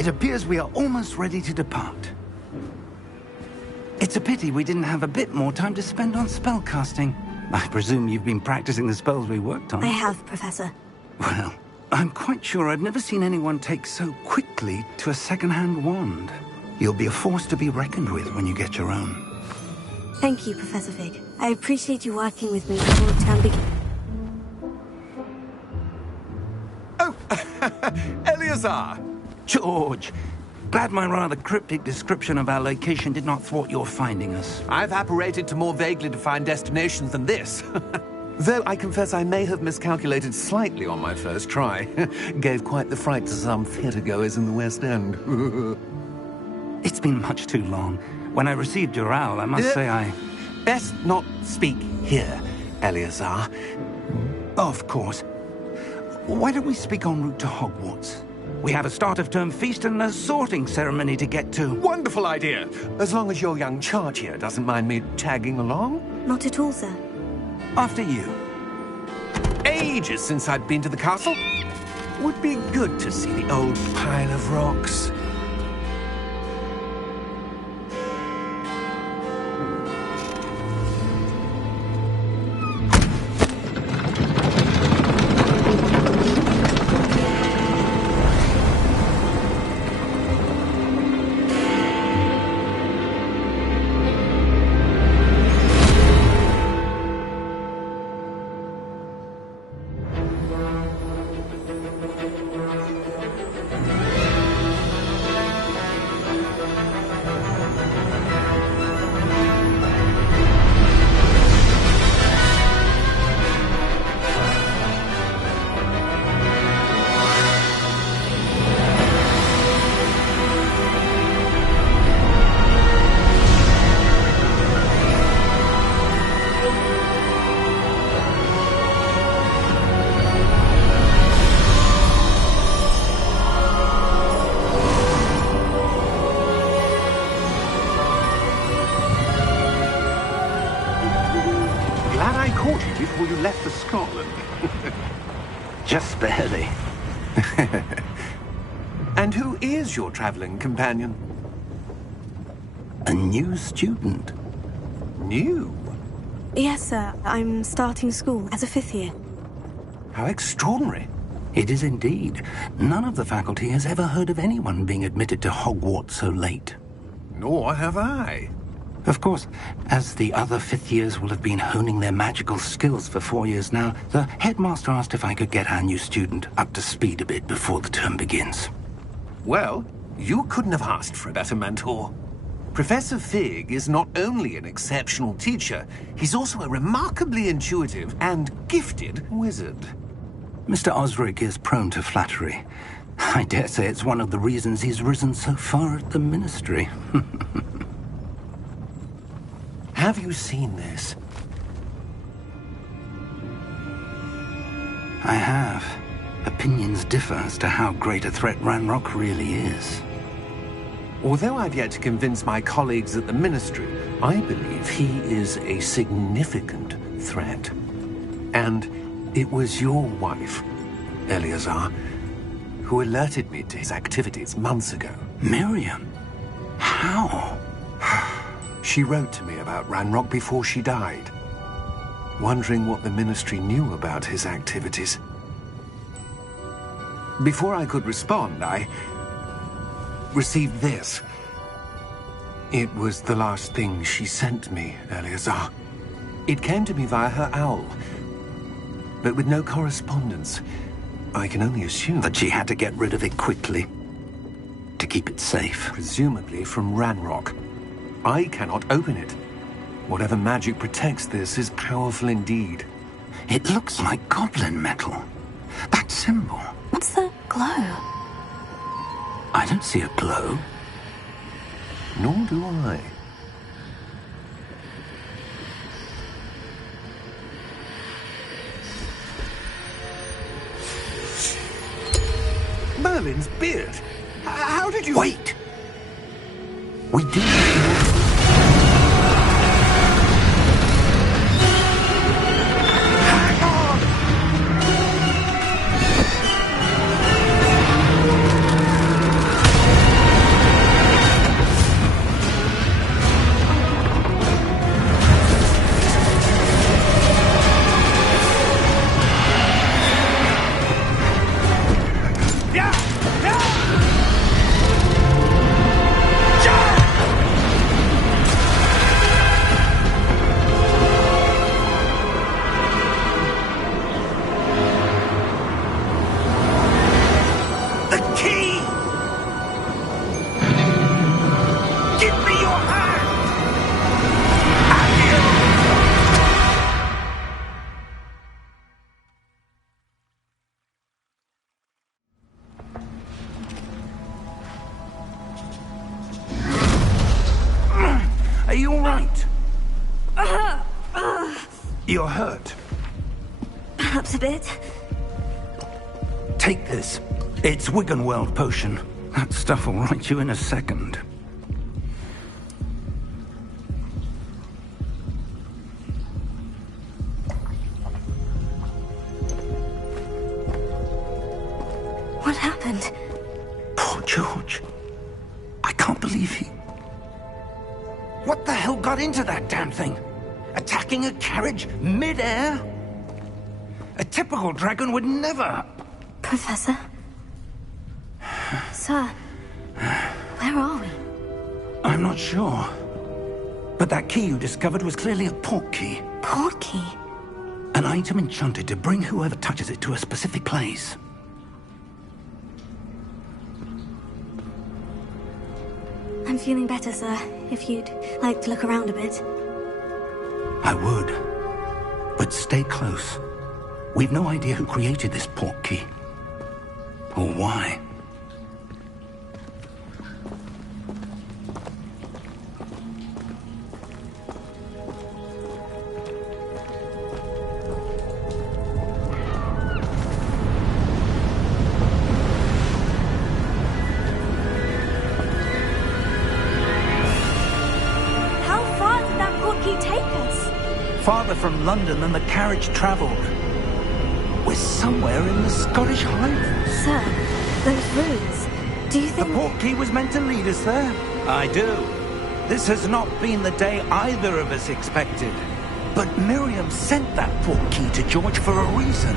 It appears we are almost ready to depart. It's a pity we didn't have a bit more time to spend on spellcasting. I presume you've been practicing the spells we worked on. I have, Professor. Well, I'm quite sure I've never seen anyone take so quickly to a second-hand wand. You'll be a force to be reckoned with when you get your own. Thank you, Professor Fig. I appreciate you working with me before the term begins. Oh, Eleazar! George! Glad my rather cryptic description of our location did not thwart your finding us. I've apparated to more vaguely defined destinations than this. Though I confess I may have miscalculated slightly on my first try. Gave quite the fright to some theatre-goers in the West End. It's been much too long. When I received your owl, I must say I... Best not speak here, Eleazar. Of course. Why don't we speak en route to Hogwarts? We have a start-of-term feast and a sorting ceremony to get to. Wonderful idea! As long as your young charge here doesn't mind me tagging along. Not at all, sir. After you. Ages since I'd been to the castle. Would be good to see the old pile of rocks. Before you left for Scotland. Just barely. And who is your traveling companion? A new student. New? Yes, sir. I'm starting school as a 5th year. How extraordinary. It is indeed. None of the faculty has ever heard of anyone being admitted to Hogwarts so late. Nor have I. Of course, as the other 5th years will have been honing their magical skills for 4 years now, the headmaster asked if I could get our new student up to speed a bit before the term begins. Well, you couldn't have asked for a better mentor. Professor Fig is not only an exceptional teacher, he's also a remarkably intuitive and gifted wizard. Mr. Osric is prone to flattery. I dare say it's one of the reasons he's risen so far at the ministry. Have you seen this? I have. Opinions differ as to how great a threat Ranrock really is. Although I've yet to convince my colleagues at the Ministry, I believe he is a significant threat. And it was your wife, Eleazar, who alerted me to his activities months ago. Miriam? How? She wrote to me about Ranrock before she died, wondering what the Ministry knew about his activities. Before I could respond, I received this. It was the last thing she sent me, Eleazar. It came to me via her owl, but with no correspondence. I can only assume that she had to get rid of it quickly, to keep it safe. Presumably from Ranrock. I cannot open it. Whatever magic protects this is powerful indeed. It looks like goblin metal. That symbol. What's that glow? I don't see a glow. Nor do I. Merlin's beard. How did you... Wait! We do... You're hurt. Perhaps a bit. Take this. It's Wiggenweld potion. That stuff will right you in a second. What happened? Poor George. I can't believe he... What the hell got into that damn thing? Attacking a carriage mid-air? A typical dragon would never... Professor? Sir, where are we? I'm not sure. But that key you discovered was clearly a port key. Port key? An item enchanted to bring whoever touches it to a specific place. I'm feeling better, sir. If you'd like to look around a bit. I would. But stay close. We've no idea who created this port key. Or why. Farther from London than the carriage travelled. We're somewhere in the Scottish Highlands. Sir, those ruins. Do you think... The port key was meant to lead us there? I do. This has not been the day either of us expected. But Miriam sent that port key to George for a reason.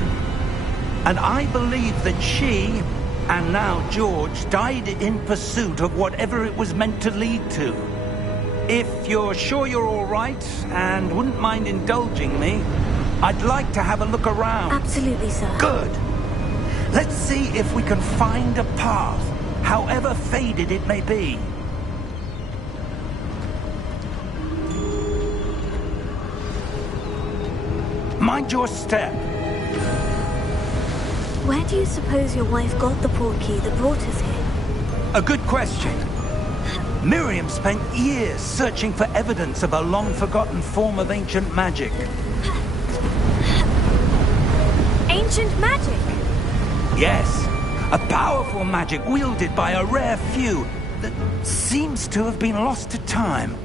And I believe that she, and now George, died in pursuit of whatever it was meant to lead to. If you're sure you're all right, and wouldn't mind indulging me, I'd like to have a look around. Absolutely, sir. Good. Let's see if we can find a path, however faded it may be. Mind your step. Where do you suppose your wife got the port key that brought us here? A good question. Miriam spent years searching for evidence of a long-forgotten form of ancient magic. Ancient magic? Yes. A powerful magic wielded by a rare few that seems to have been lost to time.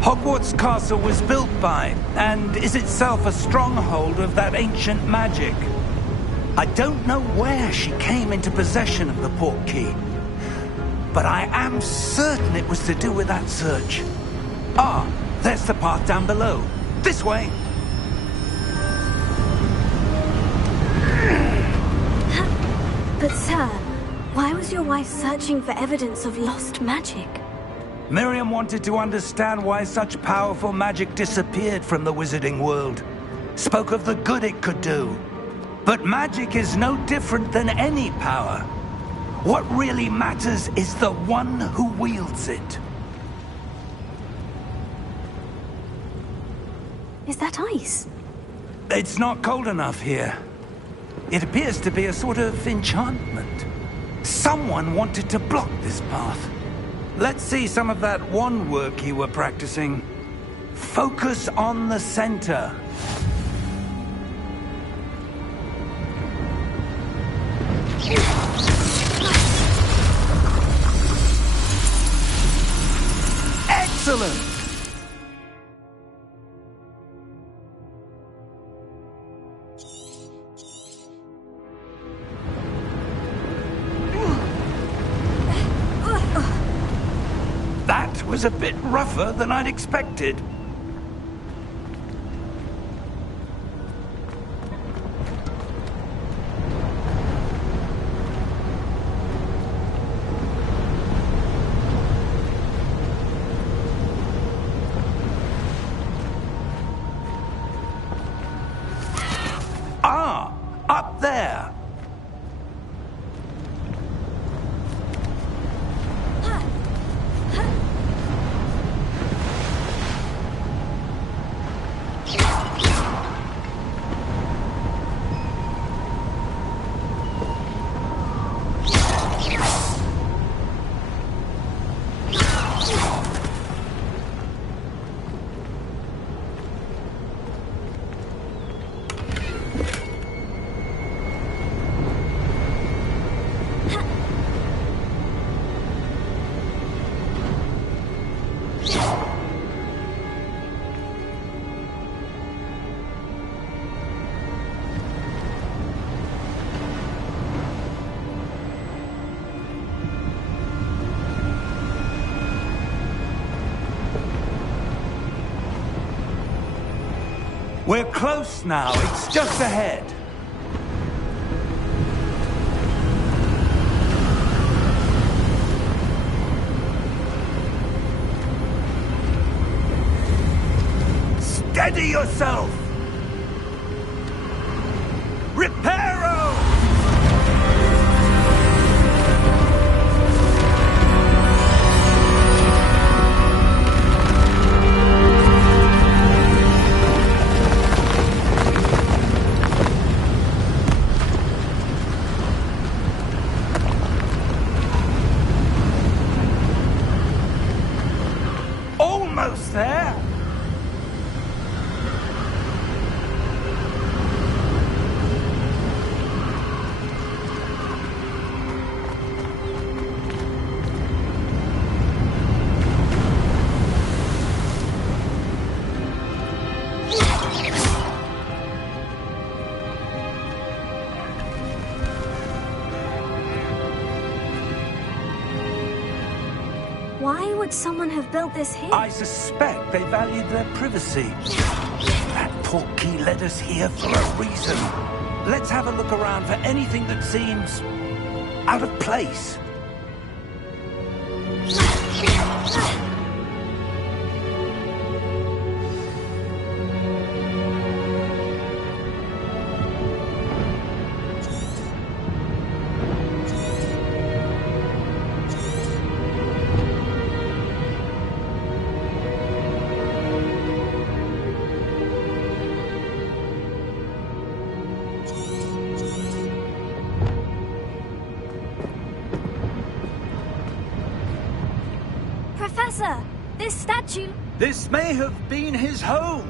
Hogwarts Castle was built by, and is itself a stronghold of that ancient magic. I don't know where she came into possession of the port key, but I am certain it was to do with that search. Ah, there's the path down below. This way. But sir, why was your wife searching for evidence of lost magic? Miriam wanted to understand why such powerful magic disappeared from the wizarding world. Spoke of the good it could do. But magic is no different than any power. What really matters is the one who wields it. Is that ice? It's not cold enough here. It appears to be a sort of enchantment. Someone wanted to block this path. Let's see some of that wand work you were practicing. Focus on the center. Excellent! That was a bit rougher than I'd expected. Ah, up there. We're close now. It's just ahead. Steady yourself! Reparo! Almost there! Why would someone have built this here? I suspect they valued their privacy. That portkey led us here for a reason. Let's have a look around for anything that seems out of place. Professor, this statue... This may have been his home.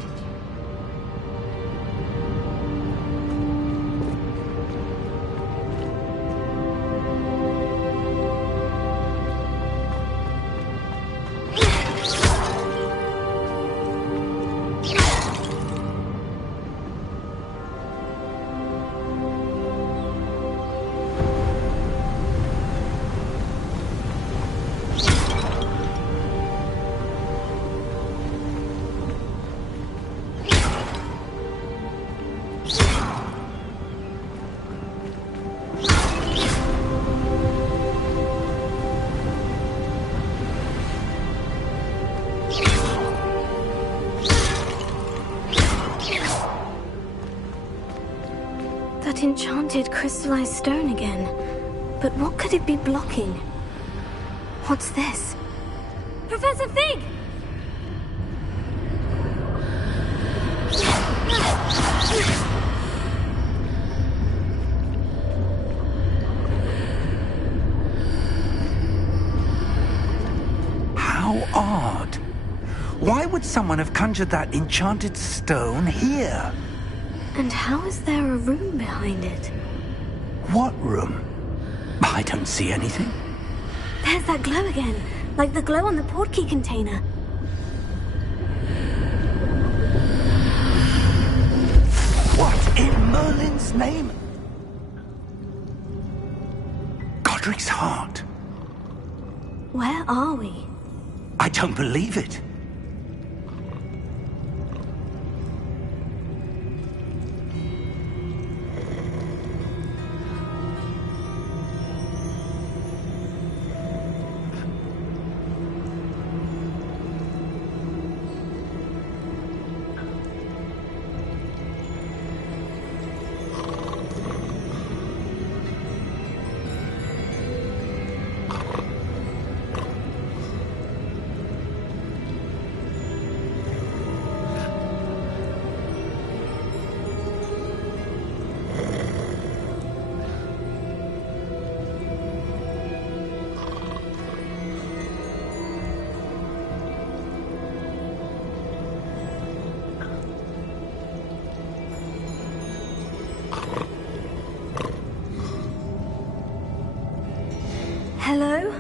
That enchanted crystallized stone again. But what could it be blocking? What's this? Professor Fig! How odd. Why would someone have conjured that enchanted stone here? And how is there a room behind it? What room? I don't see anything. There's that glow again, like the glow on the portkey container. What in Merlin's name? Godric's heart. Where are we? I don't believe it. Hello?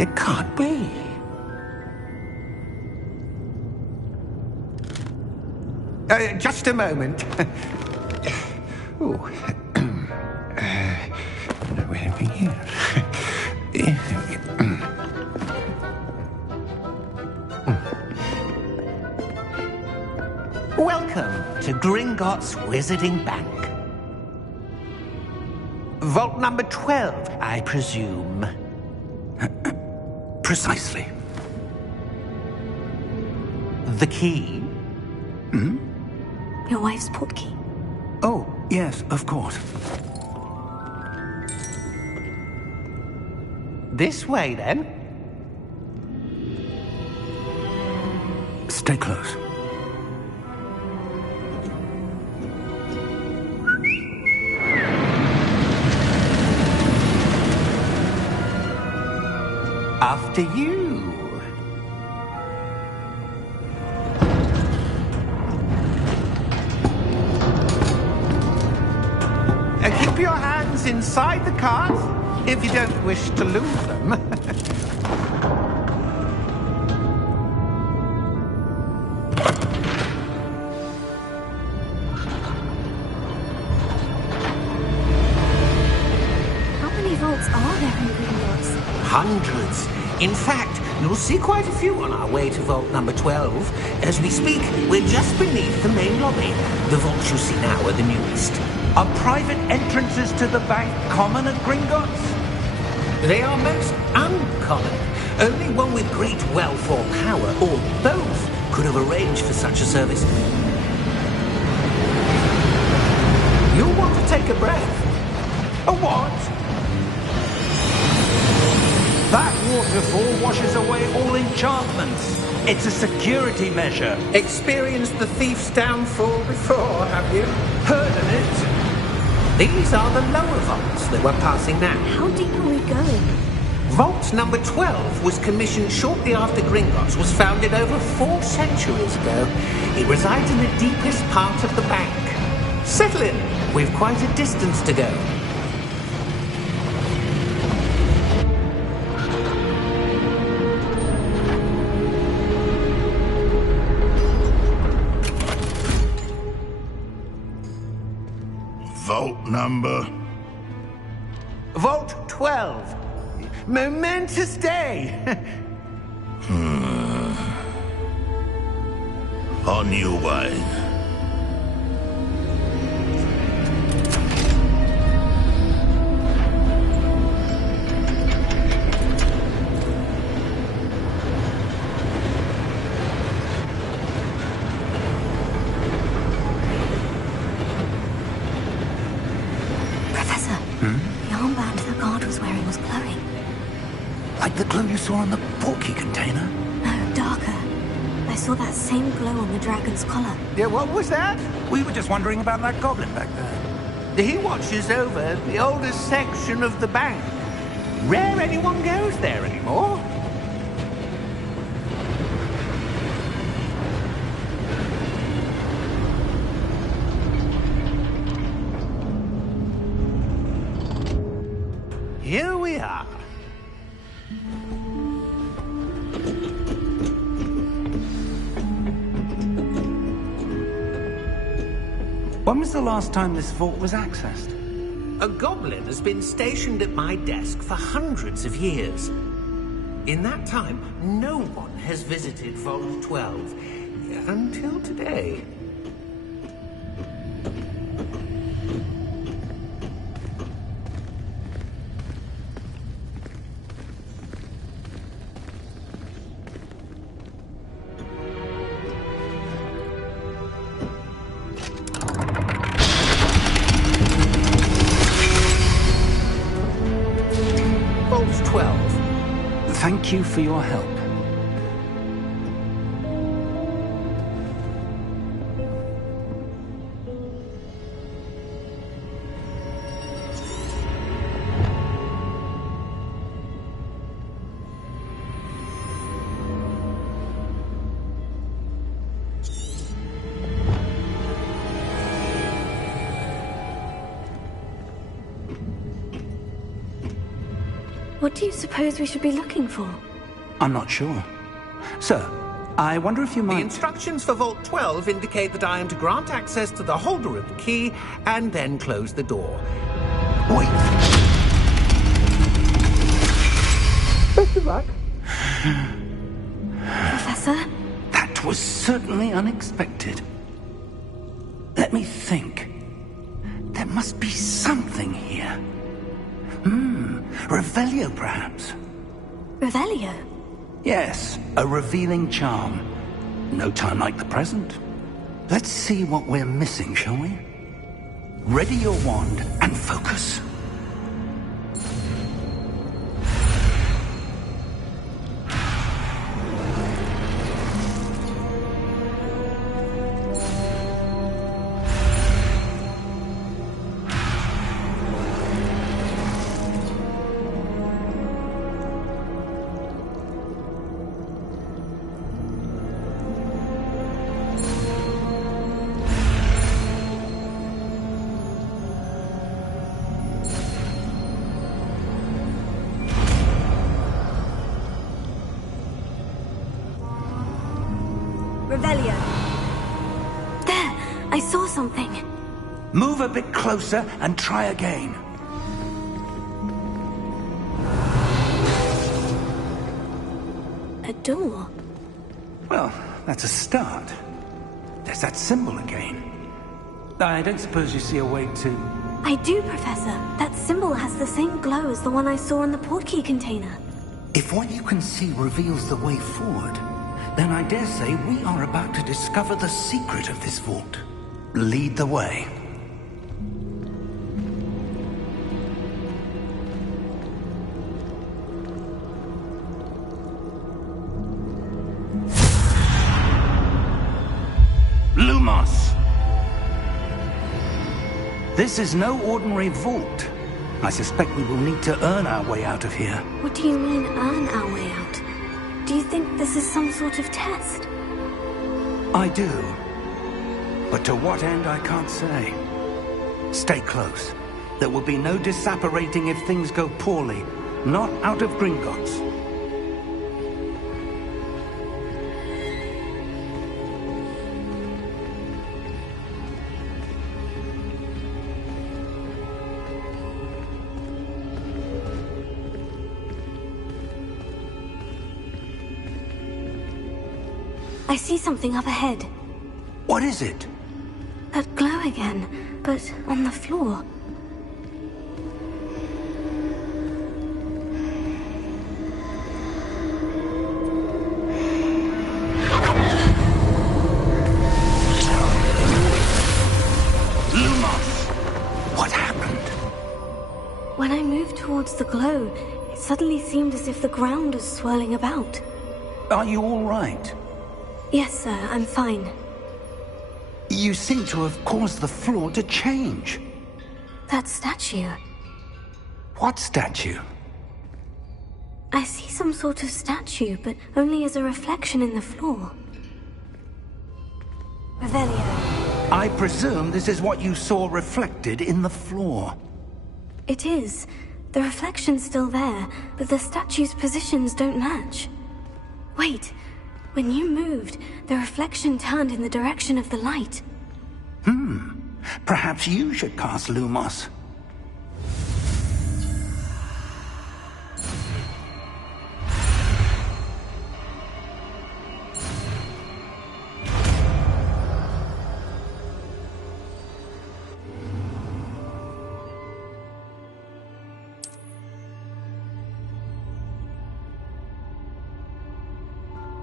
It can't be. Just a moment. Oh. Where are we here? Welcome to Gringotts Wizarding Bank. Vault number 12, I presume. Precisely. The key? Your wife's portkey. Oh, yes, of course. This way, then. Stay close. After you. Keep your hands inside the cart if you don't wish to lose them. How many vaults are there in Gringotts? Hundreds. In fact, you'll see quite a few on our way to vault number 12. As we speak, we're just beneath the main lobby. The vaults you see now are the newest. Are private entrances to the bank common at Gringotts? They are most uncommon. Only one with great wealth or power, or both, could have arranged for such a service. You'll want to take a breath. A what? That waterfall washes away all enchantments. It's a security measure. Experienced the thief's downfall before, have you? Heard of it? These are the lower vaults that we're passing now. How deep are we going? Vault number 12 was commissioned shortly after Gringotts was founded over 4 centuries ago. It resides in the deepest part of the bank. Settle in. We've quite a distance to go. Vault number? Vault 12. Momentous day. On your way. Professor, the armband the guard was wearing was glowing. Like the glow you saw on the portkey container? No, darker. I saw that same glow on the dragon's collar. Yeah, what was that? We were just wondering about that goblin back there. He watches over the oldest section of the bank. Rare anyone goes there anymore. Here we are. When was the last time this vault was accessed? A goblin has been stationed at my desk for hundreds of years. In that time, no one has visited Vault 12 until today. Vault 12. Thank you for your help. What do you suppose we should be looking for? I'm not sure. Sir, I wonder if you The might... instructions for Vault 12 indicate that I am to grant access to the holder of the key and then close the door. Wait! Best of luck. Professor? That was certainly unexpected. Let me think. There must be something here. Revelio, perhaps? Revelio? Yes, a revealing charm. No time like the present. Let's see what we're missing, shall we? Ready your wand and focus. Revelio. There! I saw something. Move a bit closer and try again. A door. Well, that's a start. There's that symbol again. I don't suppose you see a way to... I do, Professor. That symbol has the same glow as the one I saw in the portkey container. If what you can see reveals the way forward, then I dare say we are about to discover the secret of this vault. Lead the way. Lumos! This is no ordinary vault. I suspect we will need to earn our way out of here. What do you mean, earn our way out? Do you think this is some sort of test? I do. But to what end, I can't say. Stay close. There will be no disapparating if things go poorly. Not out of Gringotts. I see something up ahead. What is it? That glow again, but on the floor. Lumos! What happened? When I moved towards the glow, it suddenly seemed as if the ground was swirling about. Are you all right? Yes, sir, I'm fine. You seem to have caused the floor to change. That statue. What statue? I see some sort of statue, but only as a reflection in the floor. Revelio. I presume this is what you saw reflected in the floor. It is. The reflection's still there, but the statue's positions don't match. Wait. When you moved, the reflection turned in the direction of the light. Perhaps you should cast Lumos.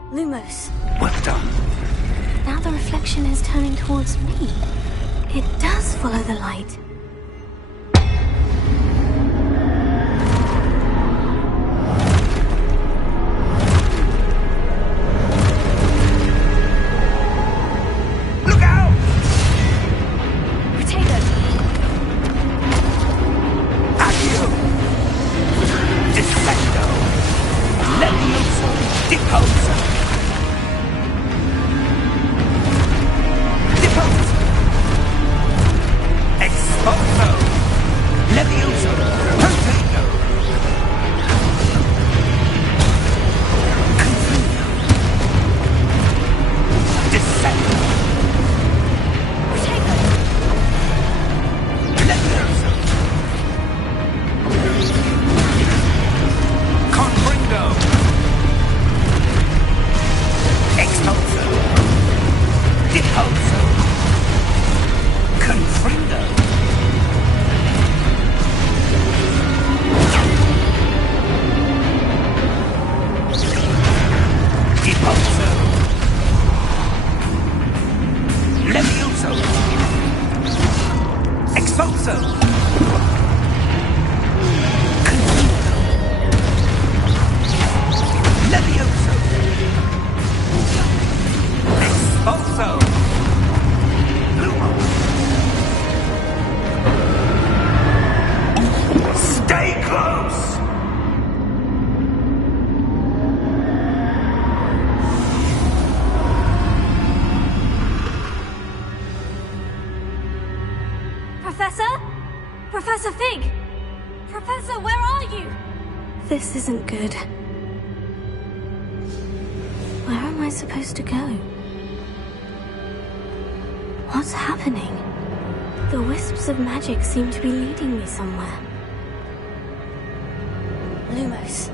Lumos. Well done. Now the reflection is turning towards me. It does follow the light. Look out! Potato! Accio! Deflecto! Levioso! Deposer! Deposer! Exposo! Levioso! Potato! Professor, where are you? This isn't good. Where am I supposed to go? What's happening? The wisps of magic seem to be leading me somewhere. Lumos.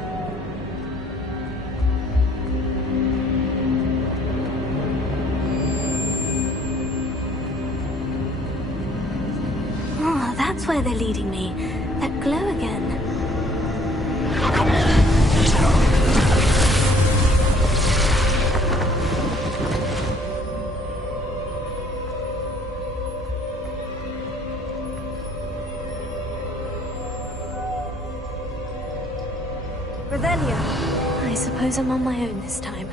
Oh, that's where they're leading me. That glow again. I suppose I'm on my own this time.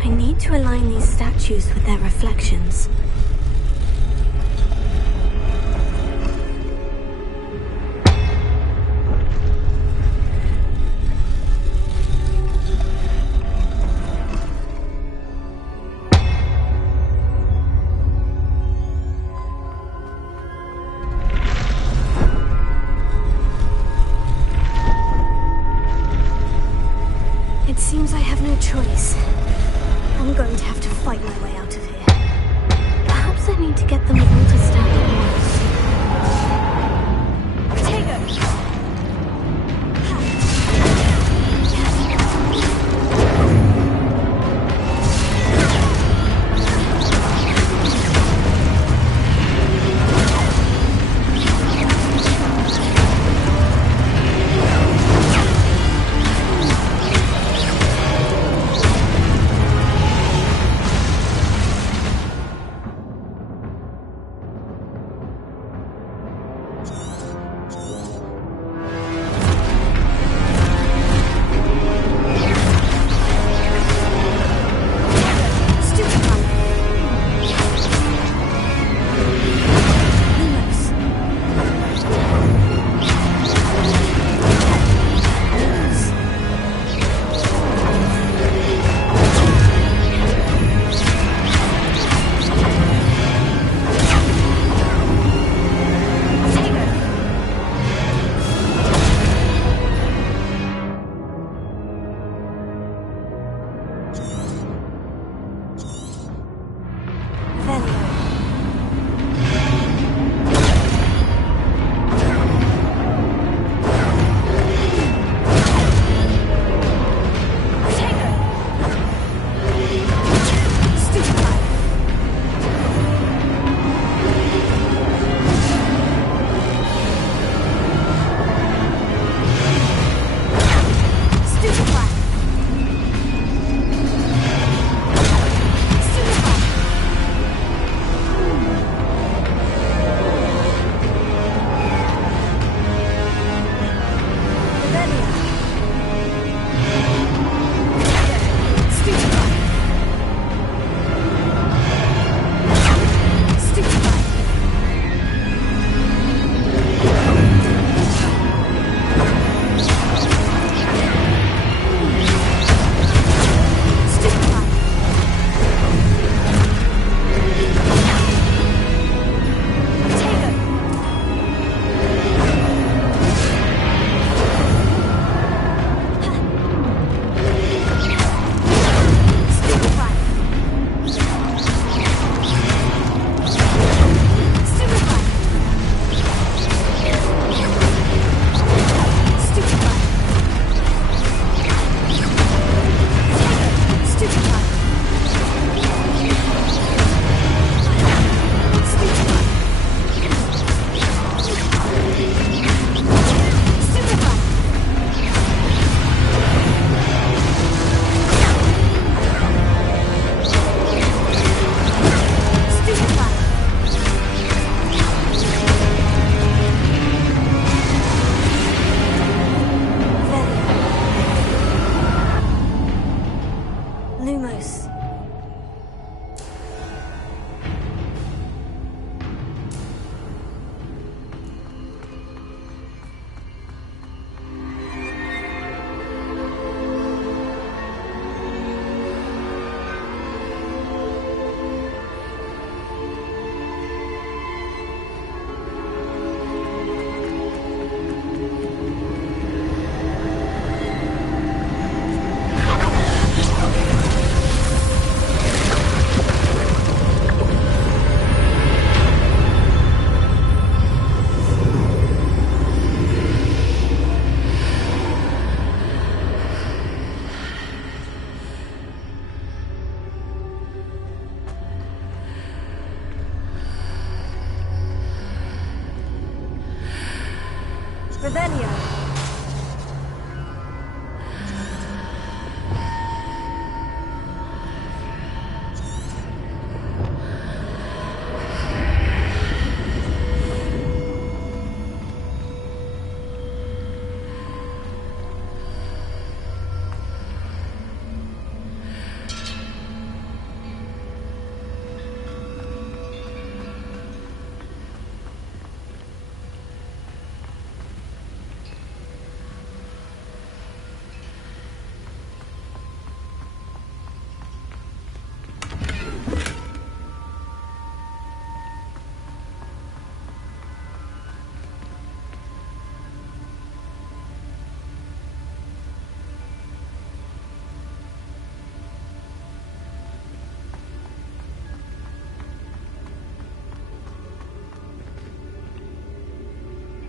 I need to align these statues with their reflections. It seems I have no choice. I'm going to have to fight my way out of here. Perhaps I need to get them all to stand at once. Potato!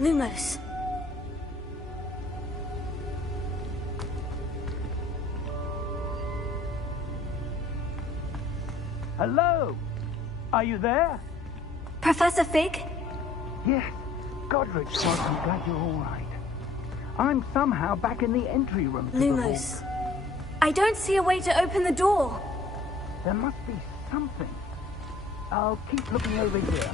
Lumos. Hello? Are you there? Professor Fig? Yes. Godric, I'm glad you're all right. I'm somehow back in the entry room to the vault. Lumos. I don't see a way to open the door. There must be something. I'll keep looking over here.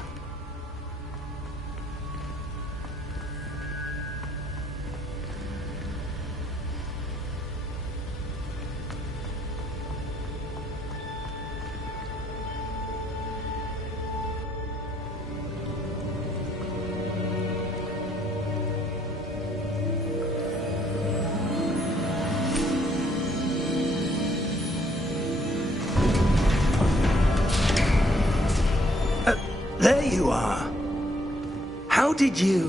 There you are. How did you...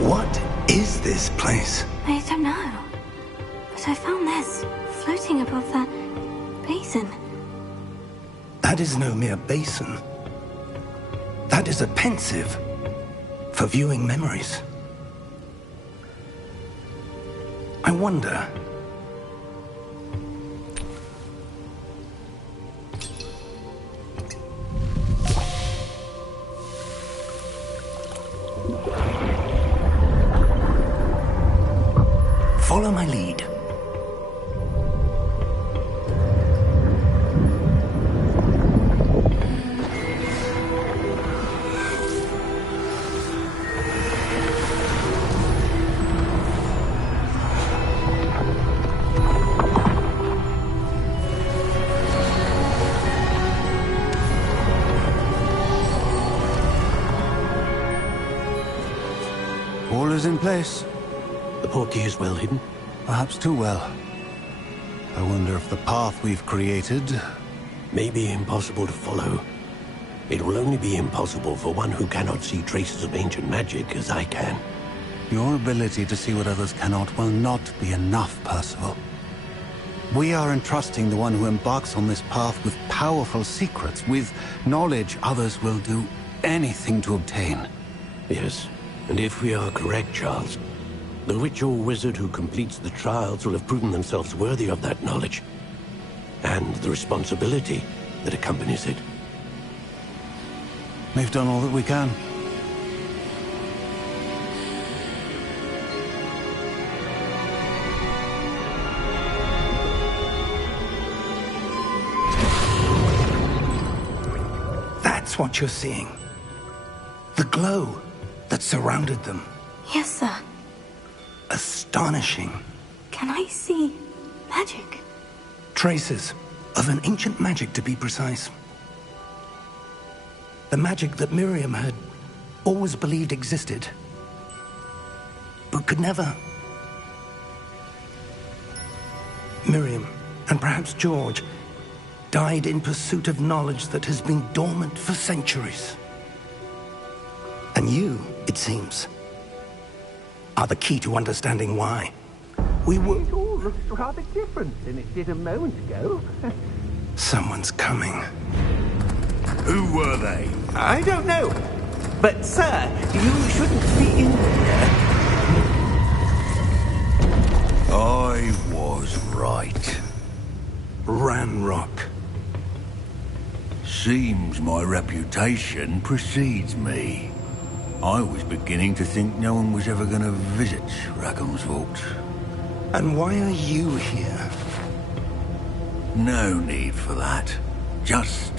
What is this place? I don't know. But I found this floating above that basin. That is no mere basin. That is a pensive for viewing memories. I wonder... Follow my lead. All is in place. The portkey is well hidden. Perhaps too well. I wonder if the path we've created... May be impossible to follow. It will only be impossible for one who cannot see traces of ancient magic as I can. Your ability to see what others cannot will not be enough, Percival. We are entrusting the one who embarks on this path with powerful secrets, with knowledge others will do anything to obtain. Yes, and if we are correct, Charles, the witch or wizard who completes the trials will have proven themselves worthy of that knowledge, and the responsibility that accompanies it. We've done all that we can. That's what you're seeing. The glow that surrounded them. Yes, sir. Astonishing. Can I see magic? Traces of an ancient magic, to be precise. The magic that Miriam had always believed existed, but could never. Miriam, and perhaps George, died in pursuit of knowledge that has been dormant for centuries. And you, it seems, are the key to understanding why. We were... It all looks rather different than it did a moment ago. Someone's coming. Who were they? I don't know. But, sir, you shouldn't be in here. I was right. Ranrock. Seems my reputation precedes me. I was beginning to think no one was ever going to visit Rackham's vault. And why are you here? No need for that. Just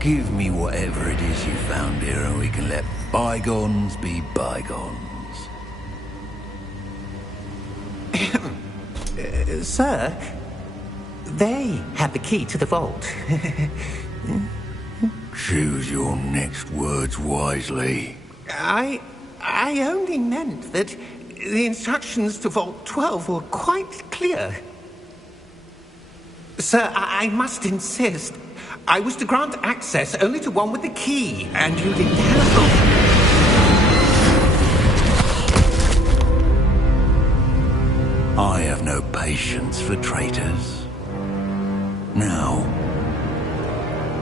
give me whatever it is you found here and we can let bygones be bygones. Sir, they have the key to the vault. Choose your next words wisely. I only meant that the instructions to Vault 12 were quite clear. Sir, I must insist. I was to grant access only to one with the key, and you didn't have... I have no patience for traitors. Now,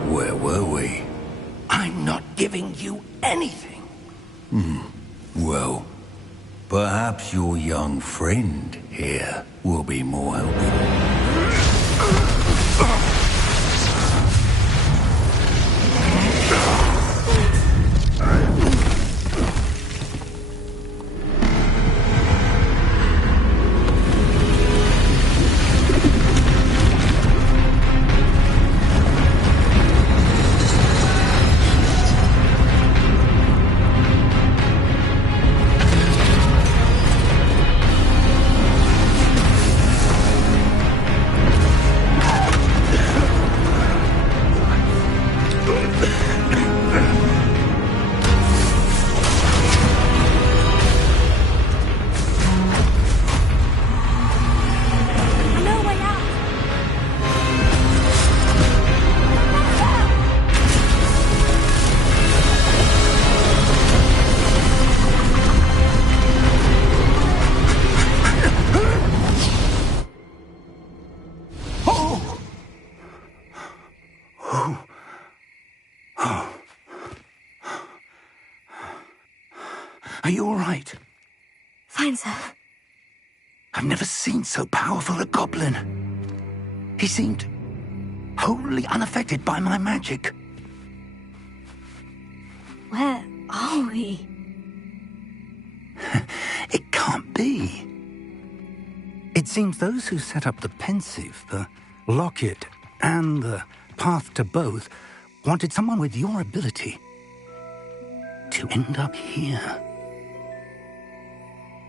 where were we? I'm not giving you anything. Well, perhaps your young friend here will be more helpful. Are you all right? Fine, sir. I've never seen so powerful a goblin. He seemed wholly unaffected by my magic. Where are we? It can't be. It seems those who set up the pensive, the locket, and the path to both wanted someone with your ability to end up here.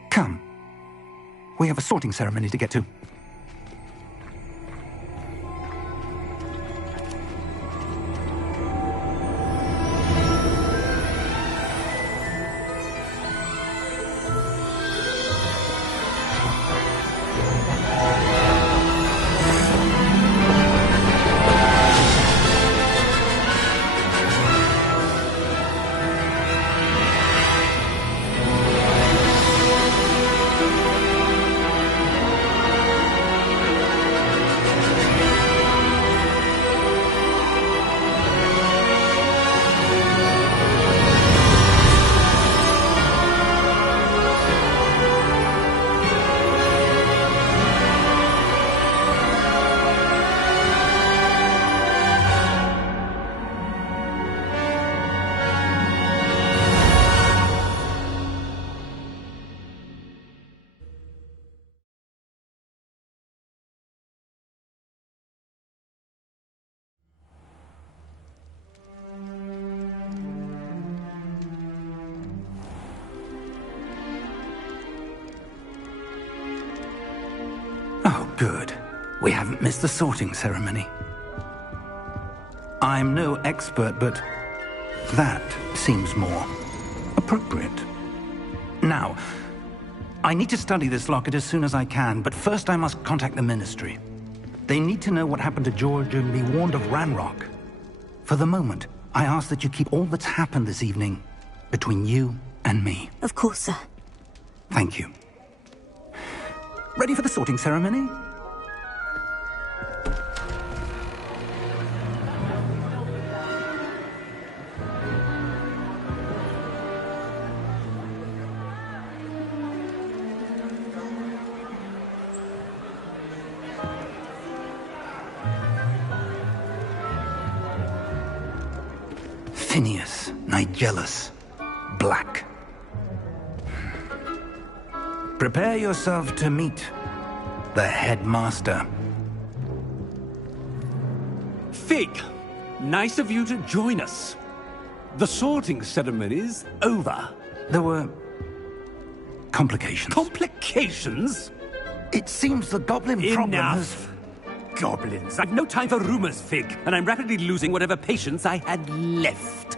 Come. We have a sorting ceremony to get to. Oh, good. We haven't missed the sorting ceremony. I'm no expert, but that seems more appropriate. Now, I need to study this locket as soon as I can, but first I must contact the Ministry. They need to know what happened to George and be warned of Ranrock. For the moment, I ask that you keep all that's happened this evening between you and me. Of course, sir. Thank you. Ready for the sorting ceremony? Phineas, Nigellus, Black. Prepare yourself to meet the headmaster. Fig, nice of you to join us. The sorting ceremony's over. There were complications. Complications? It seems the goblin problem has... Enough. Goblins. I've no time for rumors, Fig, and I'm rapidly losing whatever patience I had left.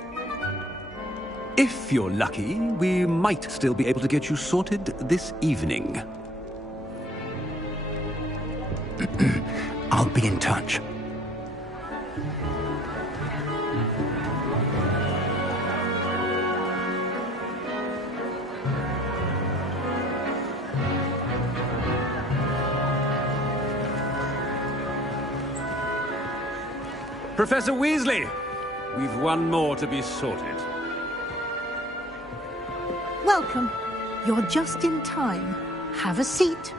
If you're lucky, we might still be able to get you sorted this evening. I'll be in touch. Professor Weasley, we've one more to be sorted. welcome. You're just in time. Have a seat.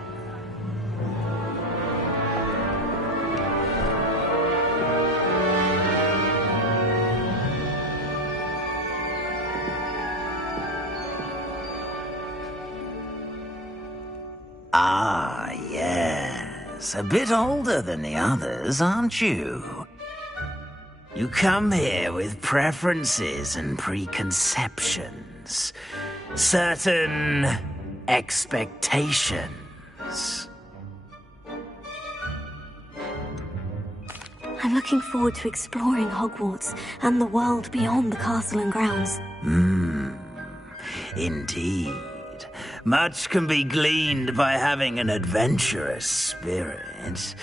Ah, yes. A bit older than the others, aren't you? You come here with preferences and preconceptions. Certain expectations. I'm looking forward to exploring Hogwarts and the world beyond the castle and grounds. Indeed. Much can be gleaned by having an adventurous spirit,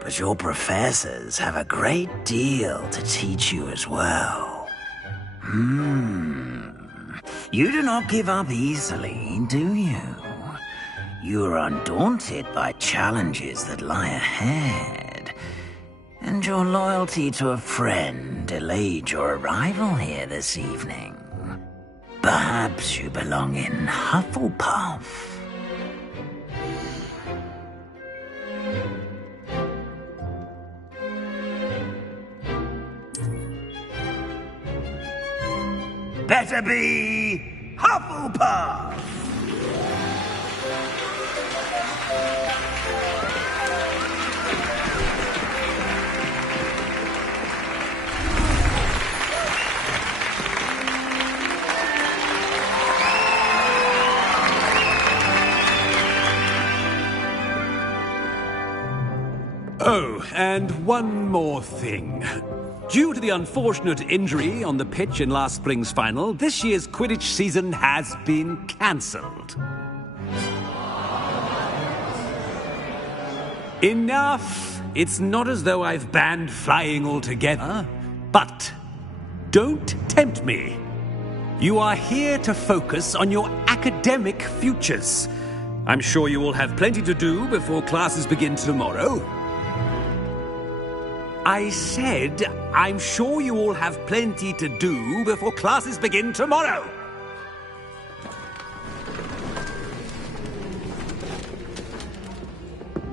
but your professors have a great deal to teach you as well. You do not give up easily, do you? You are undaunted by challenges that lie ahead, and your loyalty to a friend delayed your arrival here this evening. Perhaps you belong in Hufflepuff. Better be Hufflepuff! Oh, and one more thing. Due to the unfortunate injury on the pitch in last spring's final, this year's Quidditch season has been cancelled. Enough! It's not as though I've banned flying altogether, but don't tempt me. You are here to focus on your academic futures. I'm sure you will have plenty to do before classes begin tomorrow. I said, I'm sure you all have plenty to do before classes begin tomorrow.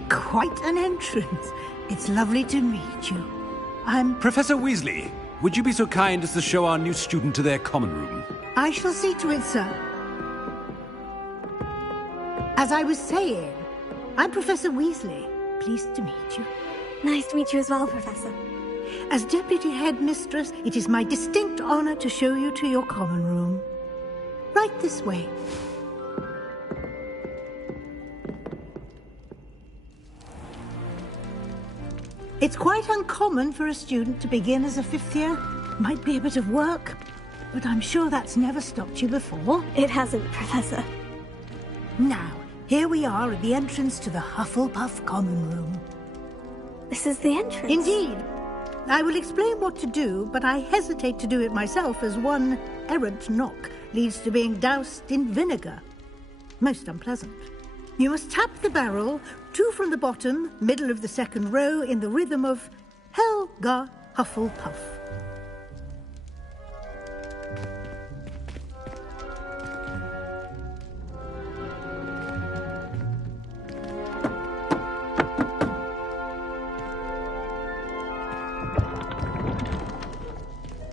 Quite an entrance. It's lovely to meet you. I'm... Professor Weasley, would you be so kind as to show our new student to their common room? I shall see to it, sir. As I was saying, I'm Professor Weasley. Pleased to meet you. Nice to meet you as well, Professor. As Deputy Headmistress, it is my distinct honor to show you to your common room. Right this way. It's quite uncommon for a student to begin as a fifth year. Might be a bit of work, but I'm sure that's never stopped you before. It hasn't, Professor. Now, here we are at the entrance to the Hufflepuff common room. This is the entrance? Indeed. I will explain what to do, but I hesitate to do it myself as one errant knock leads to being doused in vinegar. Most unpleasant. You must tap the barrel, 2 from the bottom, middle of the second row, in the rhythm of Helga Hufflepuff.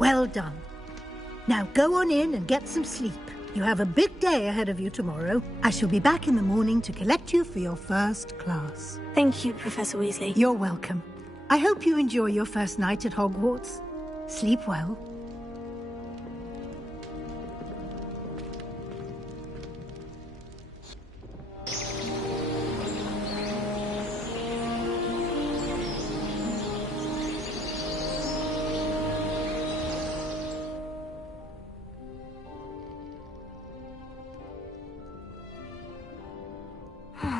Well done. Now go on in and get some sleep. You have a big day ahead of you tomorrow. I shall be back in the morning to collect you for your first class. Thank you, Professor Weasley. You're welcome. I hope you enjoy your first night at Hogwarts. Sleep well.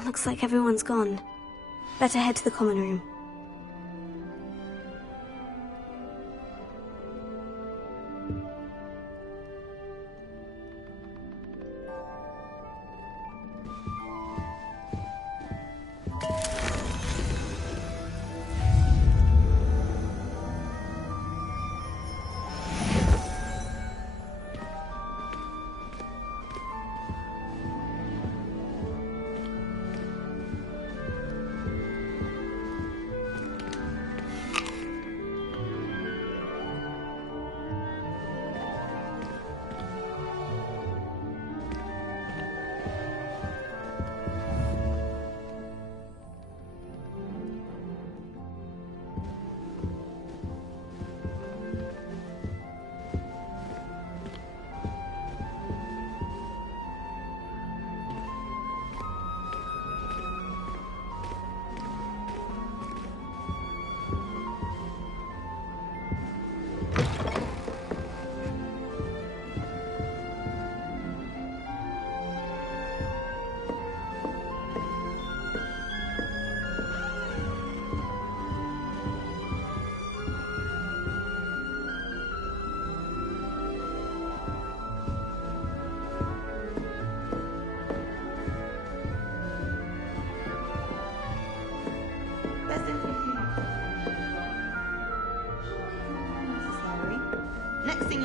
Looks like everyone's gone. Better head to the common room.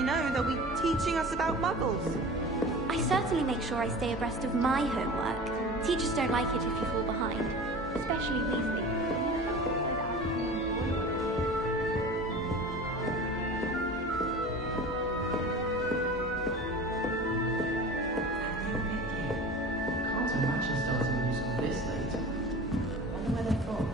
you know, they'll be teaching us about muggles. I certainly make sure I stay abreast of my homework. Teachers don't like it if you fall behind, especially Weasley. Can't imagine starting a new school this late. I wonder where they're from.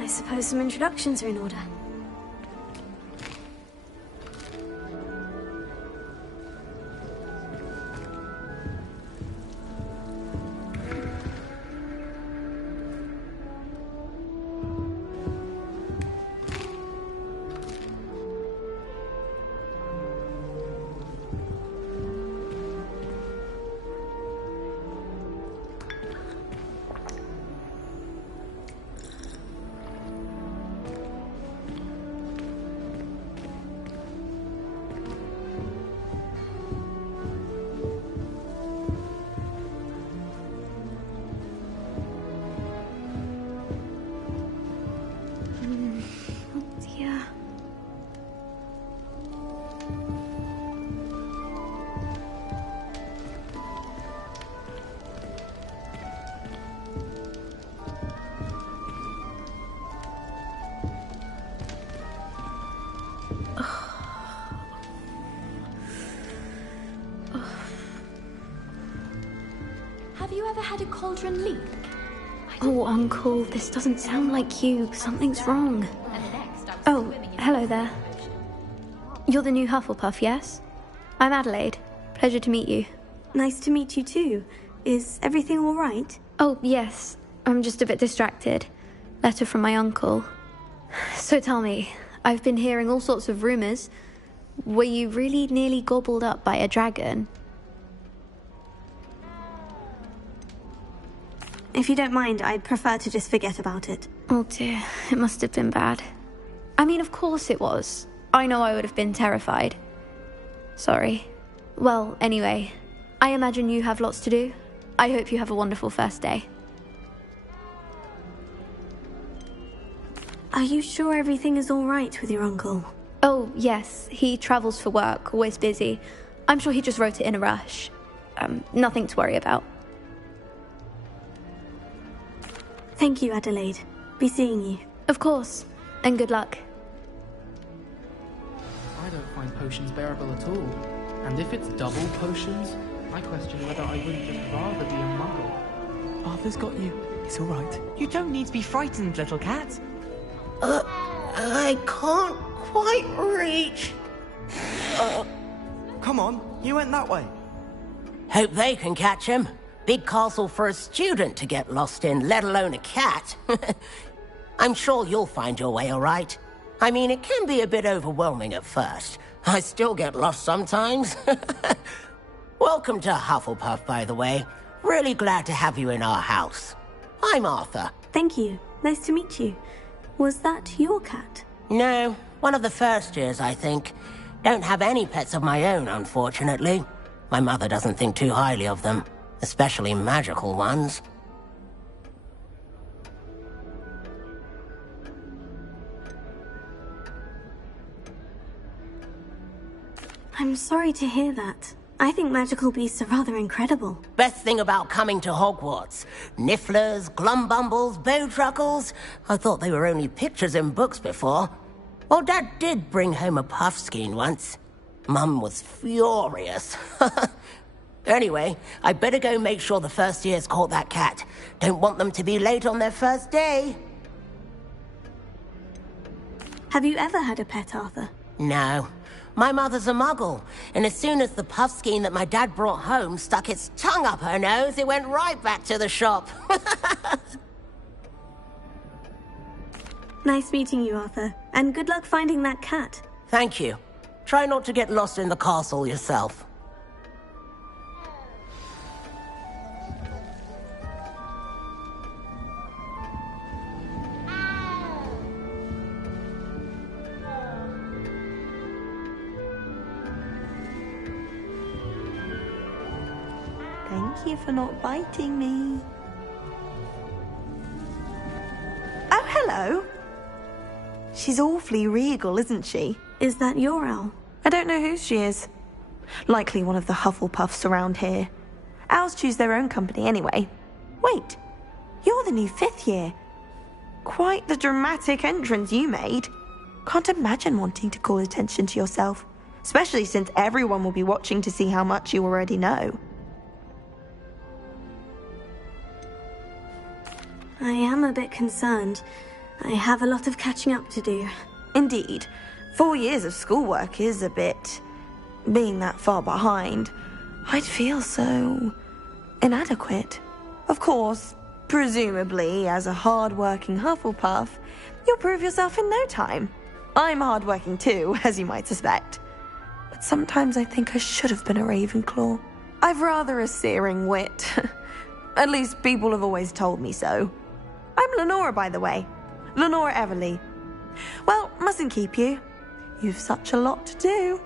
I suppose some introductions are in order. Yeah. Have you ever had a cauldron leak? Oh, Uncle, this doesn't sound like you. Something's wrong. Oh, hello there. You're the new Hufflepuff, yes? I'm Adelaide. Pleasure to meet you. Nice to meet you too. Is everything all right? Oh, yes. I'm just a bit distracted. Letter from my uncle. So tell me, I've been hearing all sorts of rumors. Were you really nearly gobbled up by a dragon? If you don't mind, I'd prefer to just forget about it. Oh dear, it must have been bad. I mean, of course it was. I know I would have been terrified. Sorry. Well, anyway, I imagine you have lots to do. I hope you have a wonderful first day. Are you sure everything is all right with your uncle? Oh, yes. He travels for work, always busy. I'm sure he just wrote it in a rush. Nothing to worry about. Thank you, Adelaide. Be seeing you. Of course. And good luck. I don't find potions bearable at all. And if it's double potions, I question whether I wouldn't just rather be a muggle. Arthur's got you. It's all right. You don't need to be frightened, little cat. I can't quite reach. Come on, you went that way. Hope they can catch him. Big castle for a student to get lost in, let alone a cat. I'm sure you'll find your way all right. I mean, it can be a bit overwhelming at first. I still get lost sometimes. Welcome to Hufflepuff, by the way. Really glad to have you in our house. I'm Arthur. Thank you. Nice to meet you. Was that your cat? No, one of the first years, I think. Don't have any pets of my own, unfortunately. My mother doesn't think too highly of them, especially magical ones. I'm sorry to hear that. I think magical beasts are rather incredible. Best thing about coming to Hogwarts. Nifflers, glumbumbles, bowtruckles. I thought they were only pictures in books before. Well, Dad did bring home a puffskein once. Mum was furious. Anyway, I better go make sure the first years caught that cat. Don't want them to be late on their first day. Have you ever had a pet, Arthur? No. My mother's a muggle, and as soon as the puffskein that my dad brought home stuck its tongue up her nose, it went right back to the shop. Nice meeting you, Arthur, and good luck finding that cat. Thank you. Try not to get lost in the castle yourself. you for not biting me. Oh, hello. She's awfully regal, isn't she? Is that your owl? I don't know who she is. Likely one of the Hufflepuffs around here. Owls choose their own company anyway. Wait, you're the new 5th year. Quite the dramatic entrance you made. Can't imagine wanting to call attention to yourself, especially since everyone will be watching to see how much you already know. I am a bit concerned. I have a lot of catching up to do. Indeed. 4 years of schoolwork is a bit... Being that far behind, I'd feel so... inadequate. Of course, presumably, as a hard-working Hufflepuff, you'll prove yourself in no time. I'm hard-working too, as you might suspect. But sometimes I think I should have been a Ravenclaw. I've rather a searing wit. At least people have always told me so. I'm Lenora, by the way. Lenora Everly. Well, mustn't keep you. You've such a lot to do.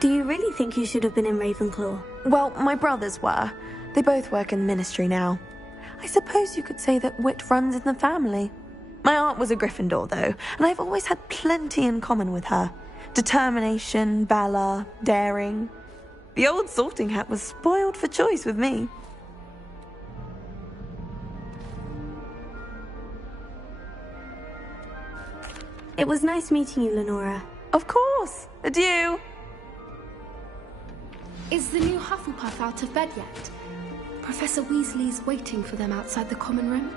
Do you really think you should have been in Ravenclaw? Well, my brothers were. They both work in the ministry now. I suppose you could say that wit runs in the family. My aunt was a Gryffindor, though, and I've always had plenty in common with her. Determination, valor, daring. The old sorting hat was spoiled for choice with me. It was nice meeting you, Lenora. Of course. Adieu. Is the new Hufflepuff out of bed yet? Professor Weasley's waiting for them outside the common room.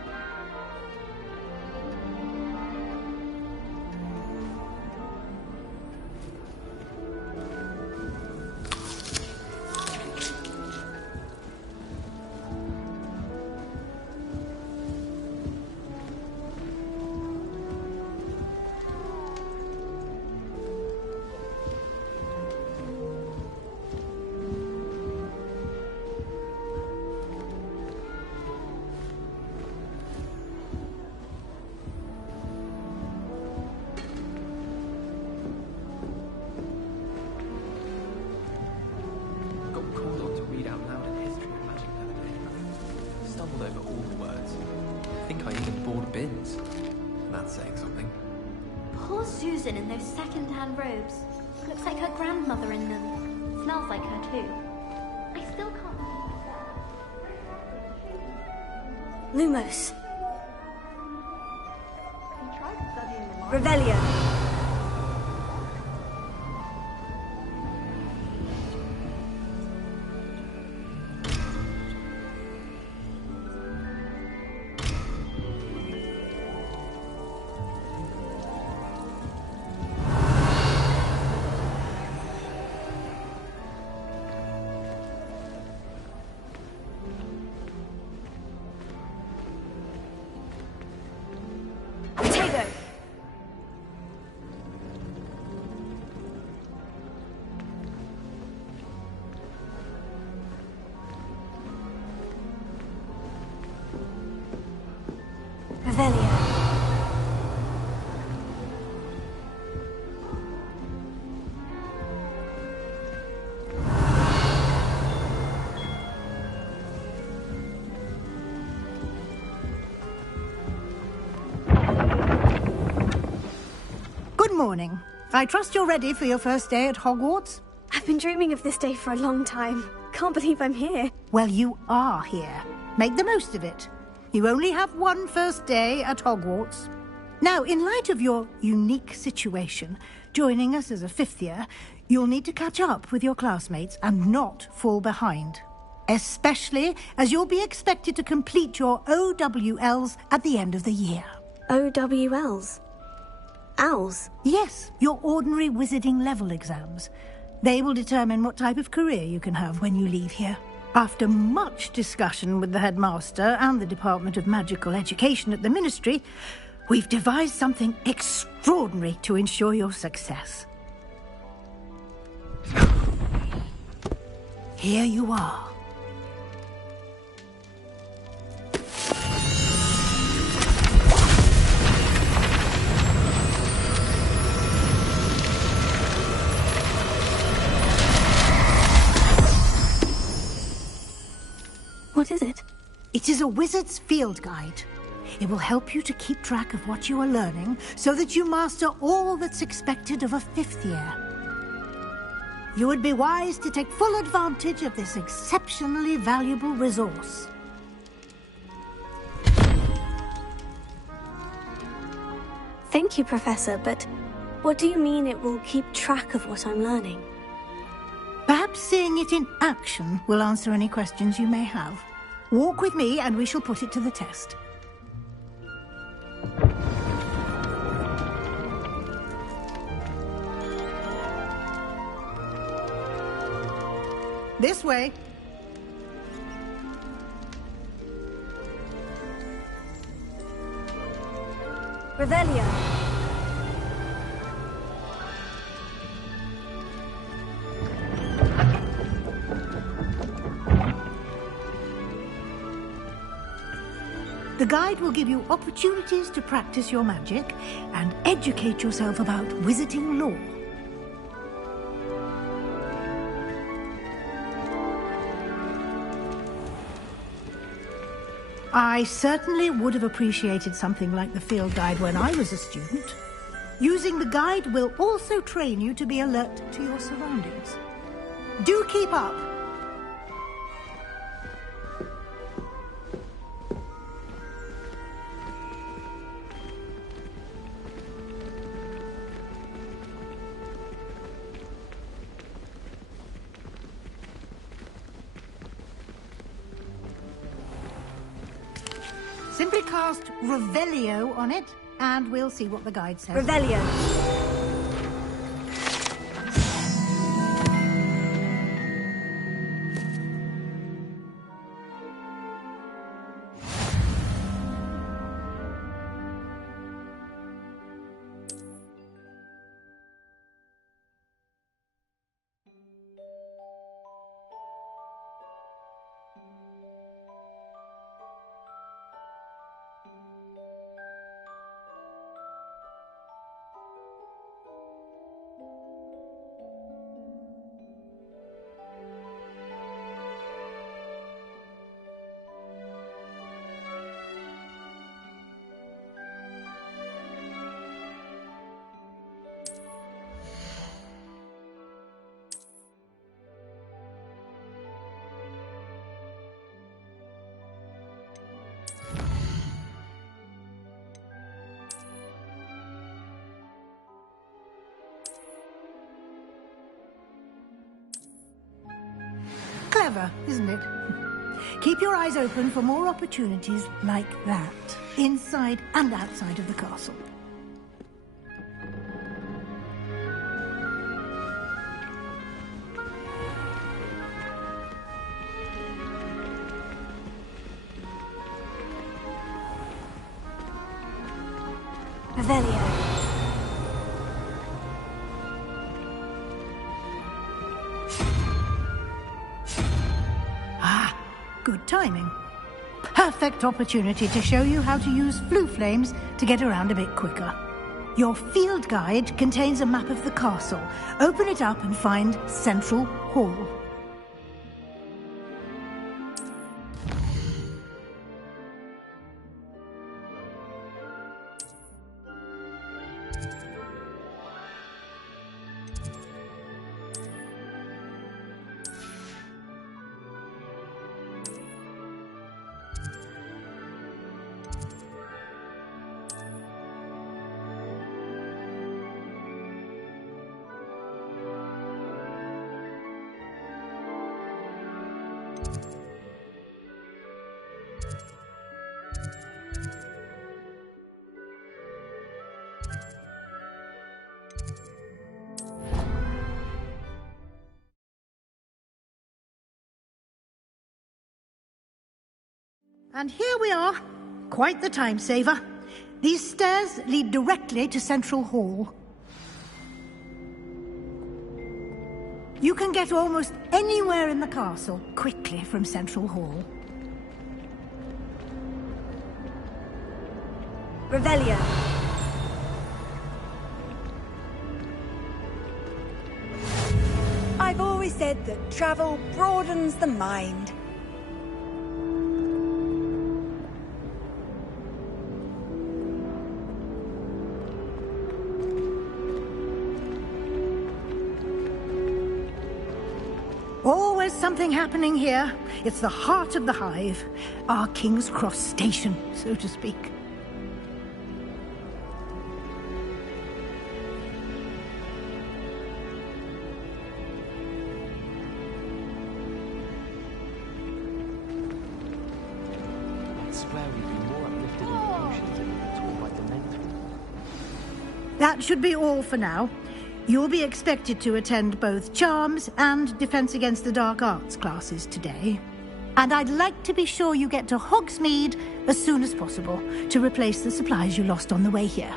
In those second-hand robes. Looks like her grandmother in them. Smells like her too. I still can't believe that. Lumos. Revelio. Good morning. I trust you're ready for your first day at Hogwarts? I've been dreaming of this day for a long time. Can't believe I'm here. Well, you are here. Make the most of it. You only have one first day at Hogwarts. Now, in light of your unique situation, joining us as a 5th year, you'll need to catch up with your classmates and not fall behind. Especially as you'll be expected to complete your OWLs at the end of the year. OWLs? Owls? Yes, your ordinary wizarding level exams. They will determine what type of career you can have when you leave here. After much discussion with the headmaster and the Department of Magical Education at the Ministry, we've devised something extraordinary to ensure your success. Here you are. It is a wizard's field guide. It will help you to keep track of what you are learning so that you master all that's expected of a 5th year. You would be wise to take full advantage of this exceptionally valuable resource. Thank you, Professor, but what do you mean it will keep track of what I'm learning? Perhaps seeing it in action will answer any questions you may have. Walk with me and we shall put it to the test. This way. Revelio. The guide will give you opportunities to practice your magic and educate yourself about wizarding lore. I certainly would have appreciated something like the field guide when I was a student. Using the guide will also train you to be alert to your surroundings. Do keep up! Simply cast Revelio on it, and we'll see what the guide says. Revelio. Clever, isn't it? Keep your eyes open for more opportunities like that, inside and outside of the castle. Revelio. Good timing. Perfect opportunity to show you how to use flue flames to get around a bit quicker. Your field guide contains a map of the castle. Open it up and find Central Hall. And here we are. Quite the time saver. These stairs lead directly to Central Hall. You can get almost anywhere in the castle quickly from Central Hall. Revelio. I've always said that travel broadens the mind. something happening here. It's the heart of the hive. Our King's Cross station, so to speak. I swear we'd be more uplifted in potions if we were taught by Dementors. That should be all for now. You'll be expected to attend both Charms and Defense Against the Dark Arts classes today. And I'd like to be sure you get to Hogsmeade as soon as possible to replace the supplies you lost on the way here.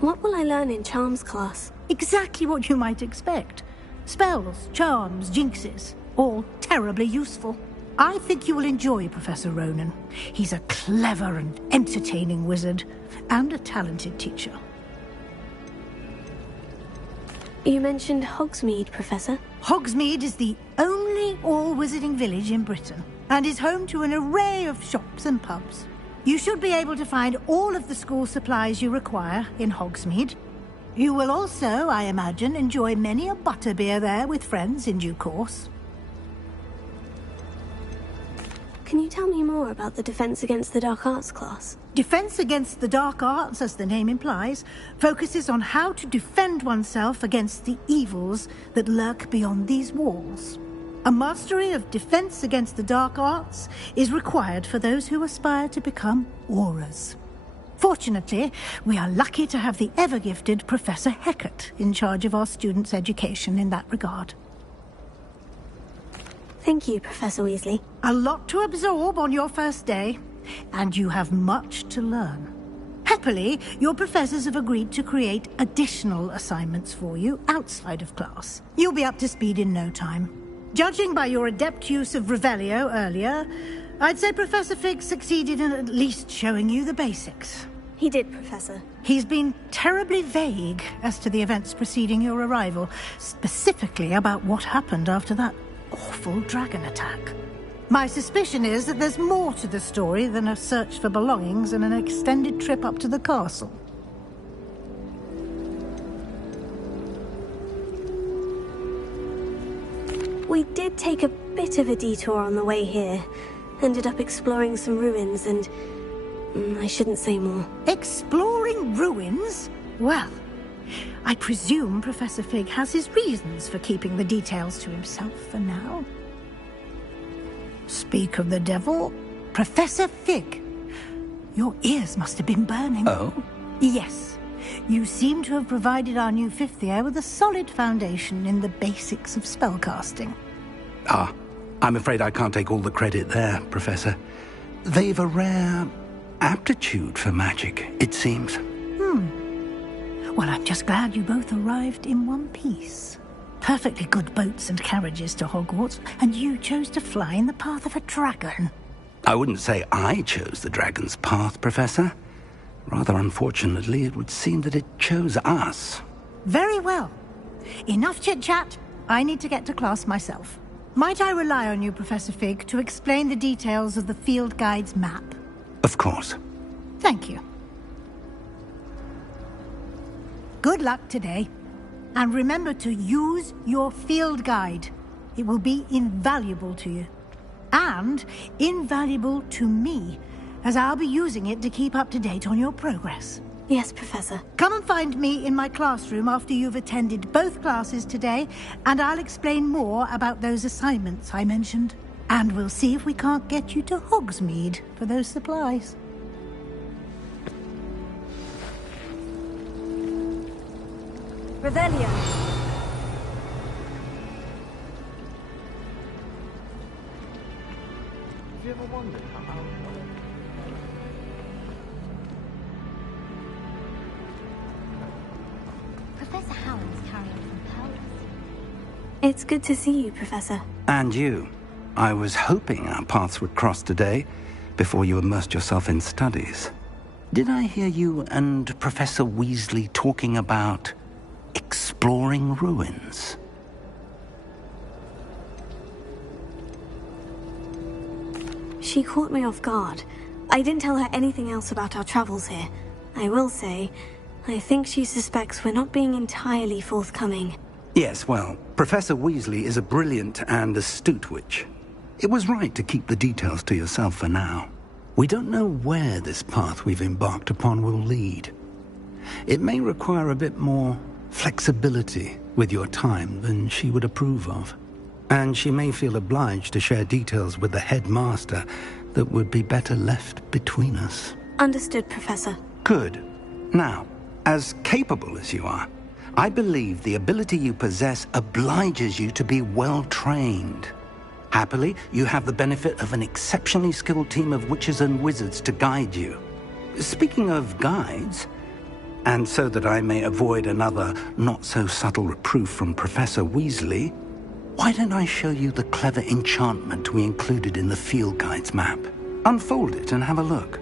What will I learn in Charms class? Exactly what you might expect. Spells, charms, jinxes, all terribly useful. I think you will enjoy Professor Ronan. He's a clever and entertaining wizard, and a talented teacher. You mentioned Hogsmeade, Professor. Hogsmeade is the only all-wizarding village in Britain, and is home to an array of shops and pubs. You should be able to find all of the school supplies you require in Hogsmeade. You will also, I imagine, enjoy many a butterbeer there with friends in due course. Can you tell me more about the Defense Against the Dark Arts class? Defense Against the Dark Arts, as the name implies, focuses on how to defend oneself against the evils that lurk beyond these walls. A mastery of Defense Against the Dark Arts is required for those who aspire to become Aurors. Fortunately, we are lucky to have the ever-gifted Professor Hecat in charge of our students' education in that regard. Thank you, Professor Weasley. A lot to absorb on your first day, and you have much to learn. Happily, your professors have agreed to create additional assignments for you outside of class. You'll be up to speed in no time. Judging by your adept use of Revelio earlier, I'd say Professor Fig succeeded in at least showing you the basics. He did, Professor. He's been terribly vague as to the events preceding your arrival, specifically about what happened after that awful dragon attack. My suspicion is that there's more to the story than a search for belongings and an extended trip up to the castle. We did take a bit of a detour on the way here. Ended up exploring some ruins and... I shouldn't say more. Exploring ruins? Well, I presume Professor Fig has his reasons for keeping the details to himself for now. Speak of the devil, Professor Fig. Your ears must have been burning. Oh? Yes. You seem to have provided our new fifth year with a solid foundation in the basics of spellcasting. Ah, I'm afraid I can't take all the credit there, Professor. They've a rare aptitude for magic, it seems. Well, I'm just glad you both arrived in one piece. Perfectly good boats and carriages to Hogwarts, and you chose to fly in the path of a dragon. I wouldn't say I chose the dragon's path, Professor. Rather unfortunately, it would seem that it chose us. Very well. Enough chit-chat. I need to get to class myself. Might I rely on you, Professor Fig, to explain the details of the field guide's map? Of course. Thank you. Good luck today. And remember to use your field guide. It will be invaluable to you. And invaluable to me, as I'll be using it to keep up to date on your progress. Yes, Professor. Come and find me in my classroom after you've attended both classes today, and I'll explain more about those assignments I mentioned. And we'll see if we can't get you to Hogsmeade for those supplies. Revelio. wondered how Professor Howland's carrying some powders. It's good to see you, Professor. And you. I was hoping our paths would cross today, before you immersed yourself in studies. Did I hear you and Professor Weasley talking about exploring ruins? She caught me off guard. I didn't tell her anything else about our travels here. I will say, I think she suspects we're not being entirely forthcoming. Yes, well, Professor Weasley is a brilliant and astute witch. It was right to keep the details to yourself for now. We don't know where this path we've embarked upon will lead. It may require a bit more flexibility with your time than she would approve of. And she may feel obliged to share details with the headmaster that would be better left between us. Understood, Professor. Good. Now, as capable as you are, I believe the ability you possess obliges you to be well-trained. Happily, you have the benefit of an exceptionally skilled team of witches and wizards to guide you. Speaking of guides, and so that I may avoid another not-so-subtle reproof from Professor Weasley, why don't I show you the clever enchantment we included in the field guide's map? Unfold it and have a look.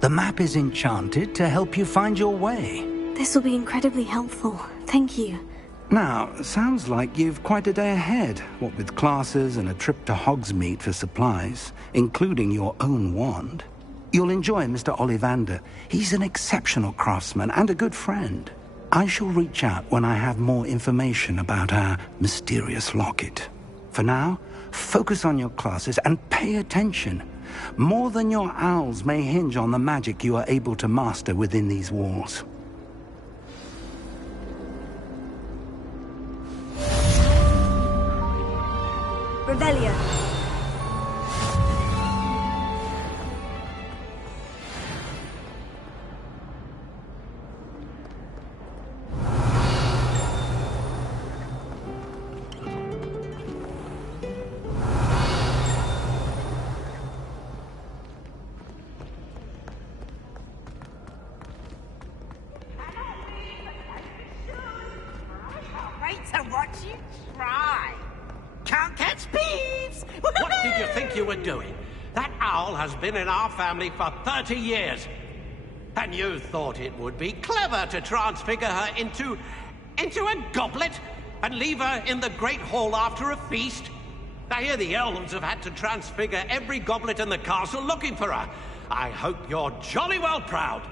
The map is enchanted to help you find your way. This will be incredibly helpful. Thank you. Now, sounds like you've quite a day ahead, what with classes and a trip to Hogsmeade for supplies, including your own wand. You'll enjoy Mr. Ollivander. He's an exceptional craftsman and a good friend. I shall reach out when I have more information about our mysterious locket. For now, focus on your classes and pay attention. More than your owls may hinge on the magic you are able to master within these walls. Revelio. What did you think you were doing? That owl has been in our family for 30 years. And you thought it would be clever to transfigure her into a goblet and leave her in the Great Hall after a feast? I hear the elves have had to transfigure every goblet in the castle looking for her. I hope you're jolly well proud.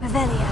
Revelio.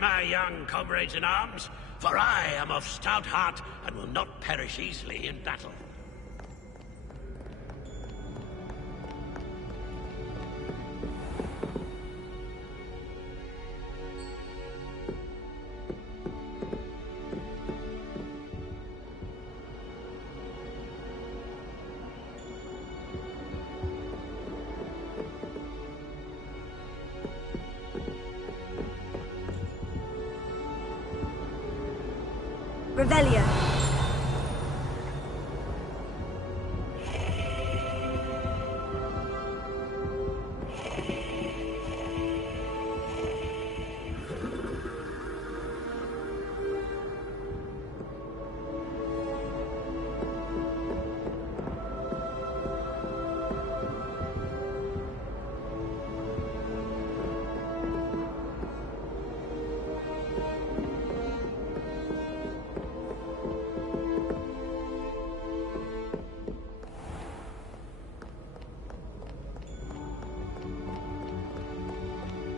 My young comrades in arms, for I am of stout heart and will not perish easily in battle. Revelio.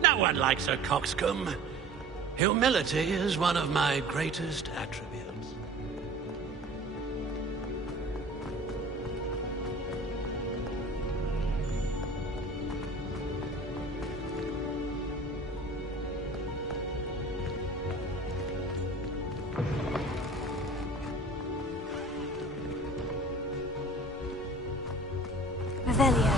No one likes a coxcomb. Humility is one of my greatest attributes. Revelio.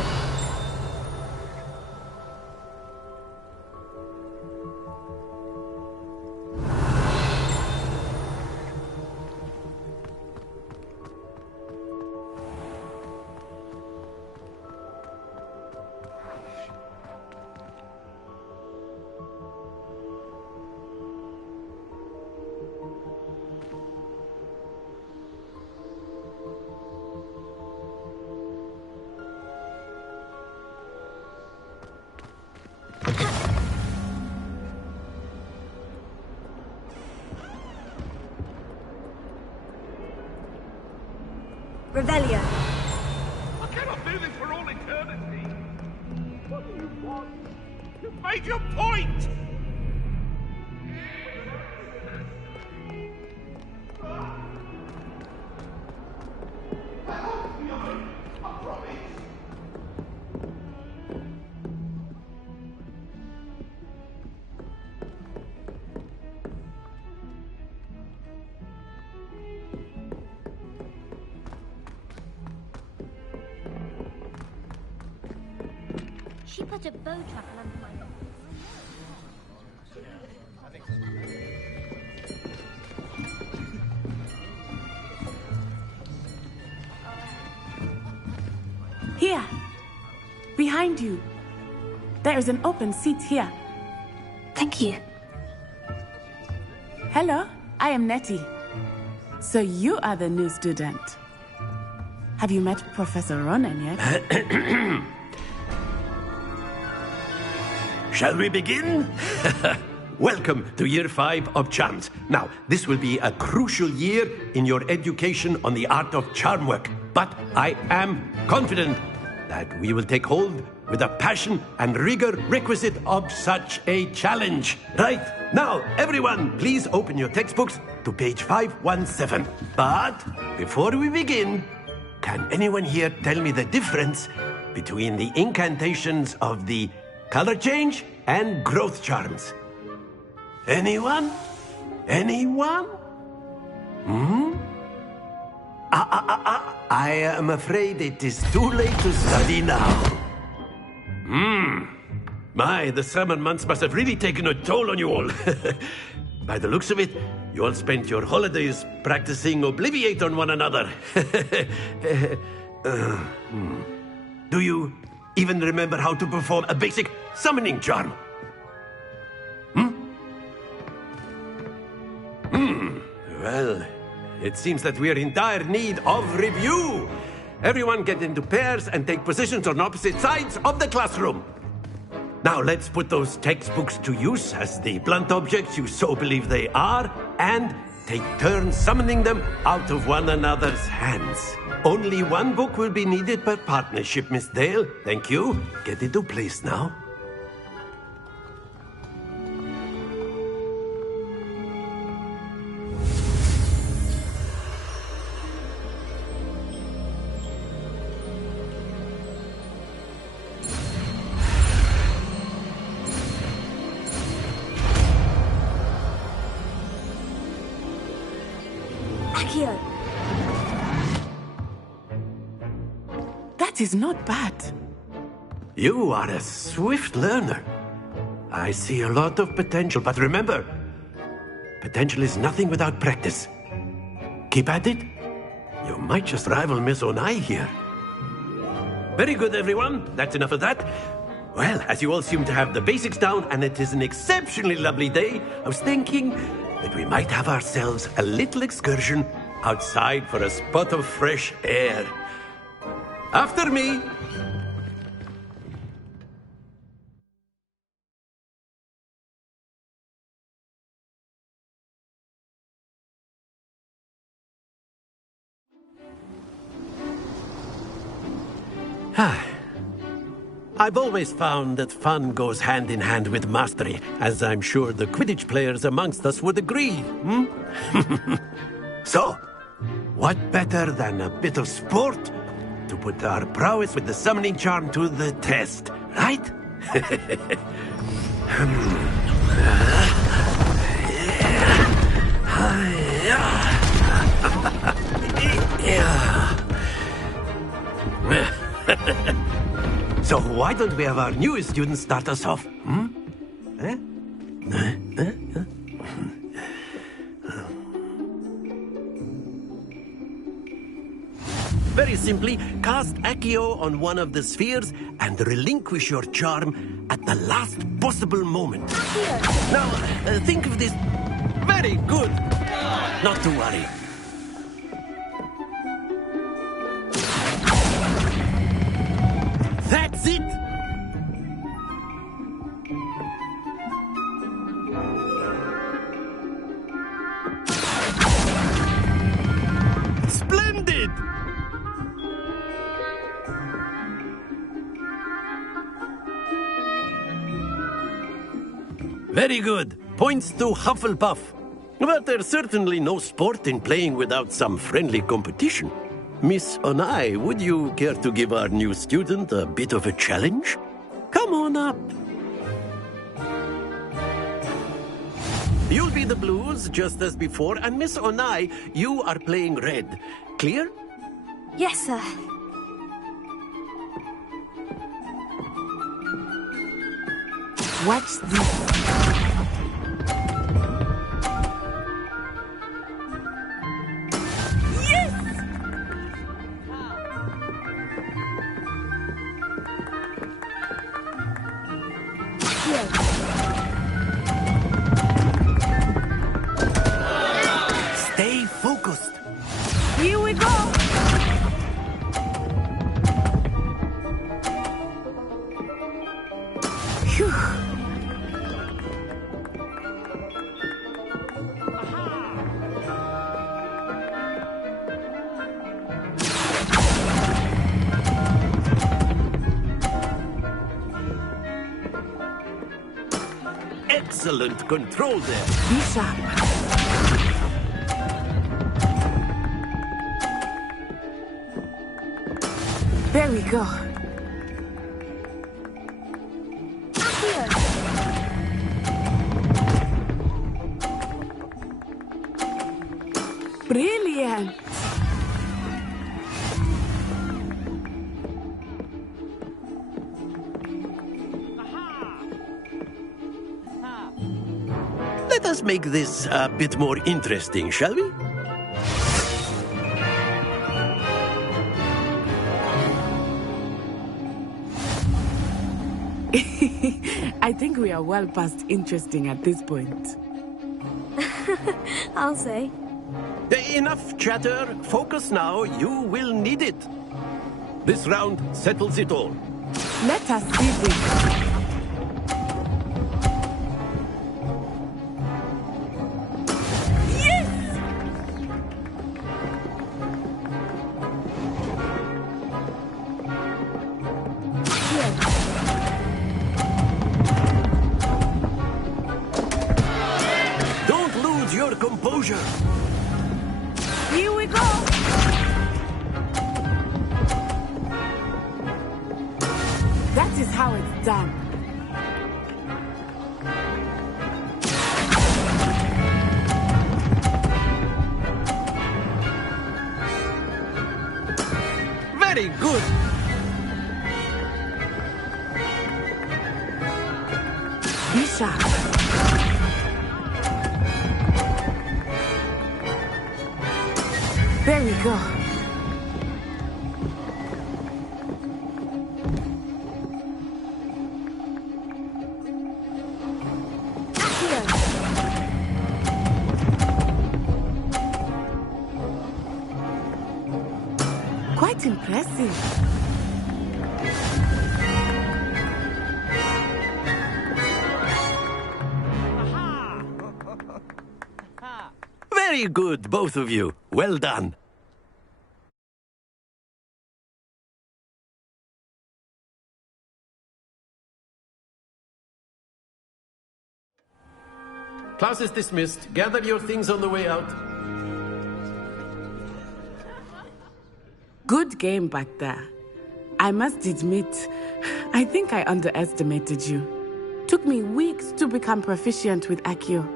Revelio. I cannot do this for all eternity. What do you want? You've made your point! She put a bow trap under my box. Here. Behind you. There is an open seat here. Thank you. Hello, I am Nettie. So you are the new student. Have you met Professor Ronan yet? Shall we begin? Welcome to Year 5 of Charms. Now, this will be a crucial year in your education on the art of charm work. But I am confident that we will take hold with the passion and rigor requisite of such a challenge. Right, now, everyone, please open your textbooks to page 517. But before we begin, can anyone here tell me the difference between the incantations of the color change and growth charms? Anyone? Anyone? I am afraid it is too late to study now. My, the summer months must have really taken a toll on you all. By the looks of it, you all spent your holidays practicing Obliviate on one another. Do you even remember how to perform a basic summoning charm? Well, it seems that we are in dire need of review. Everyone get into pairs and take positions on opposite sides of the classroom. Now let's put those textbooks to use as the blunt objects you so believe they are, and take turns summoning them out of one another's hands. Only one book will be needed per partnership, Miss Dale. Thank you. Get into place now. That is not bad. You are a swift learner. I see a lot of potential, but remember, potential is nothing without practice. Keep at it. You might just rival Miss Onai here. Very good, everyone. That's enough of that. Well, as you all seem to have the basics down, and it is an exceptionally lovely day, I was thinking that we might have ourselves a little excursion outside for a spot of fresh air. After me. I've always found that fun goes hand in hand with mastery, as I'm sure the Quidditch players amongst us would agree. So, what better than a bit of sport to put our prowess with the summoning charm to the test, right? So why don't we have our newest student start us off? Very simply, cast Accio on one of the spheres and relinquish your charm at the last possible moment. Now, think of this. Very good. Not to worry. That's it! Splendid! Very good. Points to Hufflepuff. But there's certainly no sport in playing without some friendly competition. Miss Onai, would you care to give our new student a bit of a challenge? Come on up. You'll be the blues, just as before, and Miss Onai, you are playing red. Clear? Yes, sir. Watch this. Stay focused. Here we go. Phew. Excellent control there. Be sharp. There we go. Brilliant. Let us make this a bit more interesting, shall we? I think we are well past interesting at this point. I'll say. Enough chatter. Focus now. You will need it. This round settles it all. Let us see this. Your composure. Here we go. That is how it's done. Very good. Be sharp. There we go. Quite impressive. Very good, both of you. Well done. Class is dismissed. Gather your things on the way out. Good game back there. I must admit, I think I underestimated you. Took me weeks to become proficient with Accio.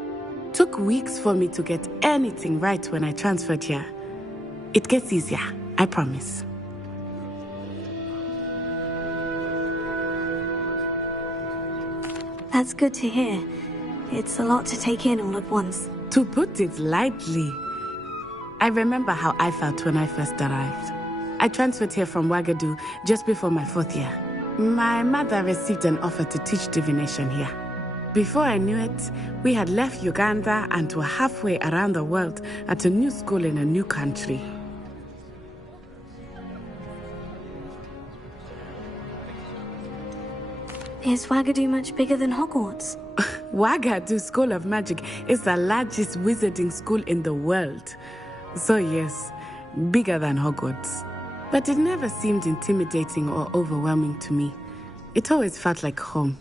Took weeks for me to get anything right when I transferred here. It gets easier, I promise. That's good to hear. It's a lot to take in all at once. To put it lightly, I remember how I felt when I first arrived. I transferred here from Ouagadougou just before my 4th year. My mother received an offer to teach divination here. Before I knew it, we had left Uganda and were halfway around the world at a new school in a new country. Is Ouagadougou much bigger than Hogwarts? Ouagadougou School of Magic is the largest wizarding school in the world. So yes, bigger than Hogwarts. But it never seemed intimidating or overwhelming to me. It always felt like home.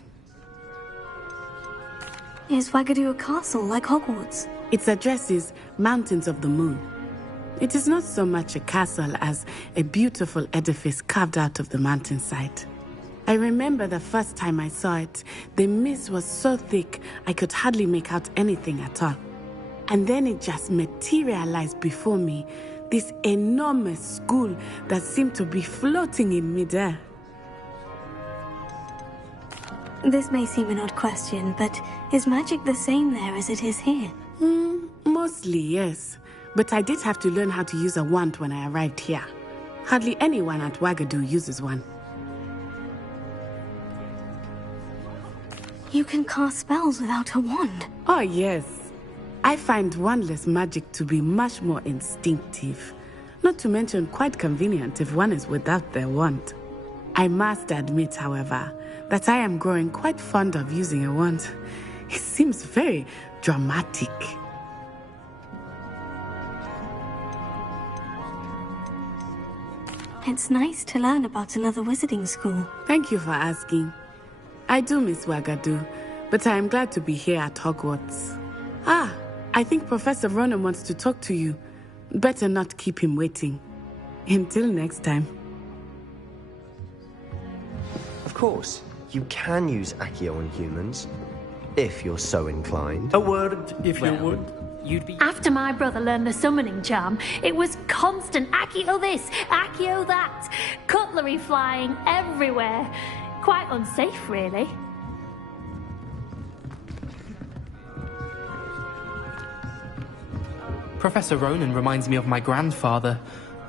Is Ouagadougou a castle like Hogwarts? Its address is Mountains of the Moon. It is not so much a castle as a beautiful edifice carved out of the mountainside. I remember the first time I saw it, the mist was so thick I could hardly make out anything at all. And then it just materialized before me, this enormous school that seemed to be floating in midair. This may seem an odd question, but is magic the same there as it is here? Mostly, yes. But I did have to learn how to use a wand when I arrived here. Hardly anyone at Ouagadougou uses one. You can cast spells without a wand? Oh, yes. I find wandless magic to be much more instinctive. Not to mention quite convenient if one is without their wand. I must admit, however, that I am growing quite fond of using a wand. It seems very dramatic. It's nice to learn about another wizarding school. Thank you for asking. I do miss Ouagadougou, but I am glad to be here at Hogwarts. I think Professor Ronan wants to talk to you. Better not keep him waiting. Until next time. Of course, you can use Accio on humans, if you're so inclined. A word, if you would. You'd be... After my brother learned the summoning charm, it was constant Accio this, Accio that, cutlery flying everywhere. Quite unsafe, really. Professor Ronan reminds me of my grandfather.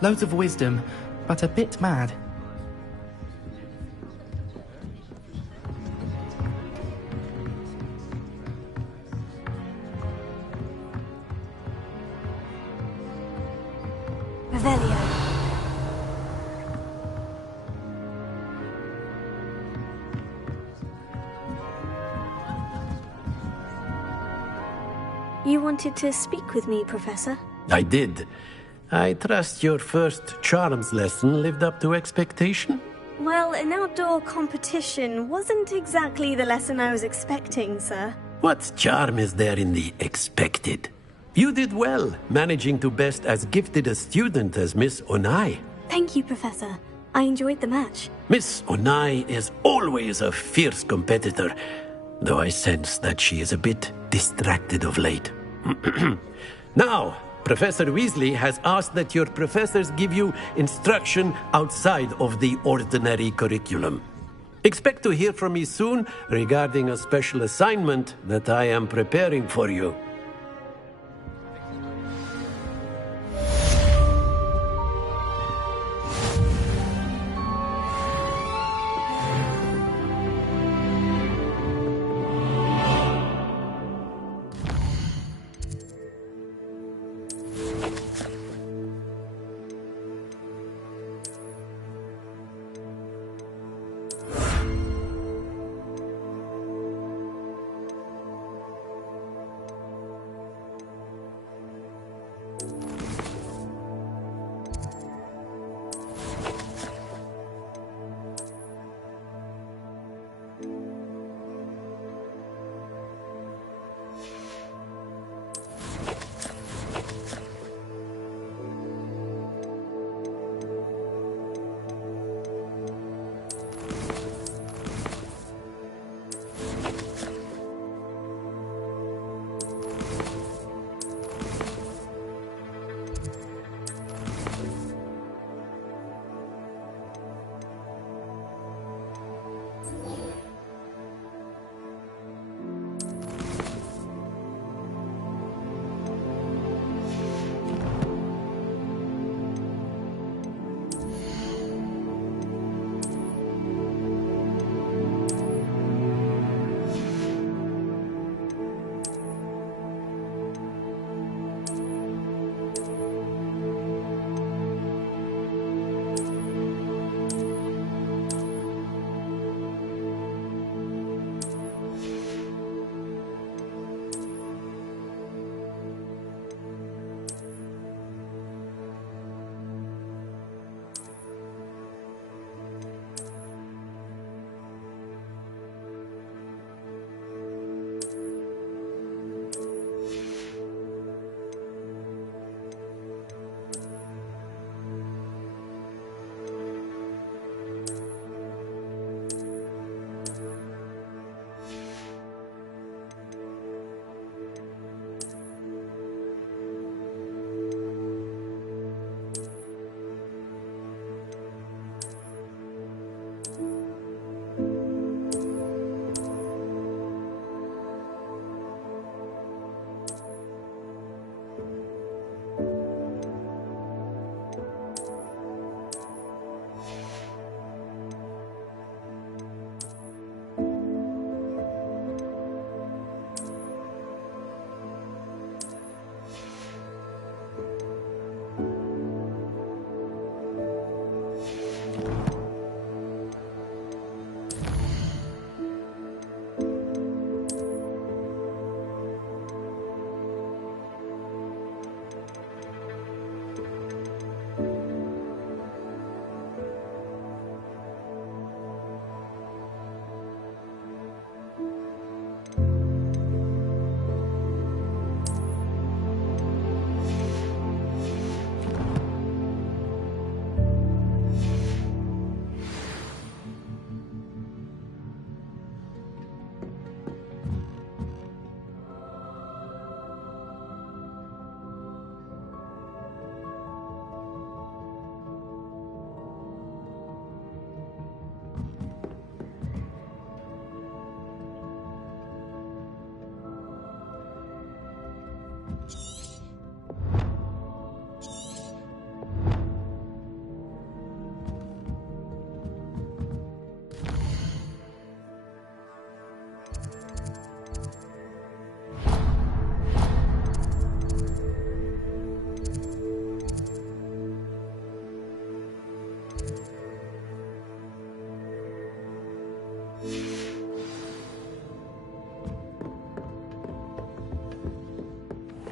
Loads of wisdom, but a bit mad. Revelio. You wanted to speak with me, Professor? I did. I trust your first charms lesson lived up to expectation? Well, an outdoor competition wasn't exactly the lesson I was expecting, sir. What charm is there in the expected? You did well, managing to best as gifted a student as Miss Onai. Thank you, Professor. I enjoyed the match. Miss Onai is always a fierce competitor, though I sense that she is a bit distracted of late. Now, Professor Weasley has asked that your professors give you instruction outside of the ordinary curriculum. Expect to hear from me soon regarding a special assignment that I am preparing for you.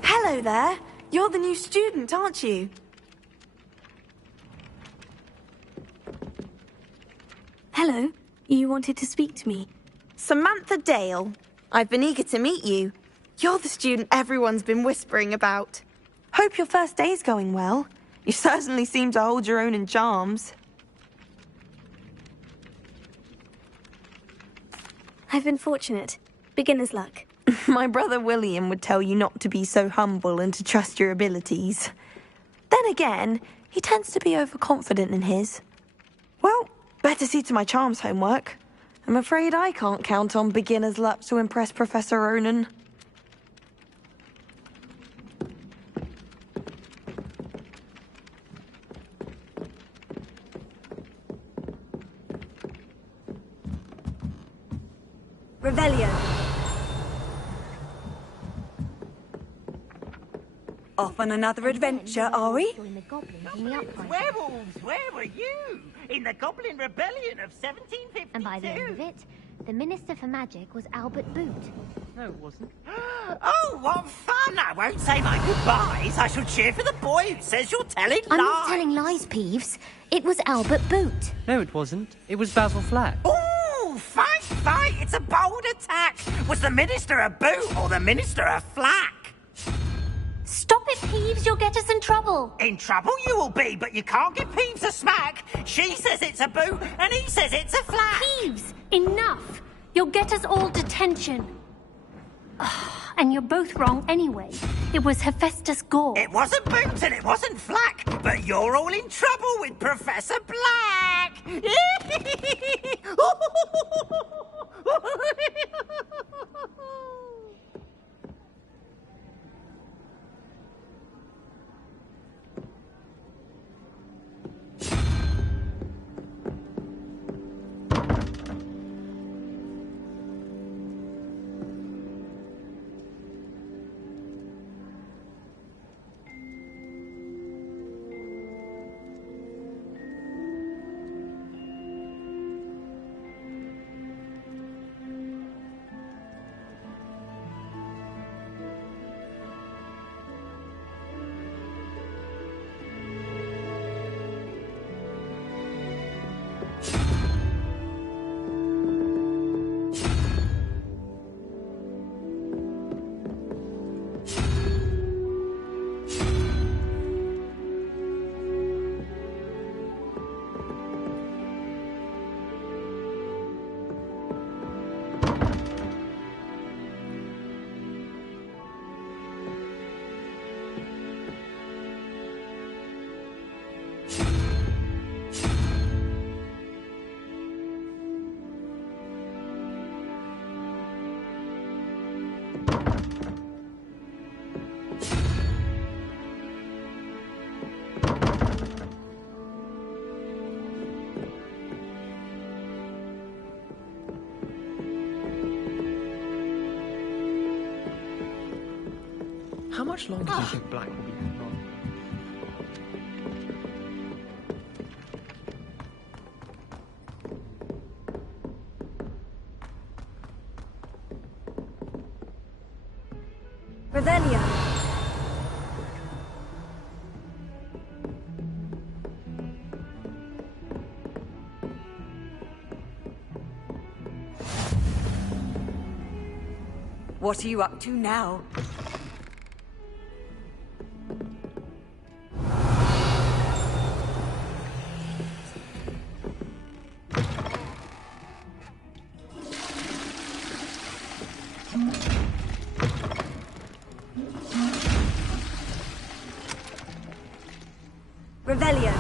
Hello there. You're the new student, aren't you? Hello. You wanted to speak to me? Samantha Dale. I've been eager to meet you. You're the student everyone's been whispering about. Hope your first day's going well. You certainly seem to hold your own in charms. I've been fortunate. Beginner's luck. My brother William would tell you not to be so humble and to trust your abilities. Then again, he tends to be overconfident in his. Well, better see to my charms homework. I'm afraid I can't count on beginner's luck to impress Professor Ronan. Revelio. Off on another adventure, are we? Werewolves, where were you? In the Goblin Rebellion of 1752. And by the end of it, the Minister for Magic was Albert Boot. No, it wasn't. Oh, what fun! I won't say my goodbyes. I shall cheer for the boy who says you're telling lies. I'm not telling lies, Peeves. It was Albert Boot. No, it wasn't. It was Basil Flack. Ooh, fight, fight! It's a bold attack. Was the Minister a boot or the Minister a flack? Stop it, Peeves. You'll get us in trouble. In trouble you will be, but you can't give Peeves a smack. She says it's a boot, and he says it's a flack. Peeves, enough. You'll get us all detention. And you're both wrong anyway. It was Hephaestus Gore. It wasn't boot and it wasn't flack, but you're all in trouble with Professor Black. How much longer do you think Black will be gone? Revelio. What are you up to now? Revelio.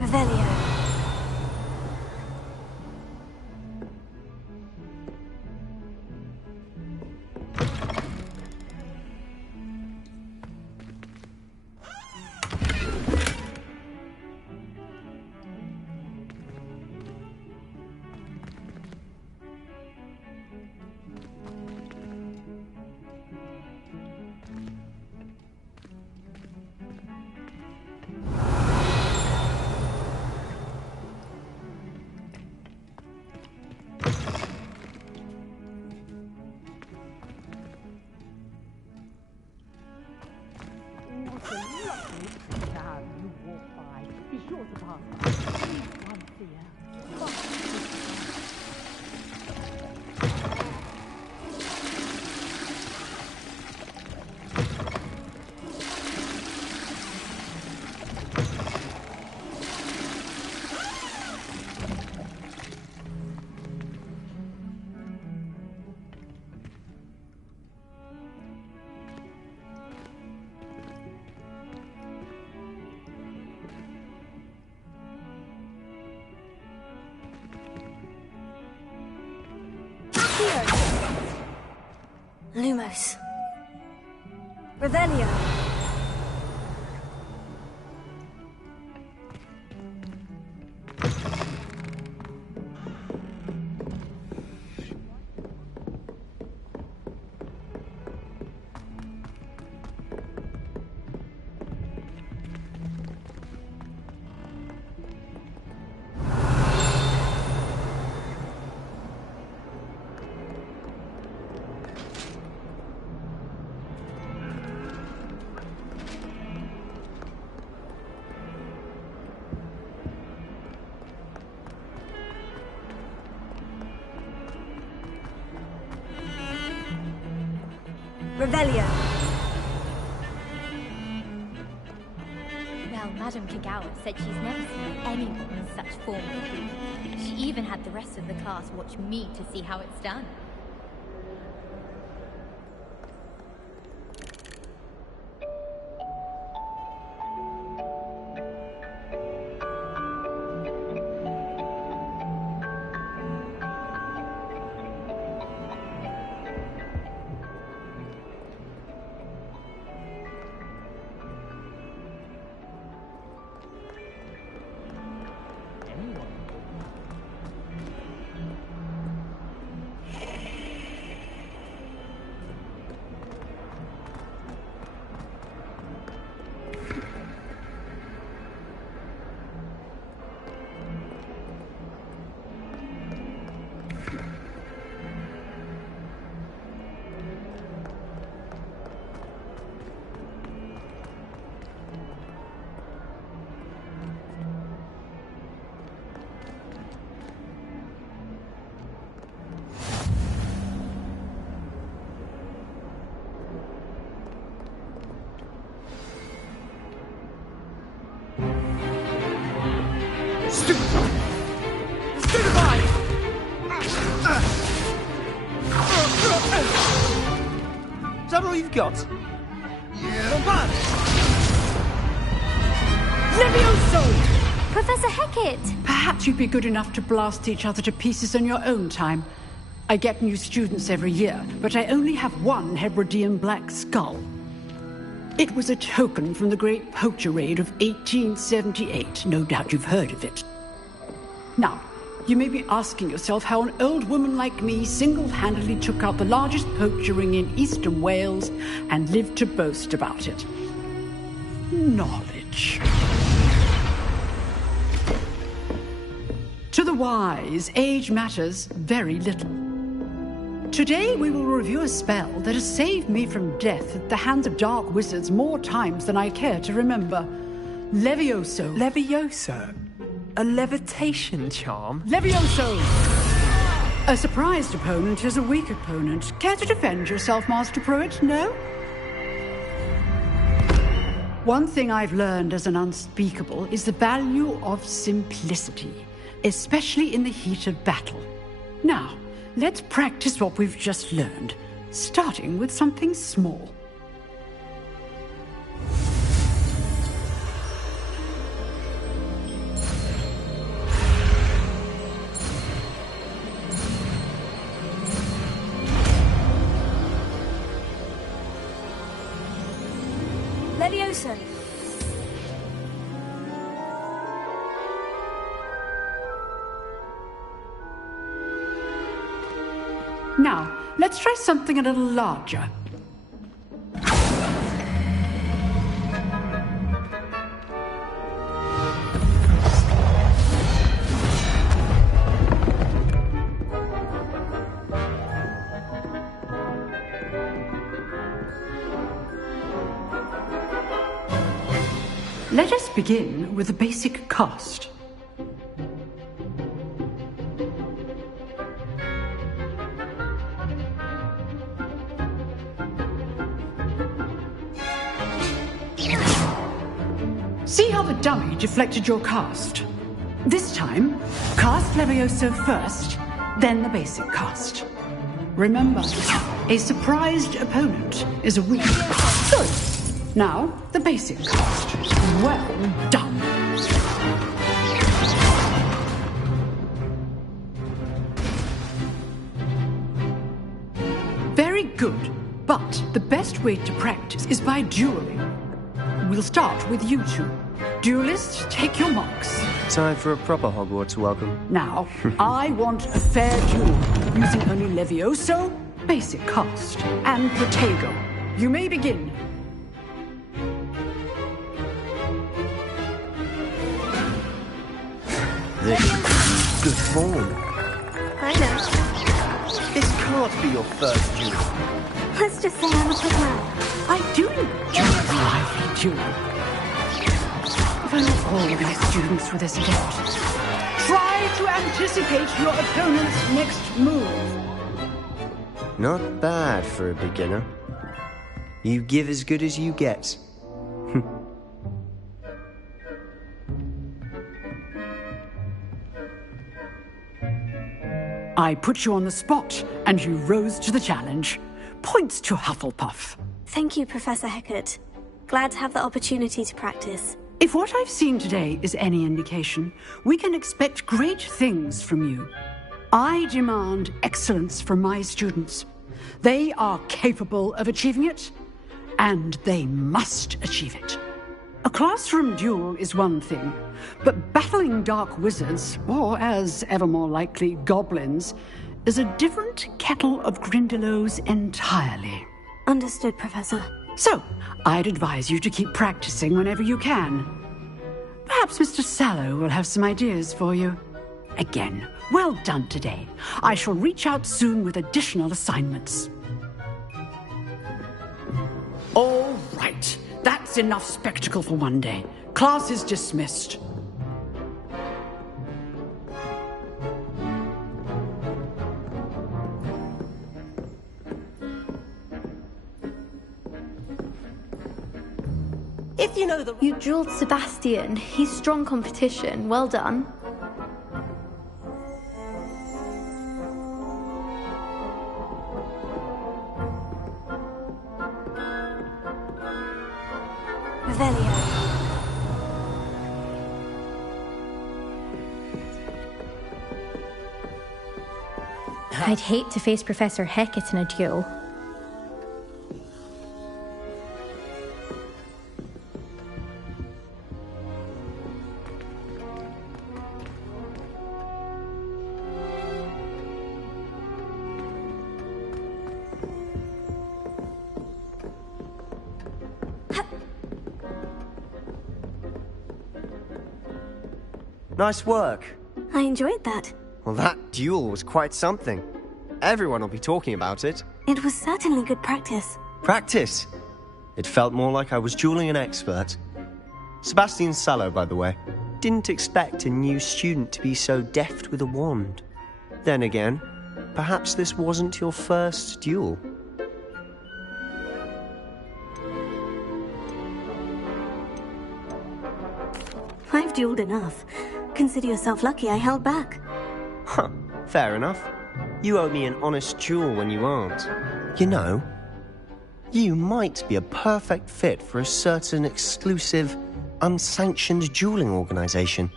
Revelio. Lumos. Revelio. Revelio. Well, Madame Kagawa said she's never seen anyone with such form of food. She even had the rest of the class watch me to see how it's done. Is that all you've got? Yeah. Levioso! Professor Hecat! Perhaps you'd be good enough to blast each other to pieces in your own time. I get new students every year, but I only have one Hebridean black skull. It was a token from the Great Poacher Raid of 1878. No doubt you've heard of it. Now, you may be asking yourself how an old woman like me single-handedly took out the largest poacher ring in eastern Wales and lived to boast about it. Knowledge. To the wise, age matters very little. Today we will review a spell that has saved me from death at the hands of dark wizards more times than I care to remember. Levioso. Levioso? A levitation charm? Levioso! A surprised opponent is a weak opponent. Care to defend yourself, Master Pruitt? No? One thing I've learned as an unspeakable is the value of simplicity, especially in the heat of battle. Now, let's practice what we've just learned, starting with something small. closer. Now, let's try something a little larger. Let us begin with the basic cast. See how the dummy deflected your cast? This time, cast Levioso first, then the basic cast. Remember, a surprised opponent is a weak. Good. Now, the basic cast. Well done. Very good, but the best way to practice is by dueling. We'll start with you two. Duelists, take your marks. Time for a proper Hogwarts welcome. Now, I want a fair duel, using only Levioso, basic cast, and Protego. You may begin. This is good form. I know. This can't be your first duel. Let's just say I'm a good man. I do enjoy a lively duel. If only all of my students were this adept. Try to anticipate your opponent's next move. Not bad for a beginner. You give as good as you get. I put you on the spot, and you rose to the challenge. Points to Hufflepuff. Thank you, Professor Hecat. Glad to have the opportunity to practice. If what I've seen today is any indication, we can expect great things from you. I demand excellence from my students. They are capable of achieving it, and they must achieve it. A classroom duel is one thing, but battling dark wizards, or as ever more likely, goblins, is a different kettle of Grindylows entirely. Understood, Professor. So, I'd advise you to keep practicing whenever you can. Perhaps Mr. Sallow will have some ideas for you. Again, well done today. I shall reach out soon with additional assignments. All right. That's enough spectacle for one day. Class is dismissed. If you know the... You drilled Sebastian. He's strong competition. Well done. Revelio. I'd hate to face Professor Hecat in a duel. Nice work. I enjoyed that. Well, that duel was quite something. Everyone will be talking about it. It was certainly good practice. Practice? It felt more like I was dueling an expert. Sebastian Sallow, by the way. Didn't expect a new student to be so deft with a wand. Then again, perhaps this wasn't your first duel. I've dueled enough. Consider yourself lucky I held back. Huh, fair enough. You owe me an honest duel when you aren't. You know, you might be a perfect fit for a certain exclusive, unsanctioned dueling organization.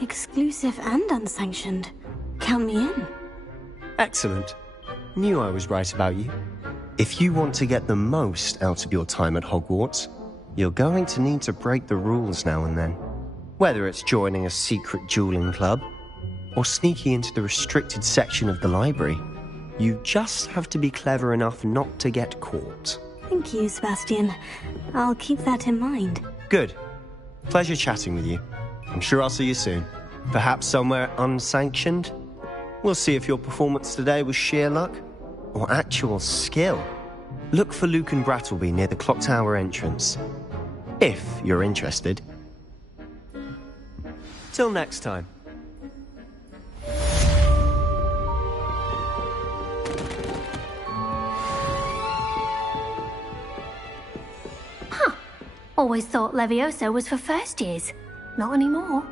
Exclusive and unsanctioned. Count me in. Excellent. Knew I was right about you. If you want to get the most out of your time at Hogwarts, you're going to need to break the rules now and then. Whether it's joining a secret dueling club, or sneaking into the restricted section of the library, you just have to be clever enough not to get caught. Thank you, Sebastian. I'll keep that in mind. Good. Pleasure chatting with you. I'm sure I'll see you soon. Perhaps somewhere unsanctioned? We'll see if your performance today was sheer luck or actual skill. Look for Luke and Brattleby near the clock tower entrance. If you're interested. Till next time. Always thought Levioso was for first years. Not anymore.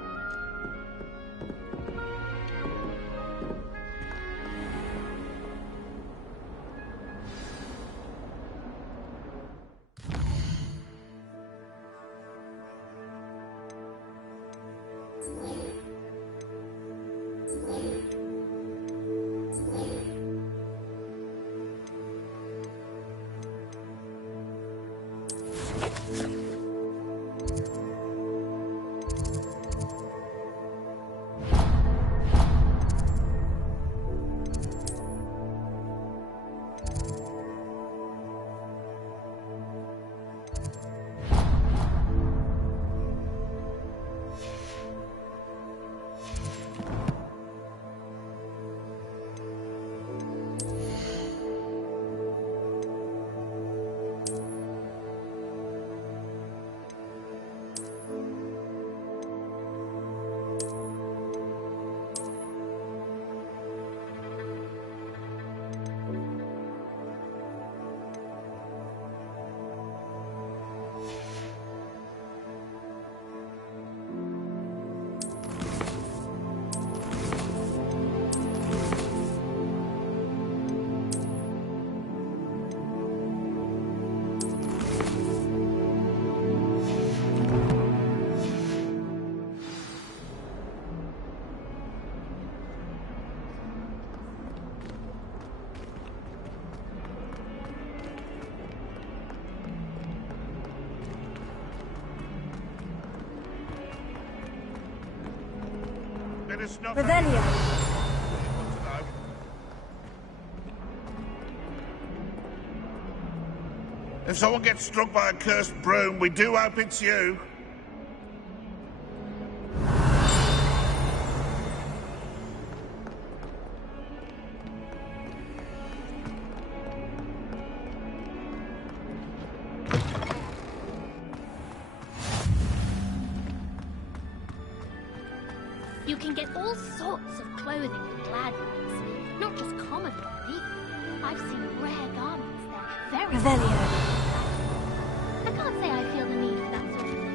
Revelio. If someone gets struck by a cursed broom, we do hope it's you. You can get all sorts of clothing with Gladwins, not just common money. I've seen rare garments there, very Revelio. I can't say I feel the need for that sort of thing.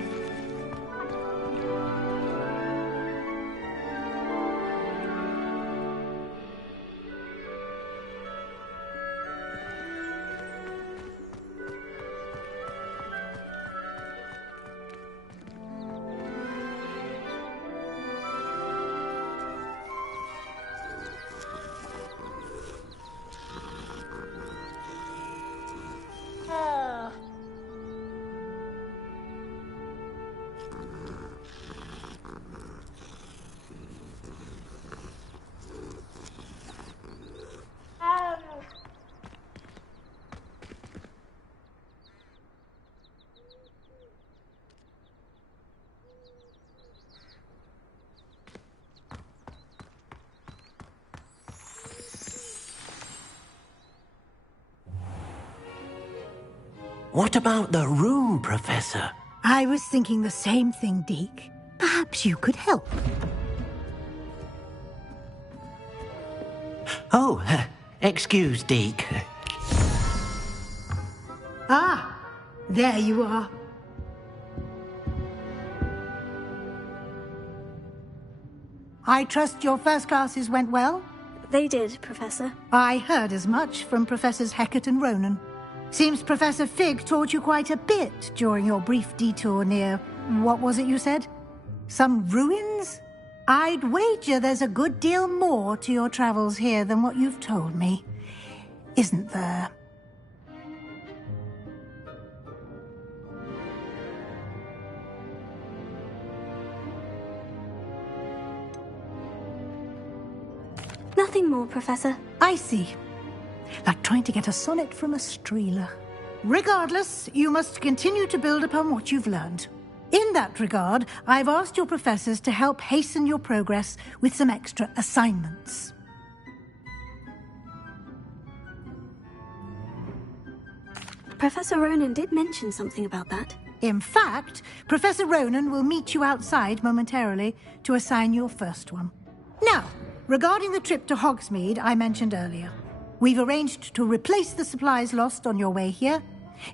What about the room, Professor? I was thinking the same thing, Deke. Perhaps you could help. Oh, excuse, Deke. Ah, there you are. I trust your first classes went well? They did, Professor. I heard as much from Professors Hecat and Ronan. Seems Professor Fig taught you quite a bit during your brief detour near... what was it you said? Some ruins? I'd wager there's a good deal more to your travels here than what you've told me, isn't there? Nothing more, Professor. I see. Like trying to get a sonnet from a streeler. Regardless, you must continue to build upon what you've learned. In that regard, I've asked your professors to help hasten your progress with some extra assignments. Professor Ronan did mention something about that. In fact, Professor Ronan will meet you outside momentarily to assign your first one. Now, regarding the trip to Hogsmeade I mentioned earlier, we've arranged to replace the supplies lost on your way here,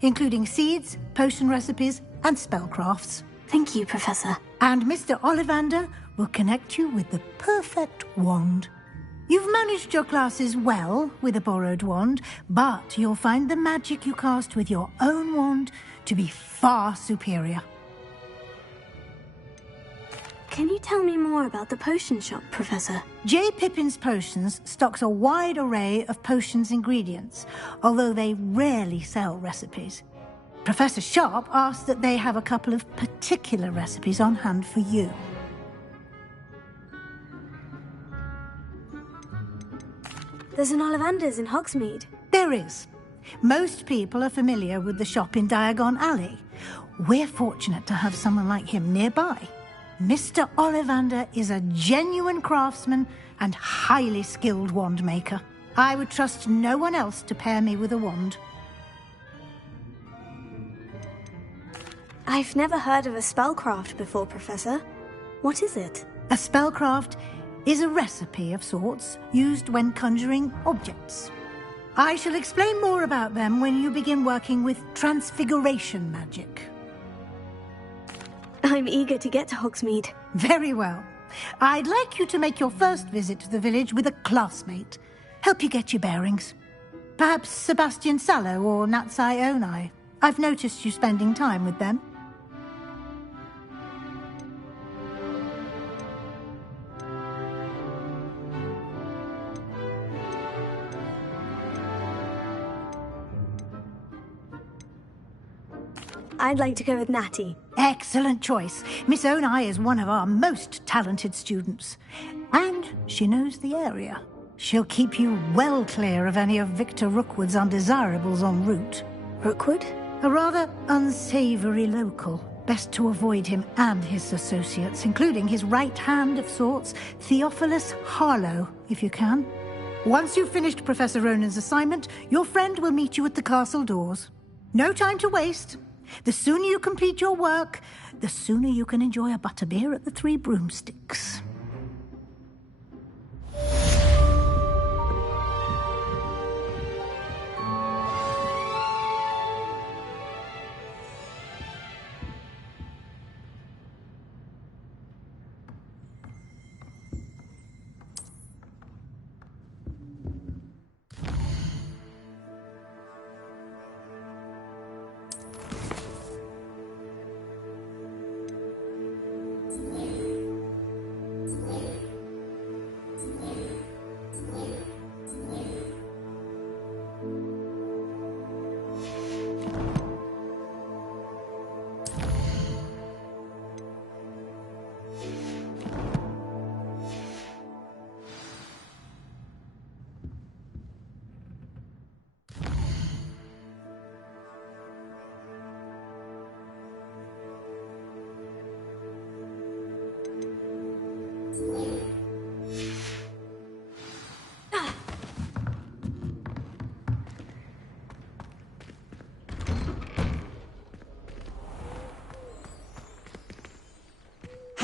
including seeds, potion recipes, and spellcrafts. Thank you, Professor. And Mr. Ollivander will connect you with the perfect wand. You've managed your classes well with a borrowed wand, but you'll find the magic you cast with your own wand to be far superior. Can you tell me more about the potion shop, Professor? J. Pippin's Potions stocks a wide array of potions ingredients, although they rarely sell recipes. Professor Sharp asked that they have a couple of particular recipes on hand for you. There's an Ollivander's in Hogsmeade. There is. Most people are familiar with the shop in Diagon Alley. We're fortunate to have someone like him nearby. Mr. Ollivander is a genuine craftsman and highly skilled wand maker. I would trust no one else to pair me with a wand. I've never heard of a spellcraft before, Professor. What is it? A spellcraft is a recipe of sorts used when conjuring objects. I shall explain more about them when you begin working with transfiguration magic. I'm eager to get to Hogsmeade. Very well. I'd like you to make your first visit to the village with a classmate. Help you get your bearings. Perhaps Sebastian Sallow or Natsai Onai. I've noticed you spending time with them. I'd like to go with Natty. Excellent choice. Miss Onai is one of our most talented students. And she knows the area. She'll keep you well clear of any of Victor Rookwood's undesirables en route. Rookwood? A rather unsavoury local. Best to avoid him and his associates, including his right hand of sorts, Theophilus Harlow, if you can. Once you've finished Professor Ronan's assignment, your friend will meet you at the castle doors. No time to waste. The sooner you complete your work, the sooner you can enjoy a butterbeer at the Three Broomsticks.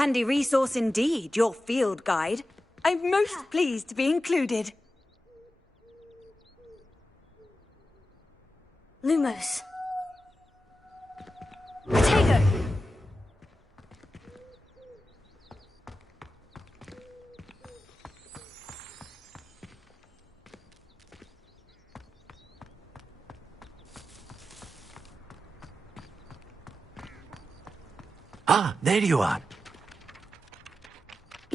Handy resource indeed, your field guide. I'm most pleased to be included. Lumos. Protego! Ah, there you are.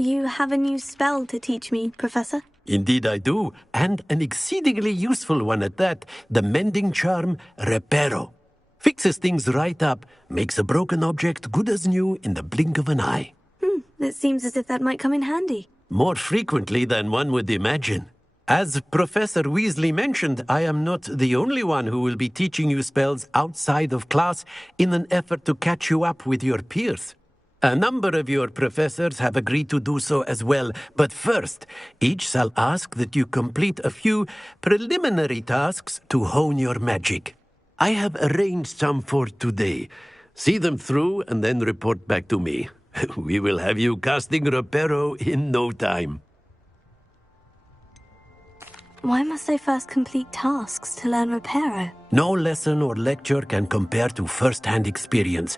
You have a new spell to teach me, Professor? Indeed I do, and an exceedingly useful one at that. The mending charm, Reparo. Fixes things right up, makes a broken object good as new in the blink of an eye. It seems as if that might come in handy. More frequently than one would imagine. As Professor Weasley mentioned, I am not the only one who will be teaching you spells outside of class in an effort to catch you up with your peers. A number of your professors have agreed to do so as well, but first, each shall ask that you complete a few preliminary tasks to hone your magic. I have arranged some for today. See them through and then report back to me. We will have you casting Reparo in no time. Why must I first complete tasks to learn Reparo? No lesson or lecture can compare to first-hand experience,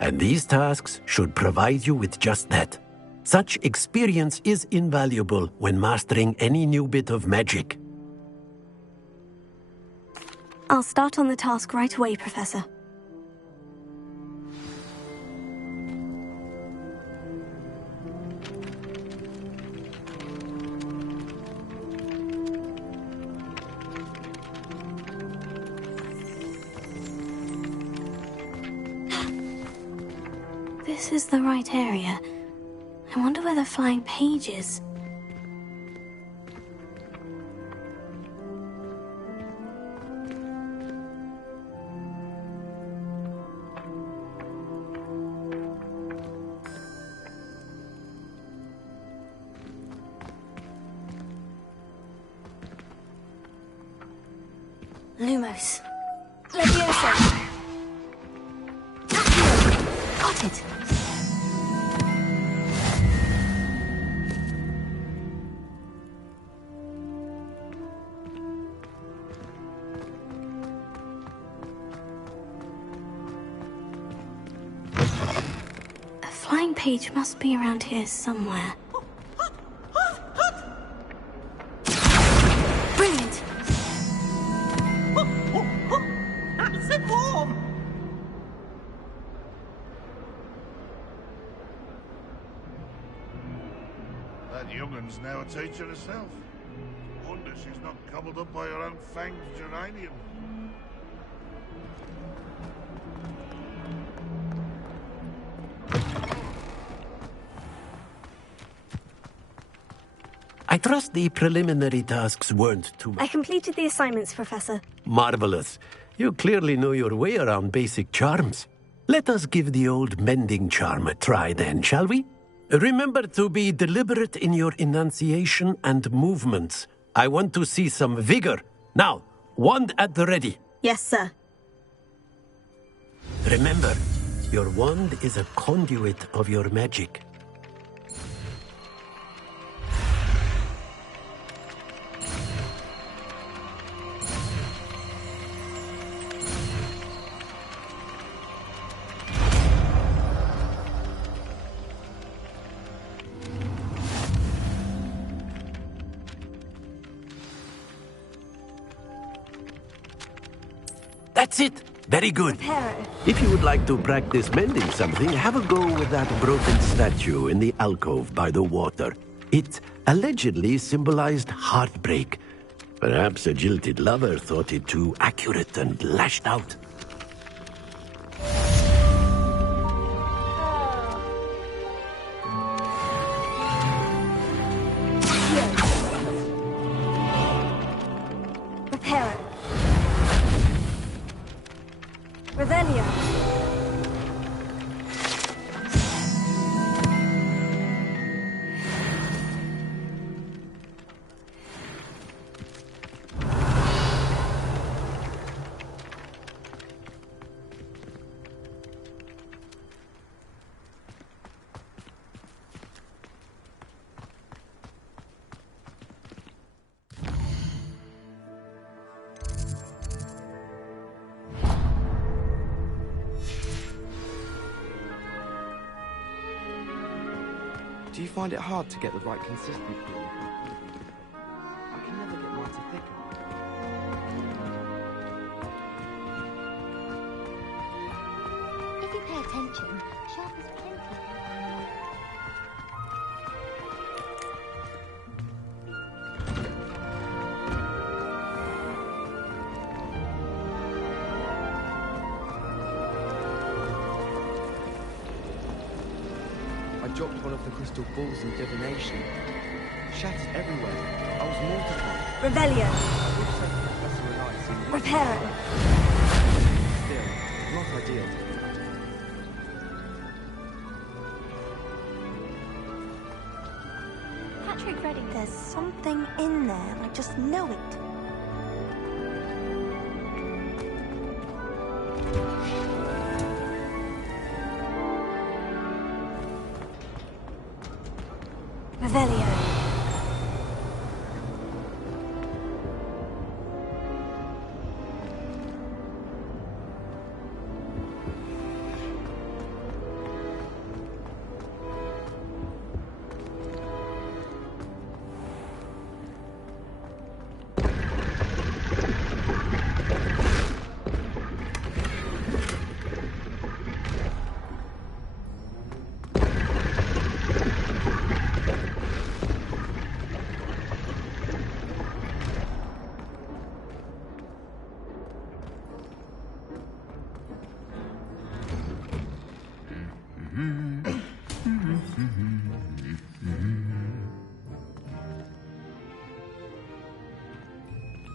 and these tasks should provide you with just that. Such experience is invaluable when mastering any new bit of magic. I'll start on the task right away, Professor. This is the right area. I wonder where the flying page is. Lumos. Leviosa. Got it. A flying page must be around here somewhere. Brilliant. That's a form! That young'un's now a teacher herself. Wonder she's not gobbled up by her own fanged geranium. I trust the preliminary tasks weren't too much. I completed the assignments, Professor. Marvelous. You clearly know your way around basic charms. Let us give the old mending charm a try then, shall we? Remember to be deliberate in your enunciation and movements. I want to see some vigor. Now, wand at the ready. Yes, sir. Remember, your wand is a conduit of your magic. That's it. Very good. If you would like to practice mending something, have a go with that broken statue in the alcove by the water. It allegedly symbolized heartbreak. Perhaps a jilted lover thought it too accurate and lashed out. Reparo. Revelio. Do you find it hard to get the right consistency? I can never get mine to thicken. If you pay attention, sharp is plenty. dropped one of the crystal balls in divination. Shattered everywhere. I was mortified. Revelio. I wish so Professor and I seemed like Reparo. still not ideal. Patrick Redding. There's something in there. I just know it. Revelio.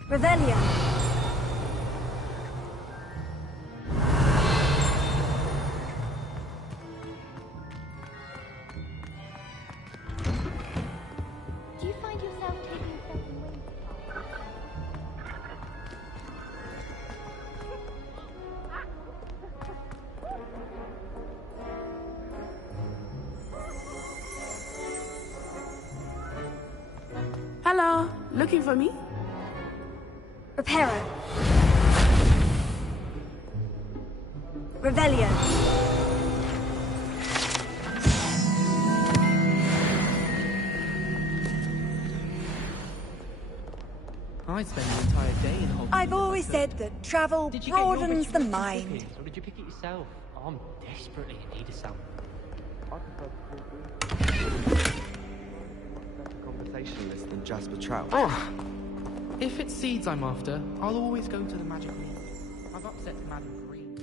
Revelio. Do you find yourself taking certain ways apart? Hello, looking for me? Reparo. Revelio. I spend the entire day in Hogwarts. I've always said that travel Did you get your broadens the vegetable mind. cookies, or did you pick it yourself? I'm desperately in need of some. Conversationalist than Jasper Trout. If it's seeds I'm after, I'll always go to the magic room. I've upset Madam Green.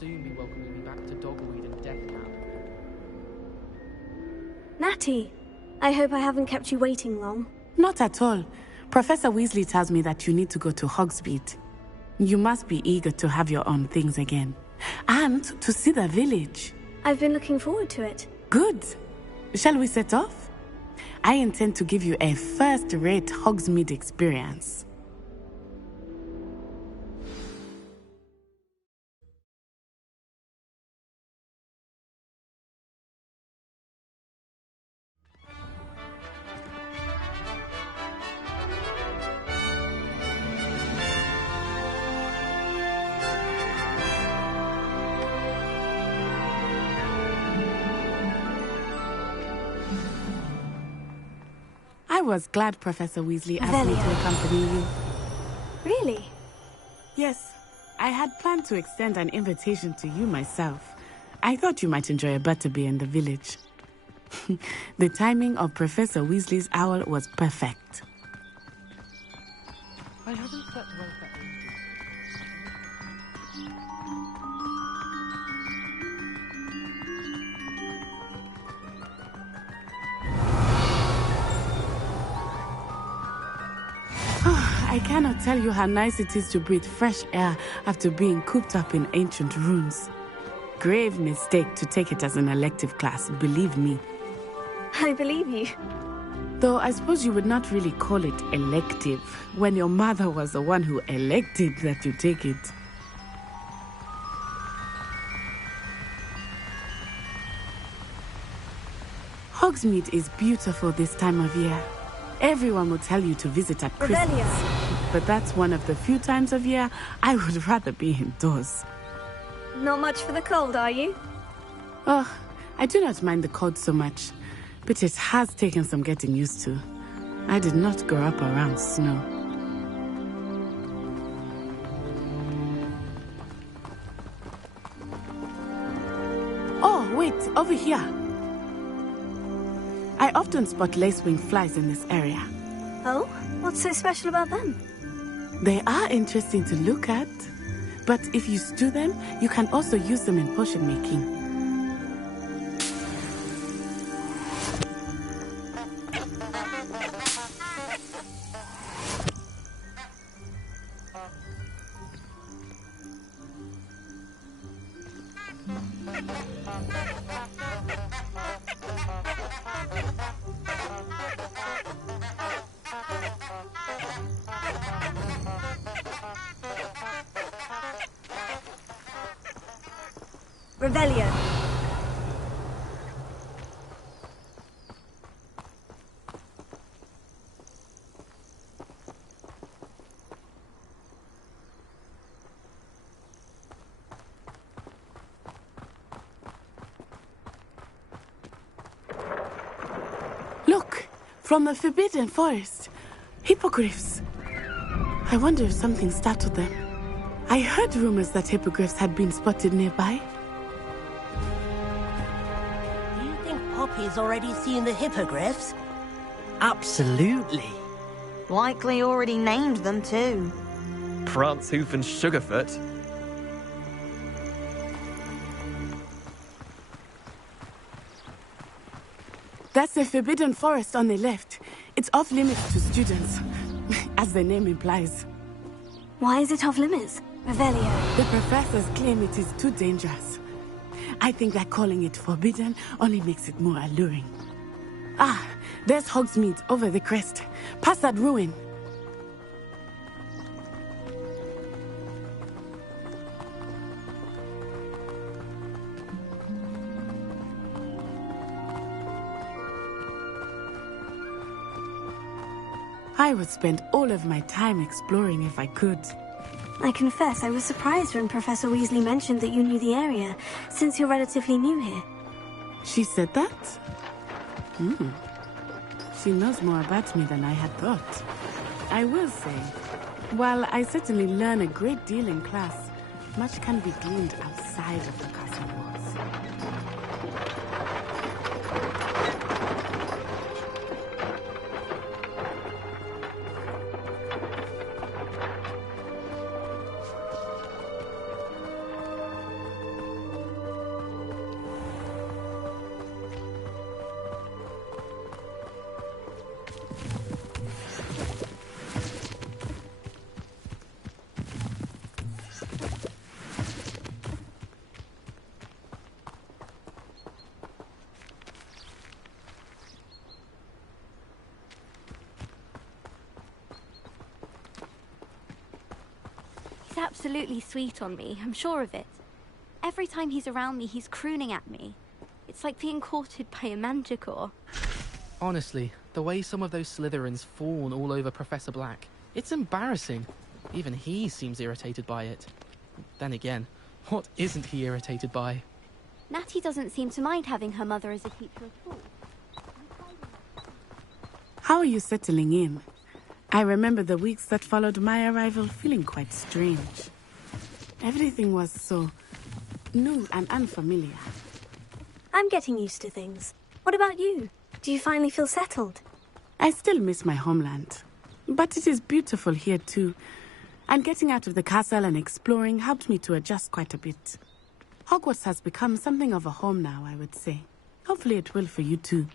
soon be welcoming me back to Dogweed and Death Camp. Natty, I hope I haven't kept you waiting long. Not at all. Professor Weasley tells me that you need to go to Hogsmeade. You must be eager to have your own things again. And to see the village. I've been looking forward to it. Good. Shall we set off? I intend to give you a first-rate Hogsmeade experience. I was glad Professor Weasley asked me to accompany you. Really? Yes. I had planned to extend an invitation to you myself. I thought you might enjoy a butterbeer in the village. The timing of Professor Weasley's owl was perfect. I haven't slept well for ages. I cannot tell you how nice it is to breathe fresh air after being cooped up in ancient rooms. Grave mistake to take it as an elective class, believe me. I believe you. Though I suppose you would not really call it elective when your mother was the one who elected that you take it. Hogsmeade is beautiful this time of year. Everyone will tell you to visit at Christmas. But that's one of the few times of year I would rather be indoors. Not much for the cold, are you? Oh, I do not mind the cold so much, but it has taken some getting used to. I did not grow up around snow. Oh, wait, over here. I often spot lacewing flies in this area. Oh? What's so special about them? They are interesting to look at, but if you stew them, you can also use them in potion making. Revelio. Look! From the Forbidden Forest. Hippogriffs. I wonder if something startled them. I heard rumors that hippogriffs had been spotted nearby. Poppy's already seen the hippogriffs? Absolutely. Likely already named them too. Prance, Hoof and Sugarfoot. That's the Forbidden Forest on the left. It's off limits to students, as the name implies. Why is it off limits? Revelio. The professors claim it is too dangerous. I think that calling it forbidden only makes it more alluring. Ah, there's Hogsmeade over the crest. Past that ruin. I would spend all of my time exploring if I could. I confess I was surprised when Professor Weasley mentioned that you knew the area, since you're relatively new here. She said that? She knows more about me than I had thought. I will say, while I certainly learn a great deal in class, much can be gleaned outside of the castle walls. absolutely sweet on me, I'm sure of it. Every time he's around me, he's crooning at me. It's like being courted by a manticore. Honestly, the way some of those Slytherins fawn all over Professor Black, it's embarrassing. Even he seems irritated by it. Then again, what isn't he irritated by? Natty doesn't seem to mind having her mother as a teacher at all. How are you settling in? I remember the weeks that followed my arrival feeling quite strange. Everything was so new and unfamiliar. I'm getting used to things. What about you? Do you finally feel settled? I still miss my homeland. But it is beautiful here too. And getting out of the castle and exploring helped me to adjust quite a bit. Hogwarts has become something of a home now, I would say. Hopefully it will for you too.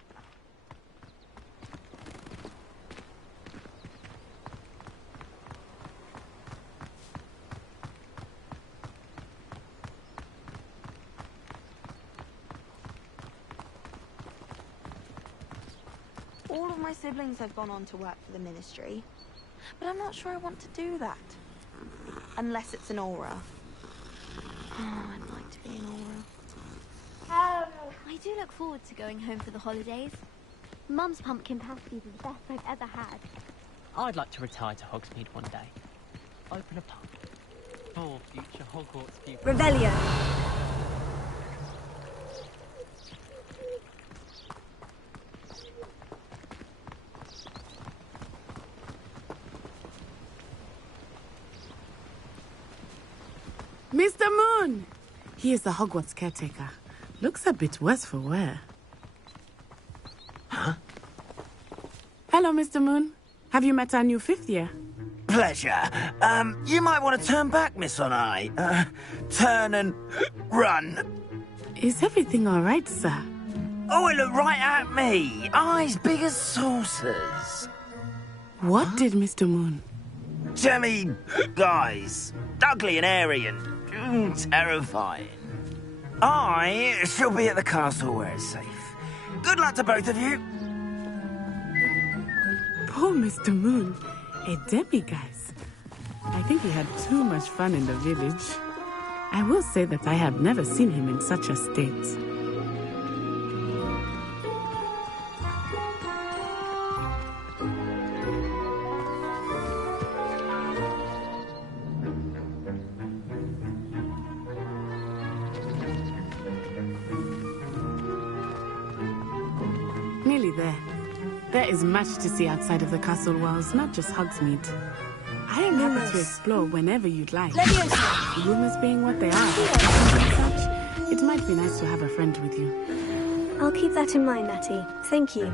All of my siblings have gone on to work for the Ministry, but I'm not sure I want to do that. Unless it's an aura. Oh, I'd like to be an aura. I do look forward to going home for the holidays. Mum's pumpkin pasties are the best I've ever had. I'd like to retire to Hogsmeade one day. Open a pub. For future Hogwarts pupils. Revelio. Mr. Moon! He is the Hogwarts caretaker. Looks a bit worse for wear. Huh? Hello, Mr. Moon. Have you met our new 5th year? Pleasure. You might want to turn back, Miss On-Eye. Turn and run. Is everything all right, sir? Oh, it looked right at me. Eyes big as saucers. What did Mr. Moon? Jemmy, guys. Ugly and airy and terrifying. I shall be at the castle where it's safe. Good luck to both of you. Poor Mr. Moon. A demiguise. I think he had too much fun in the village. I will say that I have never seen him in such a state. Nearly there. There is much to see outside of the castle walls, not just Hogsmeade. I am happy to explore whenever you'd like. Rumors being what they are, such, it might be nice to have a friend with you. I'll keep that in mind, Natty. Thank you.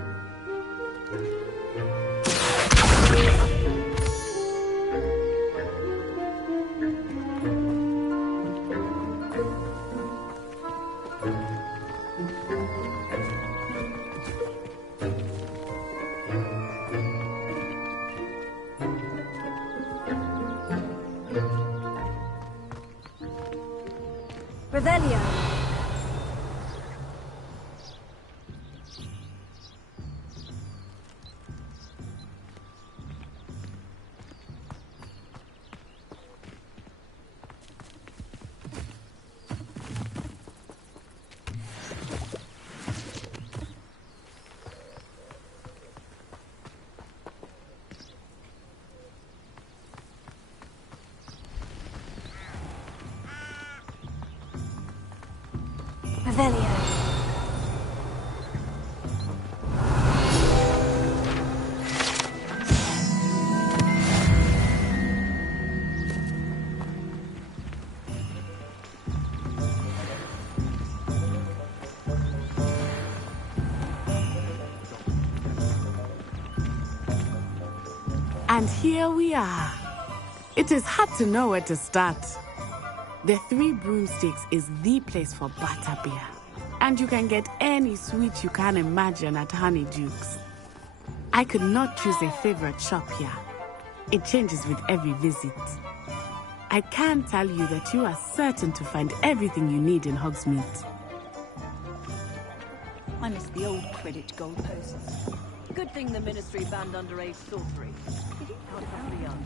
Revelio. Revelio. And here we are. It is hard to know where to start. The Three Broomsticks is the place for butterbeer. And you can get any sweet you can imagine at Honeyduke's. I could not choose a favorite shop here. It changes with every visit. I can tell you that you are certain to find everything you need in Hogsmeade. I miss the old Quidditch goalposts. Good thing the Ministry banned underage sorcery. Did you count how young?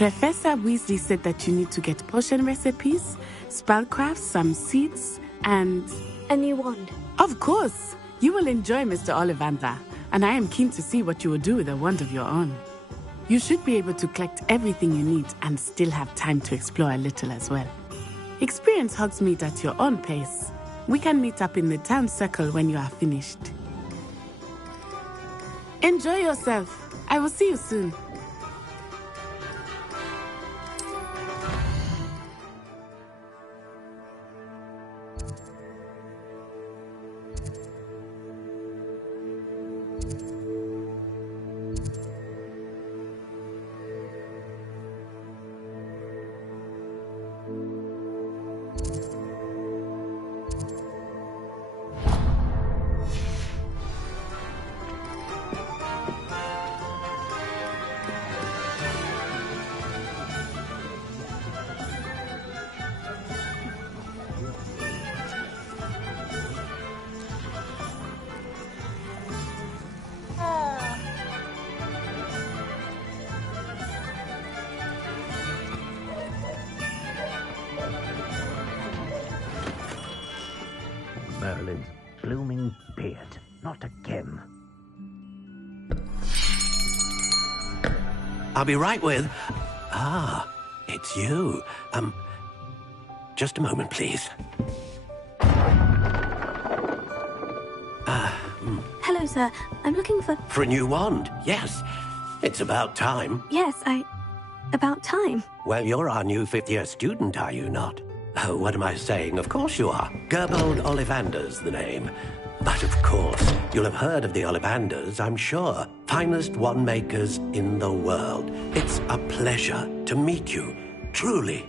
Professor Weasley said that you need to get potion recipes, spellcrafts, some seeds, and... a new wand. Of course! You will enjoy Mr. Ollivander, and I am keen to see what you will do with a wand of your own. You should be able to collect everything you need and still have time to explore a little as well. Experience Hogsmeade at your own pace. We can meet up in the town circle when you are finished. Enjoy yourself. I will see you soon. Merlin's blooming beard. Not again. I'll be right with... Ah, it's you. Just a moment, please. Hello, sir. I'm looking for... For a new wand, yes. It's about time. Yes, about time. Well, you're our new fifth-year student, are you not? Oh, what am I saying? Of course you are. Gerbold Ollivander's the name. But of course, you'll have heard of the Ollivanders, I'm sure. Finest wand makers in the world. It's a pleasure to meet you, truly.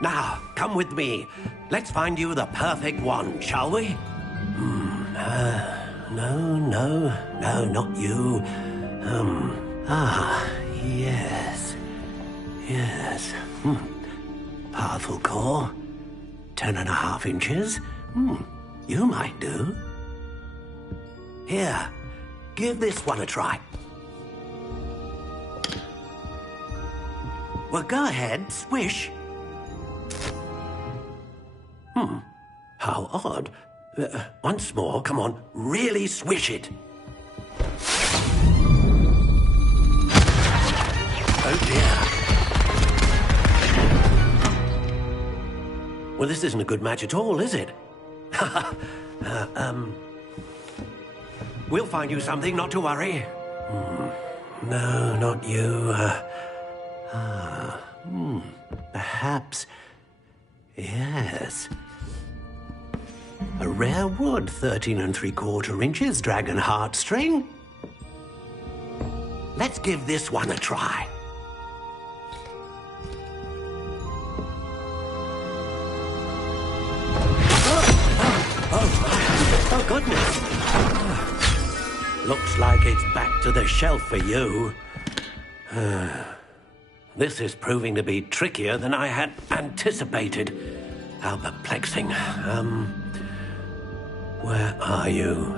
Now, come with me. Let's find you the perfect wand, shall we? No, not you. Yes. Powerful core. 10.5 inches. You might do. Here, give this one a try. Well, go ahead, swish. How odd. Once more, come on, really swish it. Oh dear. Well, this isn't a good match at all, is it? We'll find you something, not to worry. No, not you. Perhaps... Yes. A rare wood, 13 3/4 inches, dragon heartstring. Let's give this one a try. Oh, goodness. Looks like it's back to the shelf for you. This is proving to be trickier than I had anticipated. How perplexing. Where are you?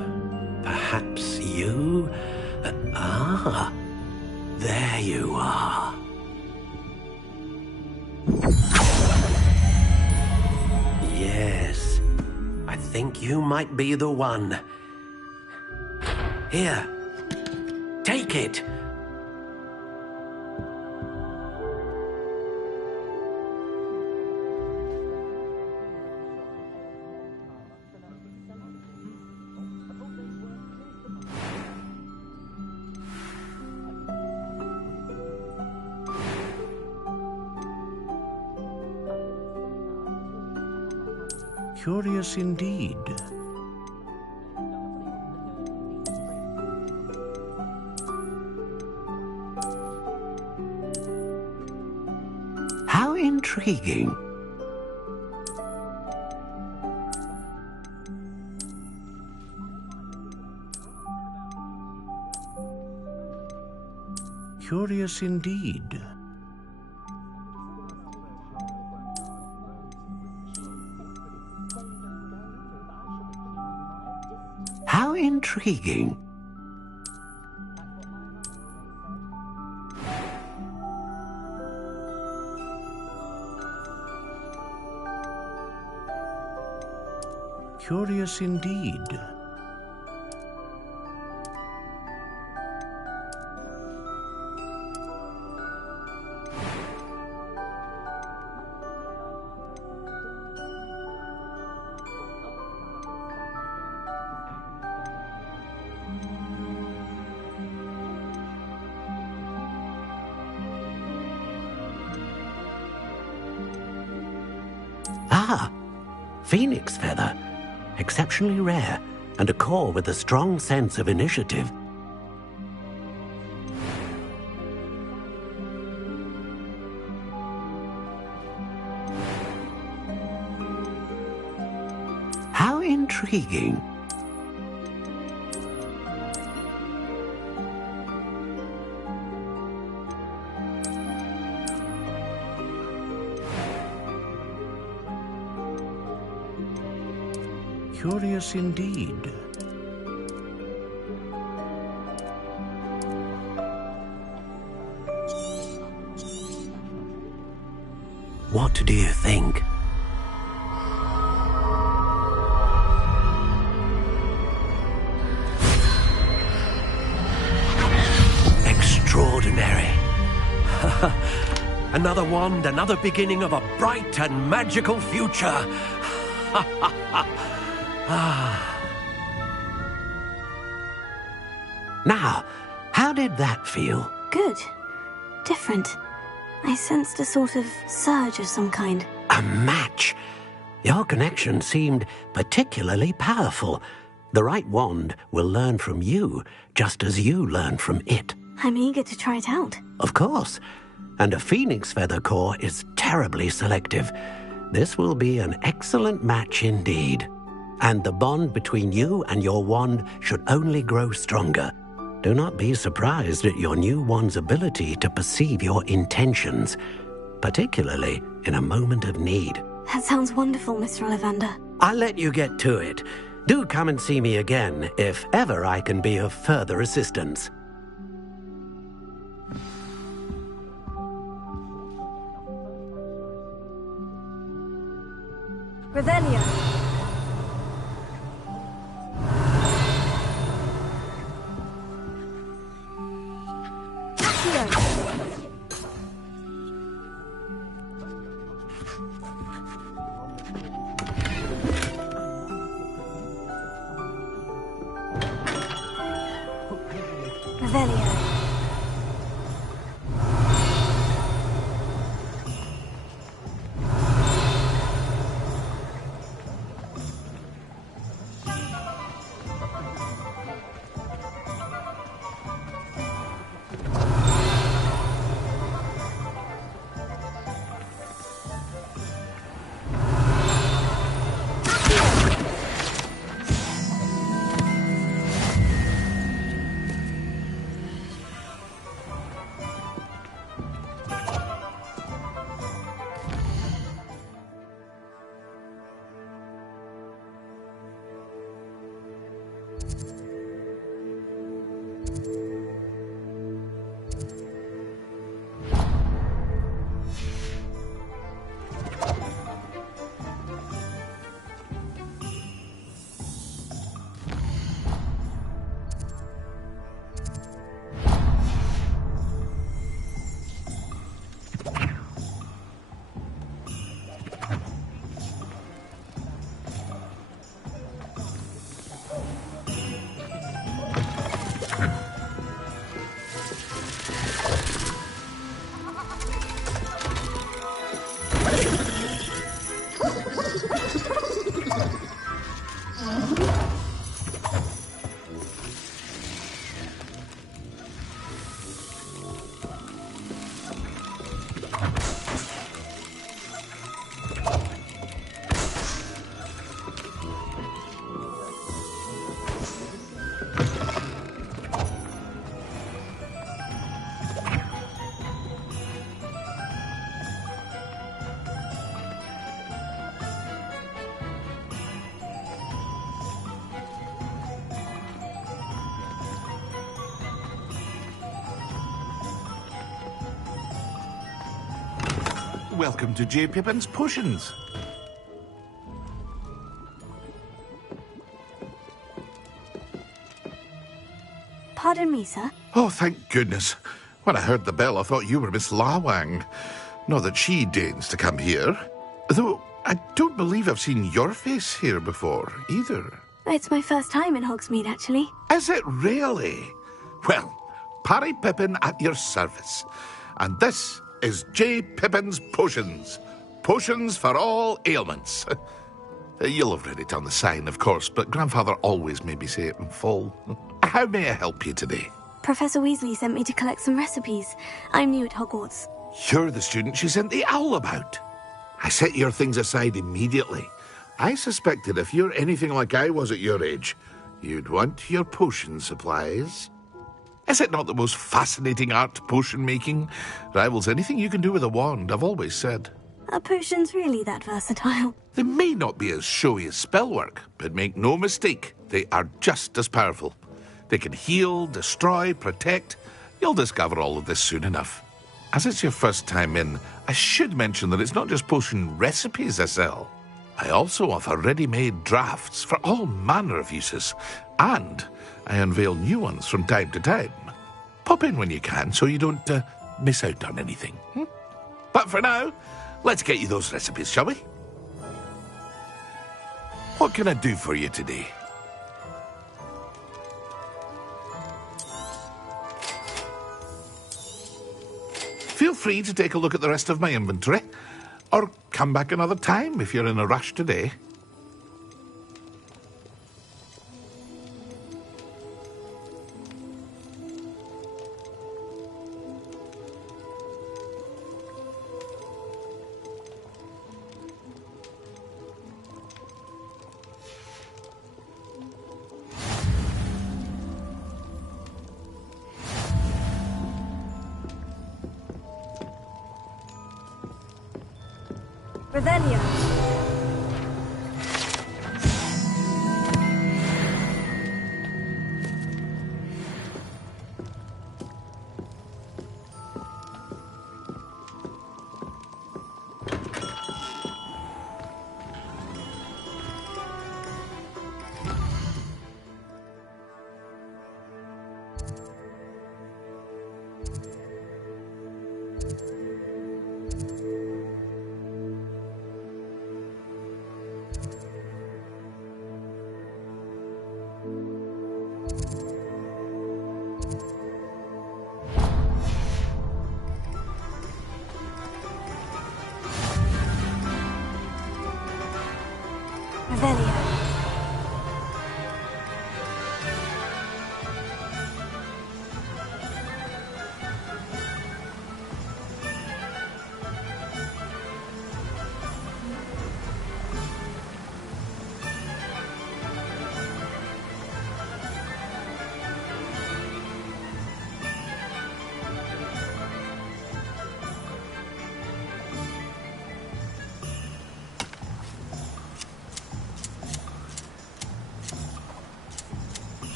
Perhaps you? There you are. Yes. I think you might be the one. Here. Take it. Curious indeed. How intriguing. Curious indeed. How intriguing. Curious indeed. Ah, phoenix feather. Exceptionally rare, and a core with a strong sense of initiative. How intriguing. Curious indeed. What do you think? Extraordinary. Another wand, another beginning of a bright and magical future. Now, how did that feel? Good. Different. I sensed a sort of surge of some kind. A match? Your connection seemed particularly powerful. The right wand will learn from you, just as you learn from it. I'm eager to try it out. Of course. And a phoenix feather core is terribly selective. This will be an excellent match indeed. And the bond between you and your wand should only grow stronger. Do not be surprised at your new wand's ability to perceive your intentions, particularly in a moment of need. That sounds wonderful, Mr. Ollivander. I'll let you get to it. Do come and see me again if ever I can be of further assistance. Revelio. Welcome to J. Pippin's Potions. Pardon me, sir. Oh, thank goodness. When I heard the bell, I thought you were Miss Lawang. Not that she deigns to come here. Though I don't believe I've seen your face here before, either. It's my first time in Hogsmeade, actually. Is it really? Well, Parry Pippin at your service. And this is J. Pippin's Potions. Potions for all ailments. You'll have read it on the sign, of course, but Grandfather always made me say it in full. How may I help you today? Professor Weasley sent me to collect some recipes. I'm new at Hogwarts. You're the student she sent the owl about. I set your things aside immediately. I suspected if you're anything like I was at your age, you'd want your potion supplies. Is it not the most fascinating art, potion making? Rivals anything you can do with a wand, I've always said. Are potions really that versatile? They may not be as showy as spellwork, but make no mistake, they are just as powerful. They can heal, destroy, protect. You'll discover all of this soon enough. As it's your first time in, I should mention that it's not just potion recipes I sell. I also offer ready-made drafts for all manner of uses, and I unveil new ones from time to time. Pop in when you can so you don't miss out on anything. But for now, let's get you those recipes, shall we? What can I do for you today? Feel free to take a look at the rest of my inventory, or come back another time if you're in a rush today. Revelio.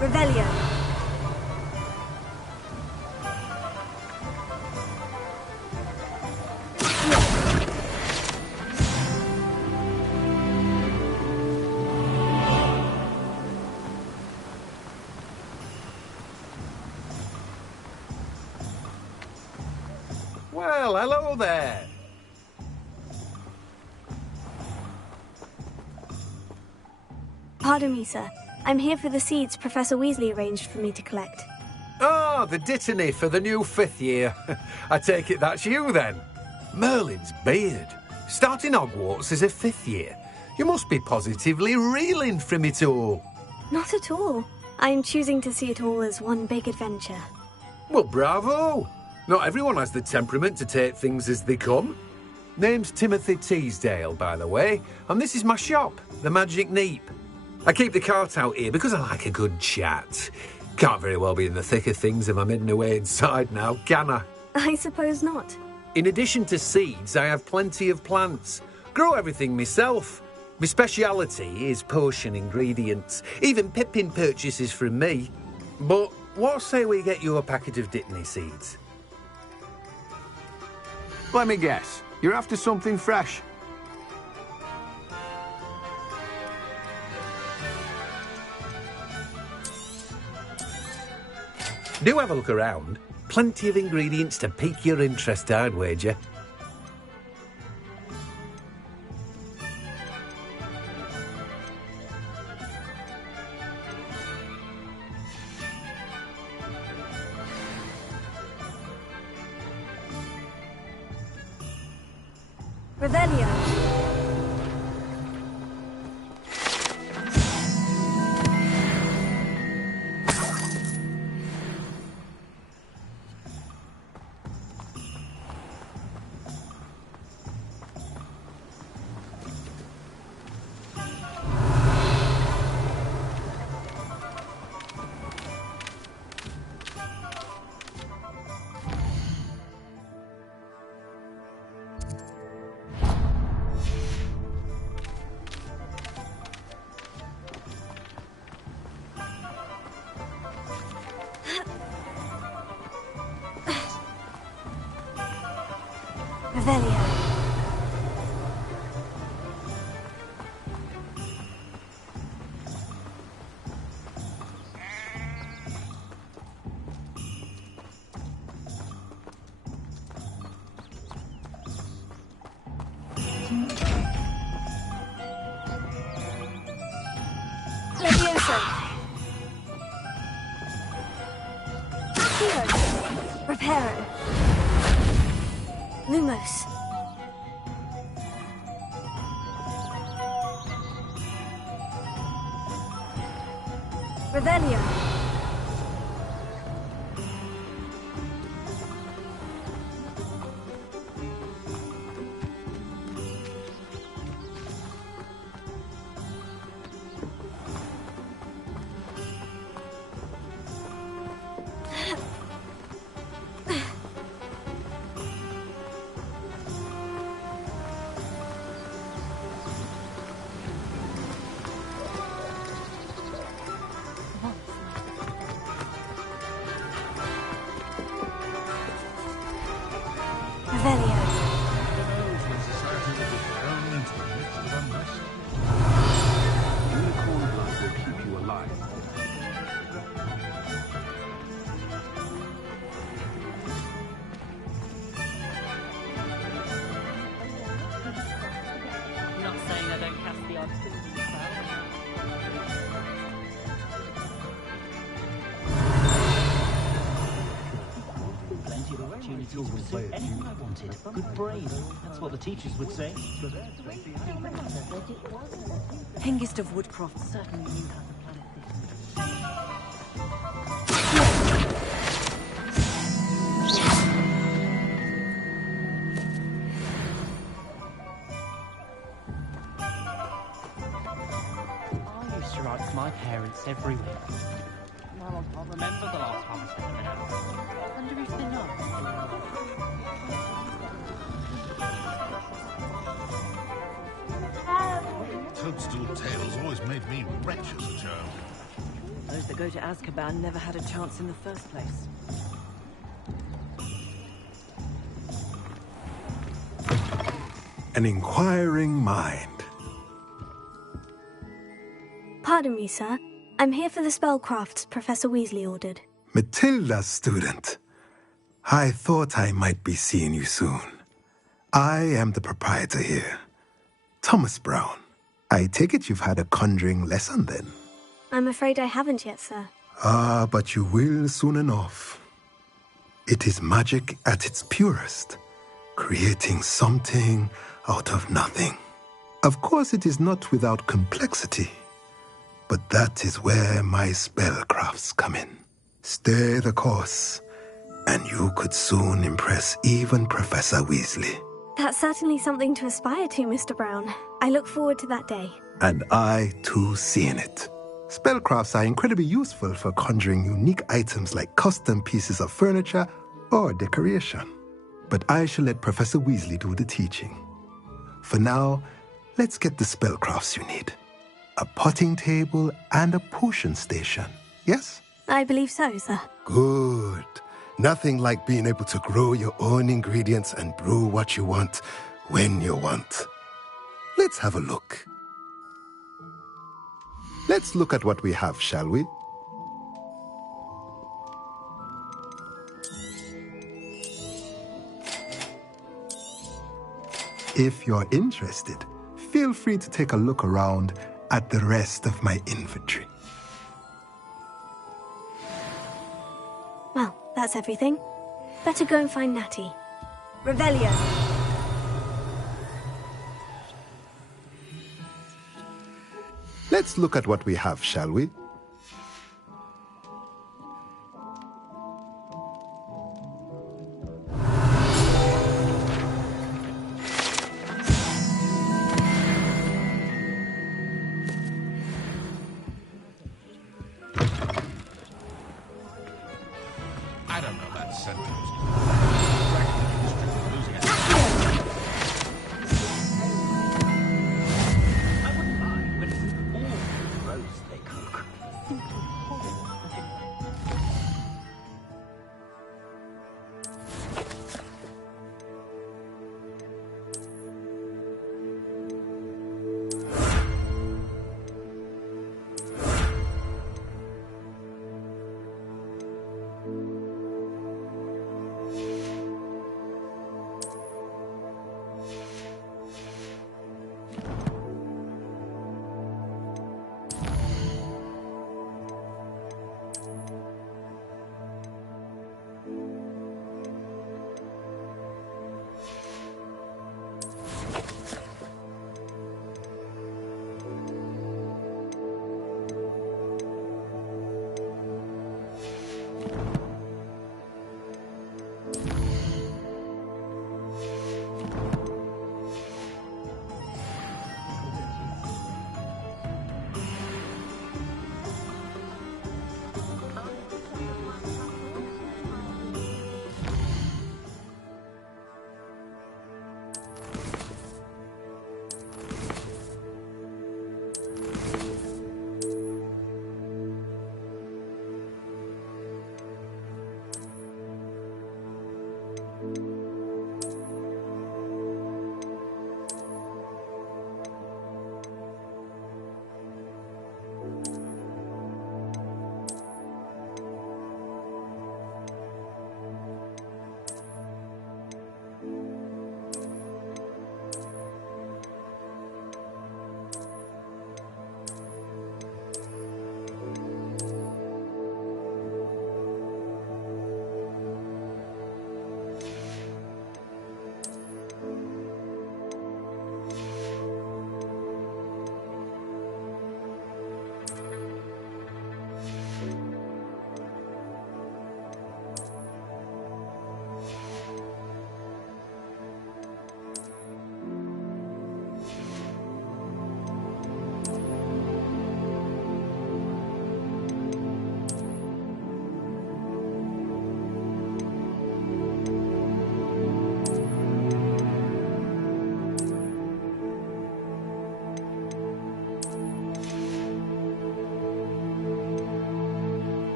Revelio. Well, hello there. Pardon me, sir. I'm here for the seeds Professor Weasley arranged for me to collect. Ah, the dittany for the new 5th year. I take it that's you, then. Merlin's beard. Starting Hogwarts as a 5th year. You must be positively reeling from it all. Not at all. I'm choosing to see it all as one big adventure. Well, bravo. Not everyone has the temperament to take things as they come. Name's Timothy Teasdale, by the way, and this is my shop, the Magic Neep. I keep the cart out here because I like a good chat. Can't very well be in the thick of things if I'm hidden away inside now, can I? I suppose not. In addition to seeds, I have plenty of plants. Grow everything myself. My speciality is potion ingredients. Even Pippin purchases from me. But what say we get you a packet of Dittany seeds? Let me guess. You're after something fresh. Do have a look around. Plenty of ingredients to pique your interest, I'd wager. Revelio. Revelio. Levioso. Accio. Reparo. Lumos. Revelio. Not saying I don't cast the odd Plenty of opportunities to pursue anything I wanted. Good brain, that's what the teachers would say. Hengist of Woodcroft certainly knew how to plan it. I used to write to my parents every week. Well, I can't remember the last time I sent them an answer. I wonder if they know. Toadstool tales always made me wretch as a child. Those that go to Azkaban never had a chance in the first place. An inquiring mind. Pardon me, sir. I'm here for the spellcrafts Professor Weasley ordered. Matilda's student. I thought I might be seeing you soon. I am the proprietor here, Thomas Brown. I take it you've had a conjuring lesson then? I'm afraid I haven't yet, sir. Ah, but you will soon enough. It is magic at its purest, creating something out of nothing. Of course, it is not without complexity, but that is where my spellcrafts come in. Stay the course, and you could soon impress even Professor Weasley. That's certainly something to aspire to, Mr. Brown. I look forward to that day. And I, too, seeing it. Spellcrafts are incredibly useful for conjuring unique items like custom pieces of furniture or decoration. But I shall let Professor Weasley do the teaching. For now, let's get the spellcrafts you need. A potting table and a potion station, yes? I believe so, sir. Good. Nothing like being able to grow your own ingredients and brew what you want, when you want. Let's have a look. Let's look at what we have, shall we? If you're interested, feel free to take a look around at the rest of my inventory. Well, that's everything. Better go and find Natty. Revelio. Let's look at what we have, shall we? I don't know that sentence.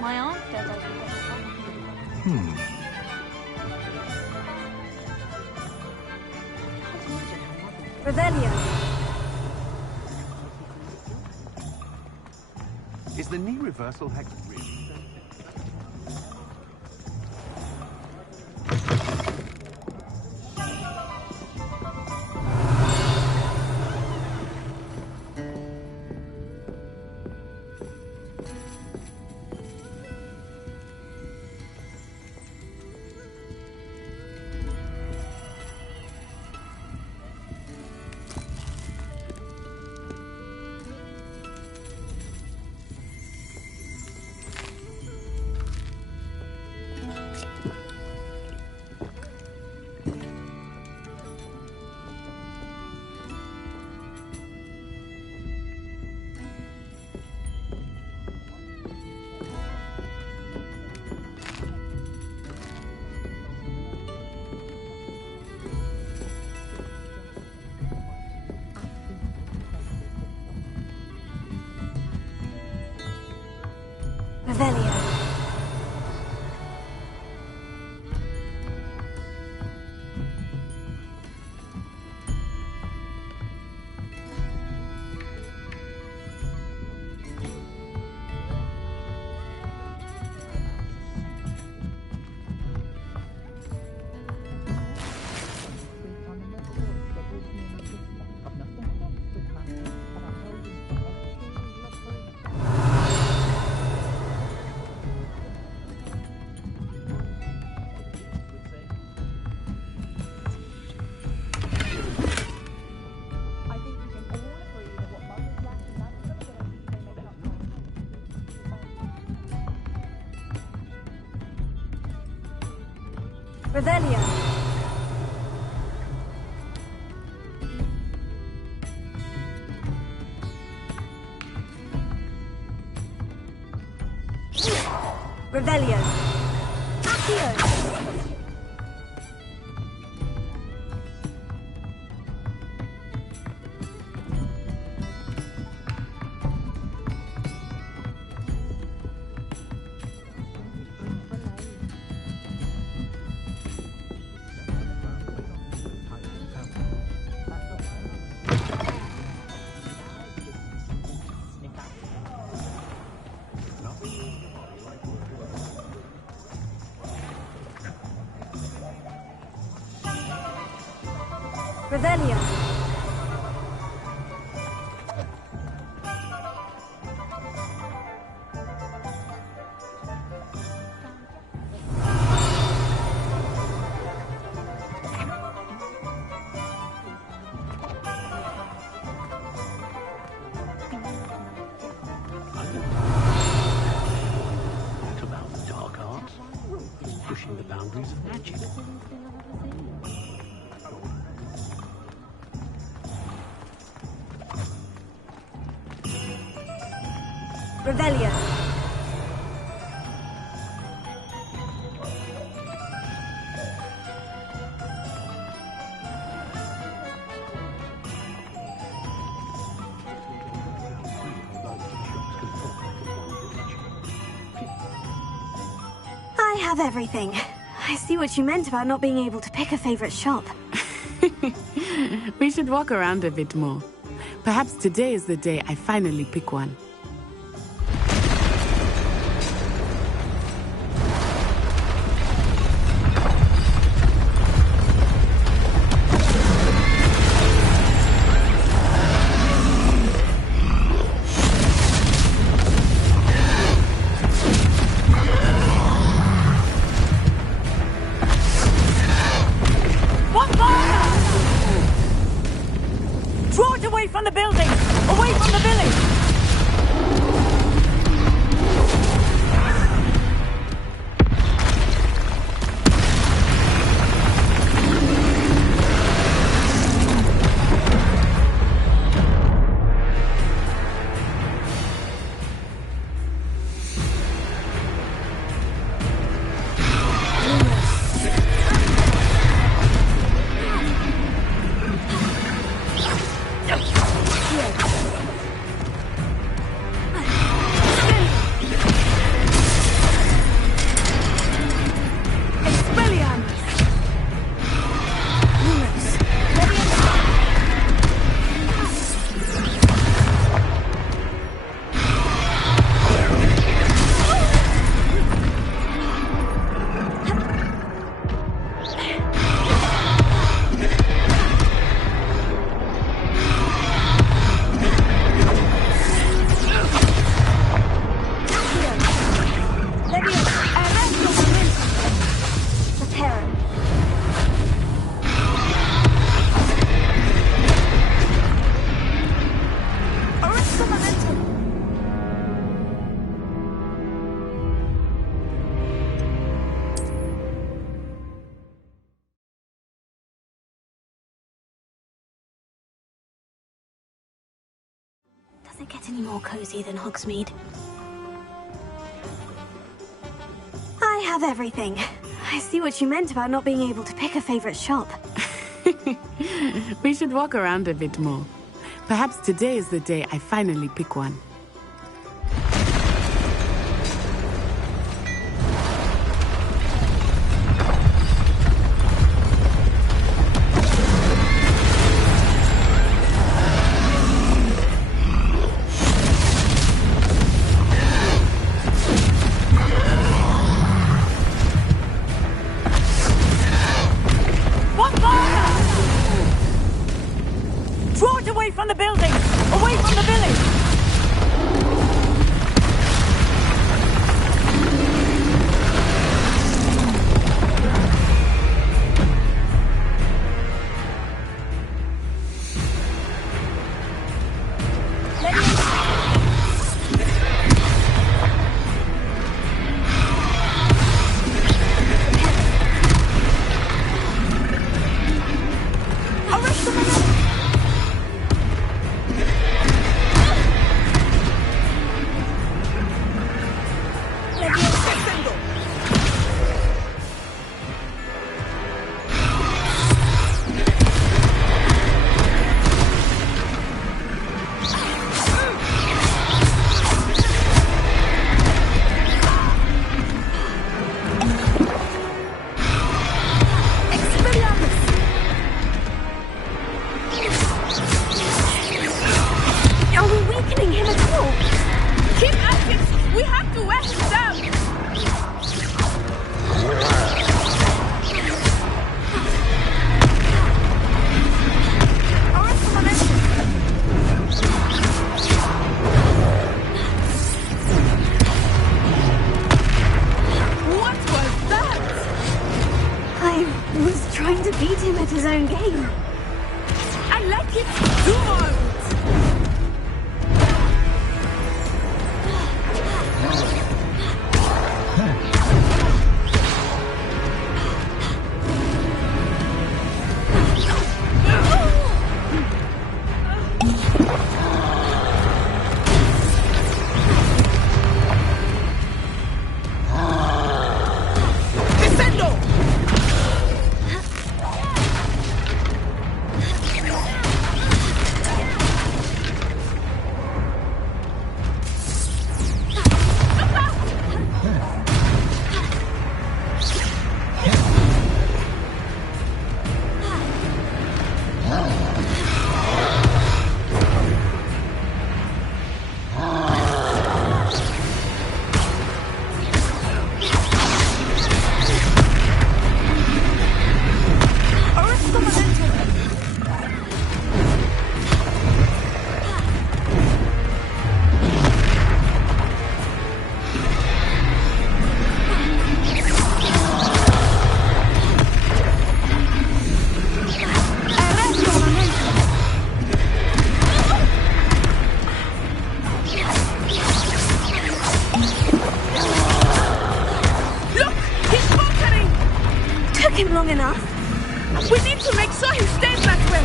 My aunt says I can get Revelio. Is the knee reversal hex real? Revelio. Revelio. Revelio. Accio. Revelio. What about the dark arts? Pushing the boundaries of magic. Revelio. I have everything. I see what you meant about not being able to pick a favorite shop. We should walk around a bit more. Perhaps today is the day I finally pick one. Draw it away from the building! Away from the village! Does it get any more cozy than Hogsmeade? I have everything. I see what you meant about not being able to pick a favorite shop. We should walk around a bit more. Perhaps today is the day I finally pick one. beat him at his own game. I like it. Come on. Long enough. We need to make sure he stays that way.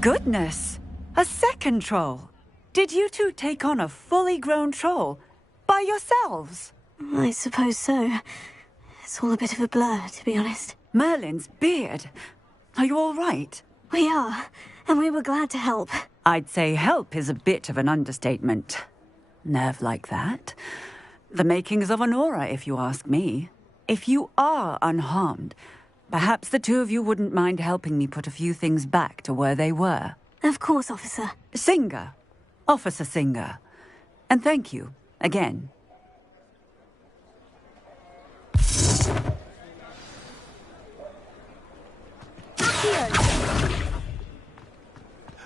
Goodness! A second troll! Did you two take on a fully grown troll by yourselves? I suppose so. It's all a bit of a blur, to be honest. Merlin's beard. Are you all right? We are, and we were glad to help. I'd say help is a bit of an understatement. Nerve like that. The makings of an aura, if you ask me. If you are unharmed, perhaps the two of you wouldn't mind helping me put a few things back to where they were. Of course, officer. Singer. Officer Singer. And thank you, again.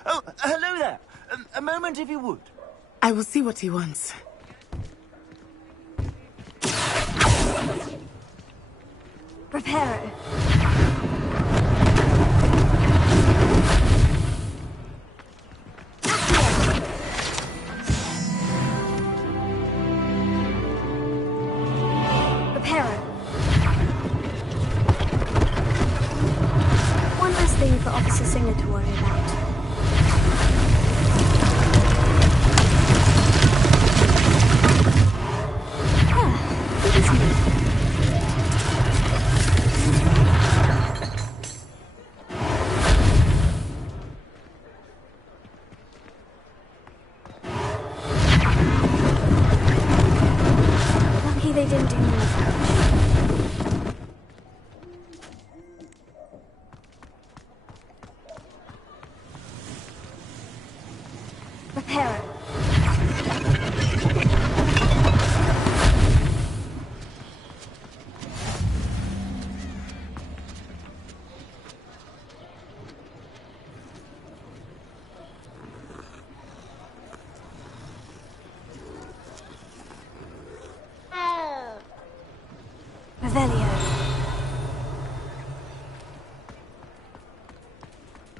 Oh, hello there. A moment if you would. I will see what he wants. Reparo. One less thing for Officer Singer to worry about. Lucky they didn't do more damage. Reparo. Revelio.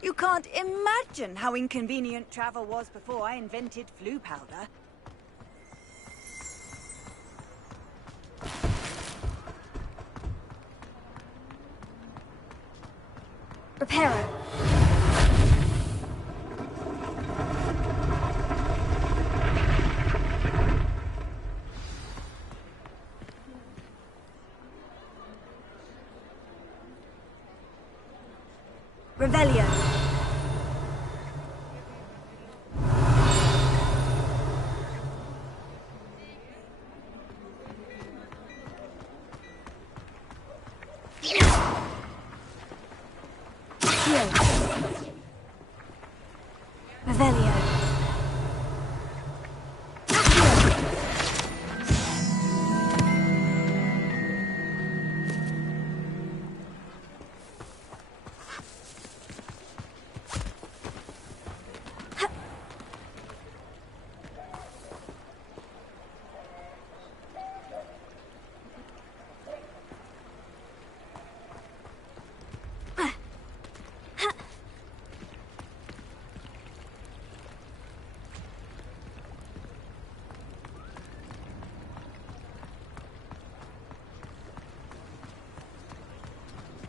You can't imagine how inconvenient travel was before I invented flu powder. Reparo.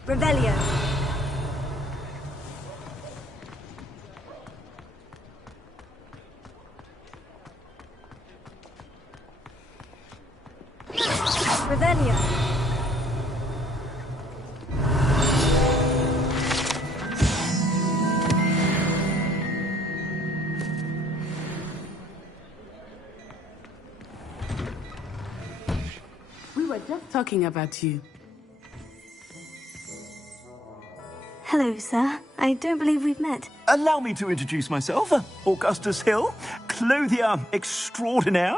Revelio. Revelio. We were just talking about you. Hello, sir. I don't believe we've met. Allow me to introduce myself. Augustus Hill, clothier extraordinaire.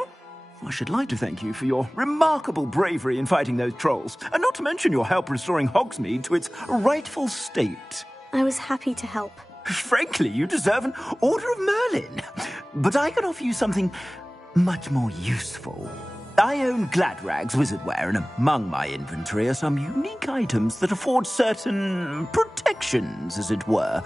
I should like to thank you for your remarkable bravery in fighting those trolls, and not to mention your help restoring Hogsmeade to its rightful state. I was happy to help. Frankly, you deserve an Order of Merlin. But I can offer you something much more useful. I own Gladrag's wizardware, and among my inventory are some unique items that afford certain protections, as it were.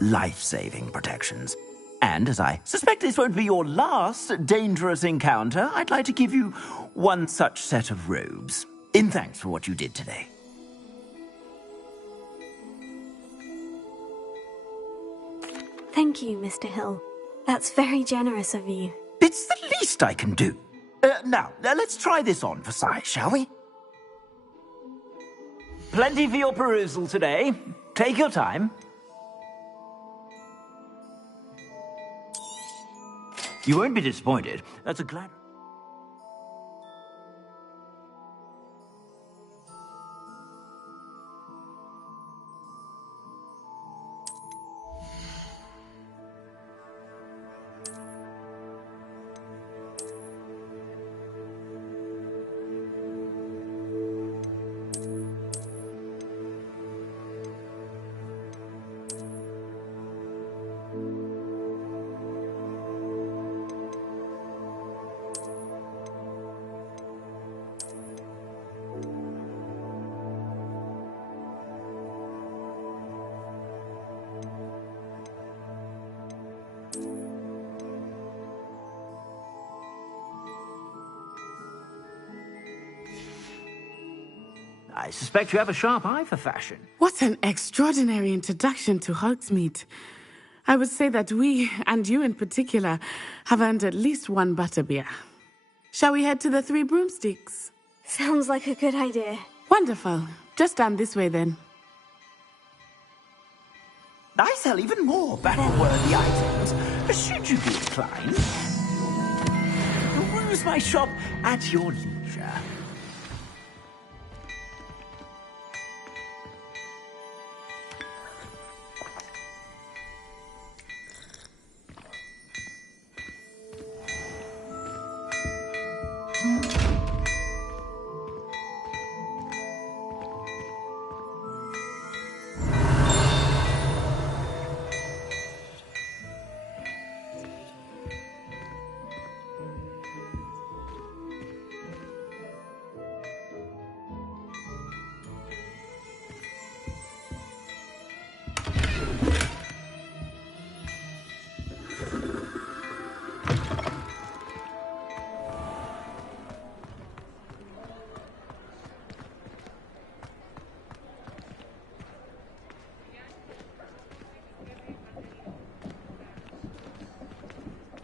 Life-saving protections. And as I suspect this won't be your last dangerous encounter, I'd like to give you one such set of robes, in thanks for what you did today. Thank you, Mr. Hill. That's very generous of you. It's the least I can do. Now, let's try this on for size, shall we? Plenty for your perusal today. Take your time. You won't be disappointed. That's a glad... I suspect you have a sharp eye for fashion. What an extraordinary introduction to Hogsmeade. I would say that we, and you in particular, have earned at least one butterbeer. Shall we head to the Three Broomsticks? Sounds like a good idea. Wonderful. Just down this way then. I sell even more battle-worthy items, should you be inclined. Peruse my shop at your leisure.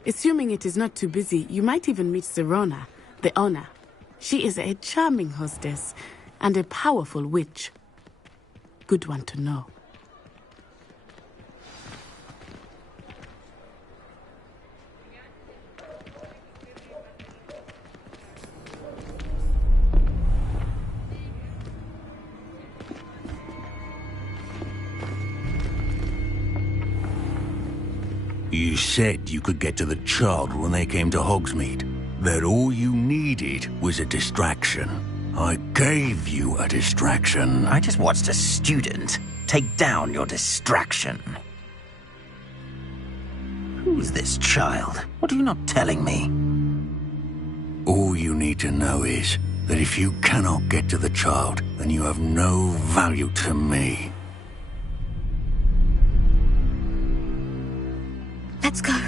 Assuming it is not too busy, you might even meet Serona, the owner. She is a charming hostess and a powerful witch. Good one to know. You said you could get to the child when they came to Hogsmeade. That all you needed was a distraction. I gave you a distraction. I just watched a student take down your distraction. Who's this child? What are you not telling me? All you need to know is that if you cannot get to the child, then you have no value to me. Let's go.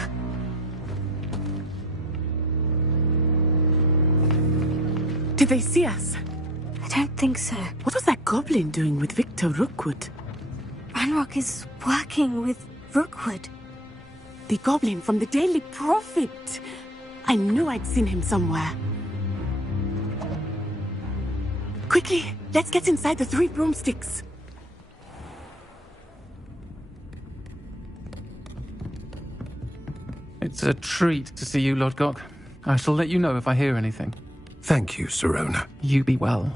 Did they see us? I don't think so. What was that goblin doing with Victor Rookwood? Ranrock is working with Rookwood. The goblin from the Daily Prophet. I knew I'd seen him somewhere. Quickly, let's get inside the 3 broomsticks. It's a treat to see you, Lodgok. I shall let you know if I hear anything. Thank you, Sirona. You be well.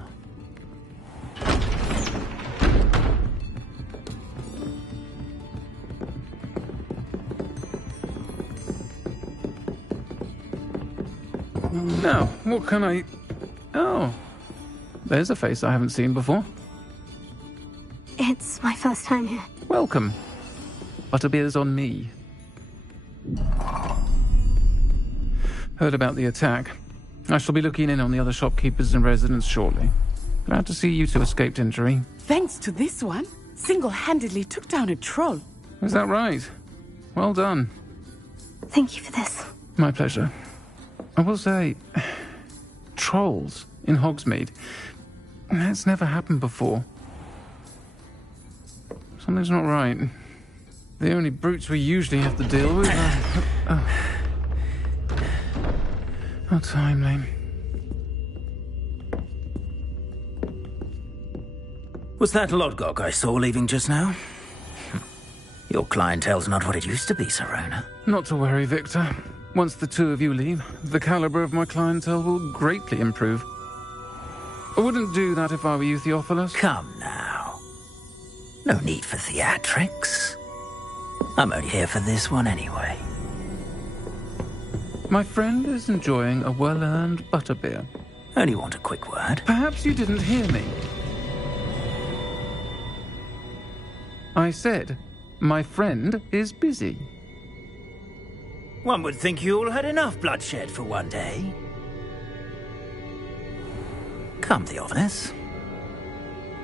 Now, what can I... Oh, there's a face I haven't seen before. It's my first time here. Welcome. Butterbeer's on me. Heard about the attack. I shall be looking in on the other shopkeepers and residents shortly. Glad to see you two escaped injury. Thanks to this one, single-handedly took down a troll. Is that right? Well done. Thank you for this. My pleasure. I will say, trolls in Hogsmeade. That's never happened before. Something's not right. The only brutes we usually have to deal with are... How timely. Was that Lodgok I saw leaving just now? Your clientele's not what it used to be, Sirona. Not to worry, Victor. Once the two of you leave, the caliber of my clientele will greatly improve. I wouldn't do that if I were you, Theophilus. Come now. No need for theatrics. I'm only here for this one anyway. My friend is enjoying a well-earned butterbeer. Only want a quick word. Perhaps you didn't hear me. I said, my friend is busy. One would think you all had enough bloodshed for one day. Come, Theophilus.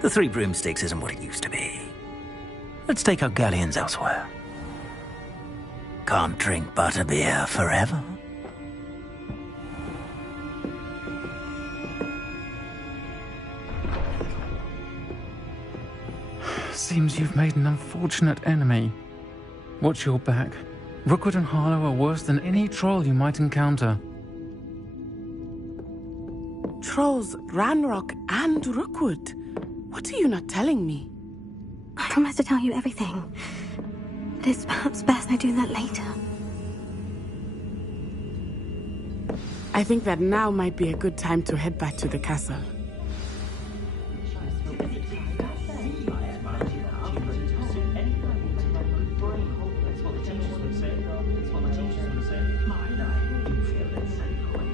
The 3 broomsticks isn't what it used to be. Let's take our galleons elsewhere. Can't drink butterbeer forever. Seems you've made an unfortunate enemy. Watch your back. Rookwood and Harlow are worse than any troll you might encounter. Trolls, Ranrock, and Rookwood. What are you not telling me? I promise to tell you everything. But it's perhaps best I do that later. I think that now might be a good time to head back to the castle.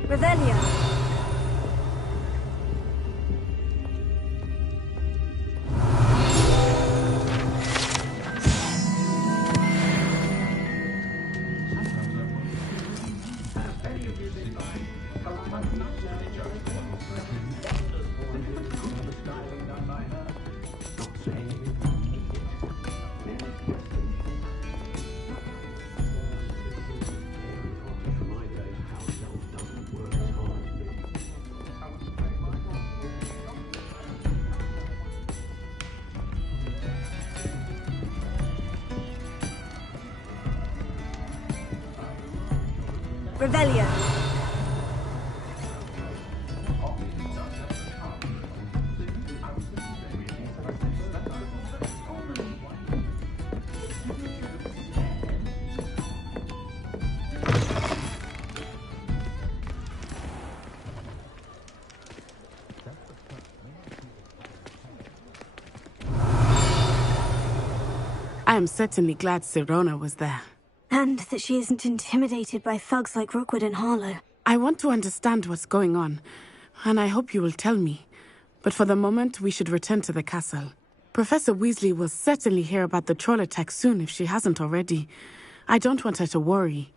Revelio. Revelio. I am certainly glad Sirona was there. And that she isn't intimidated by thugs like Rookwood and Harlow. I want to understand what's going on, and I hope you will tell me. But for the moment, we should return to the castle. Professor Weasley will certainly hear about the troll attack soon if she hasn't already. I don't want her to worry.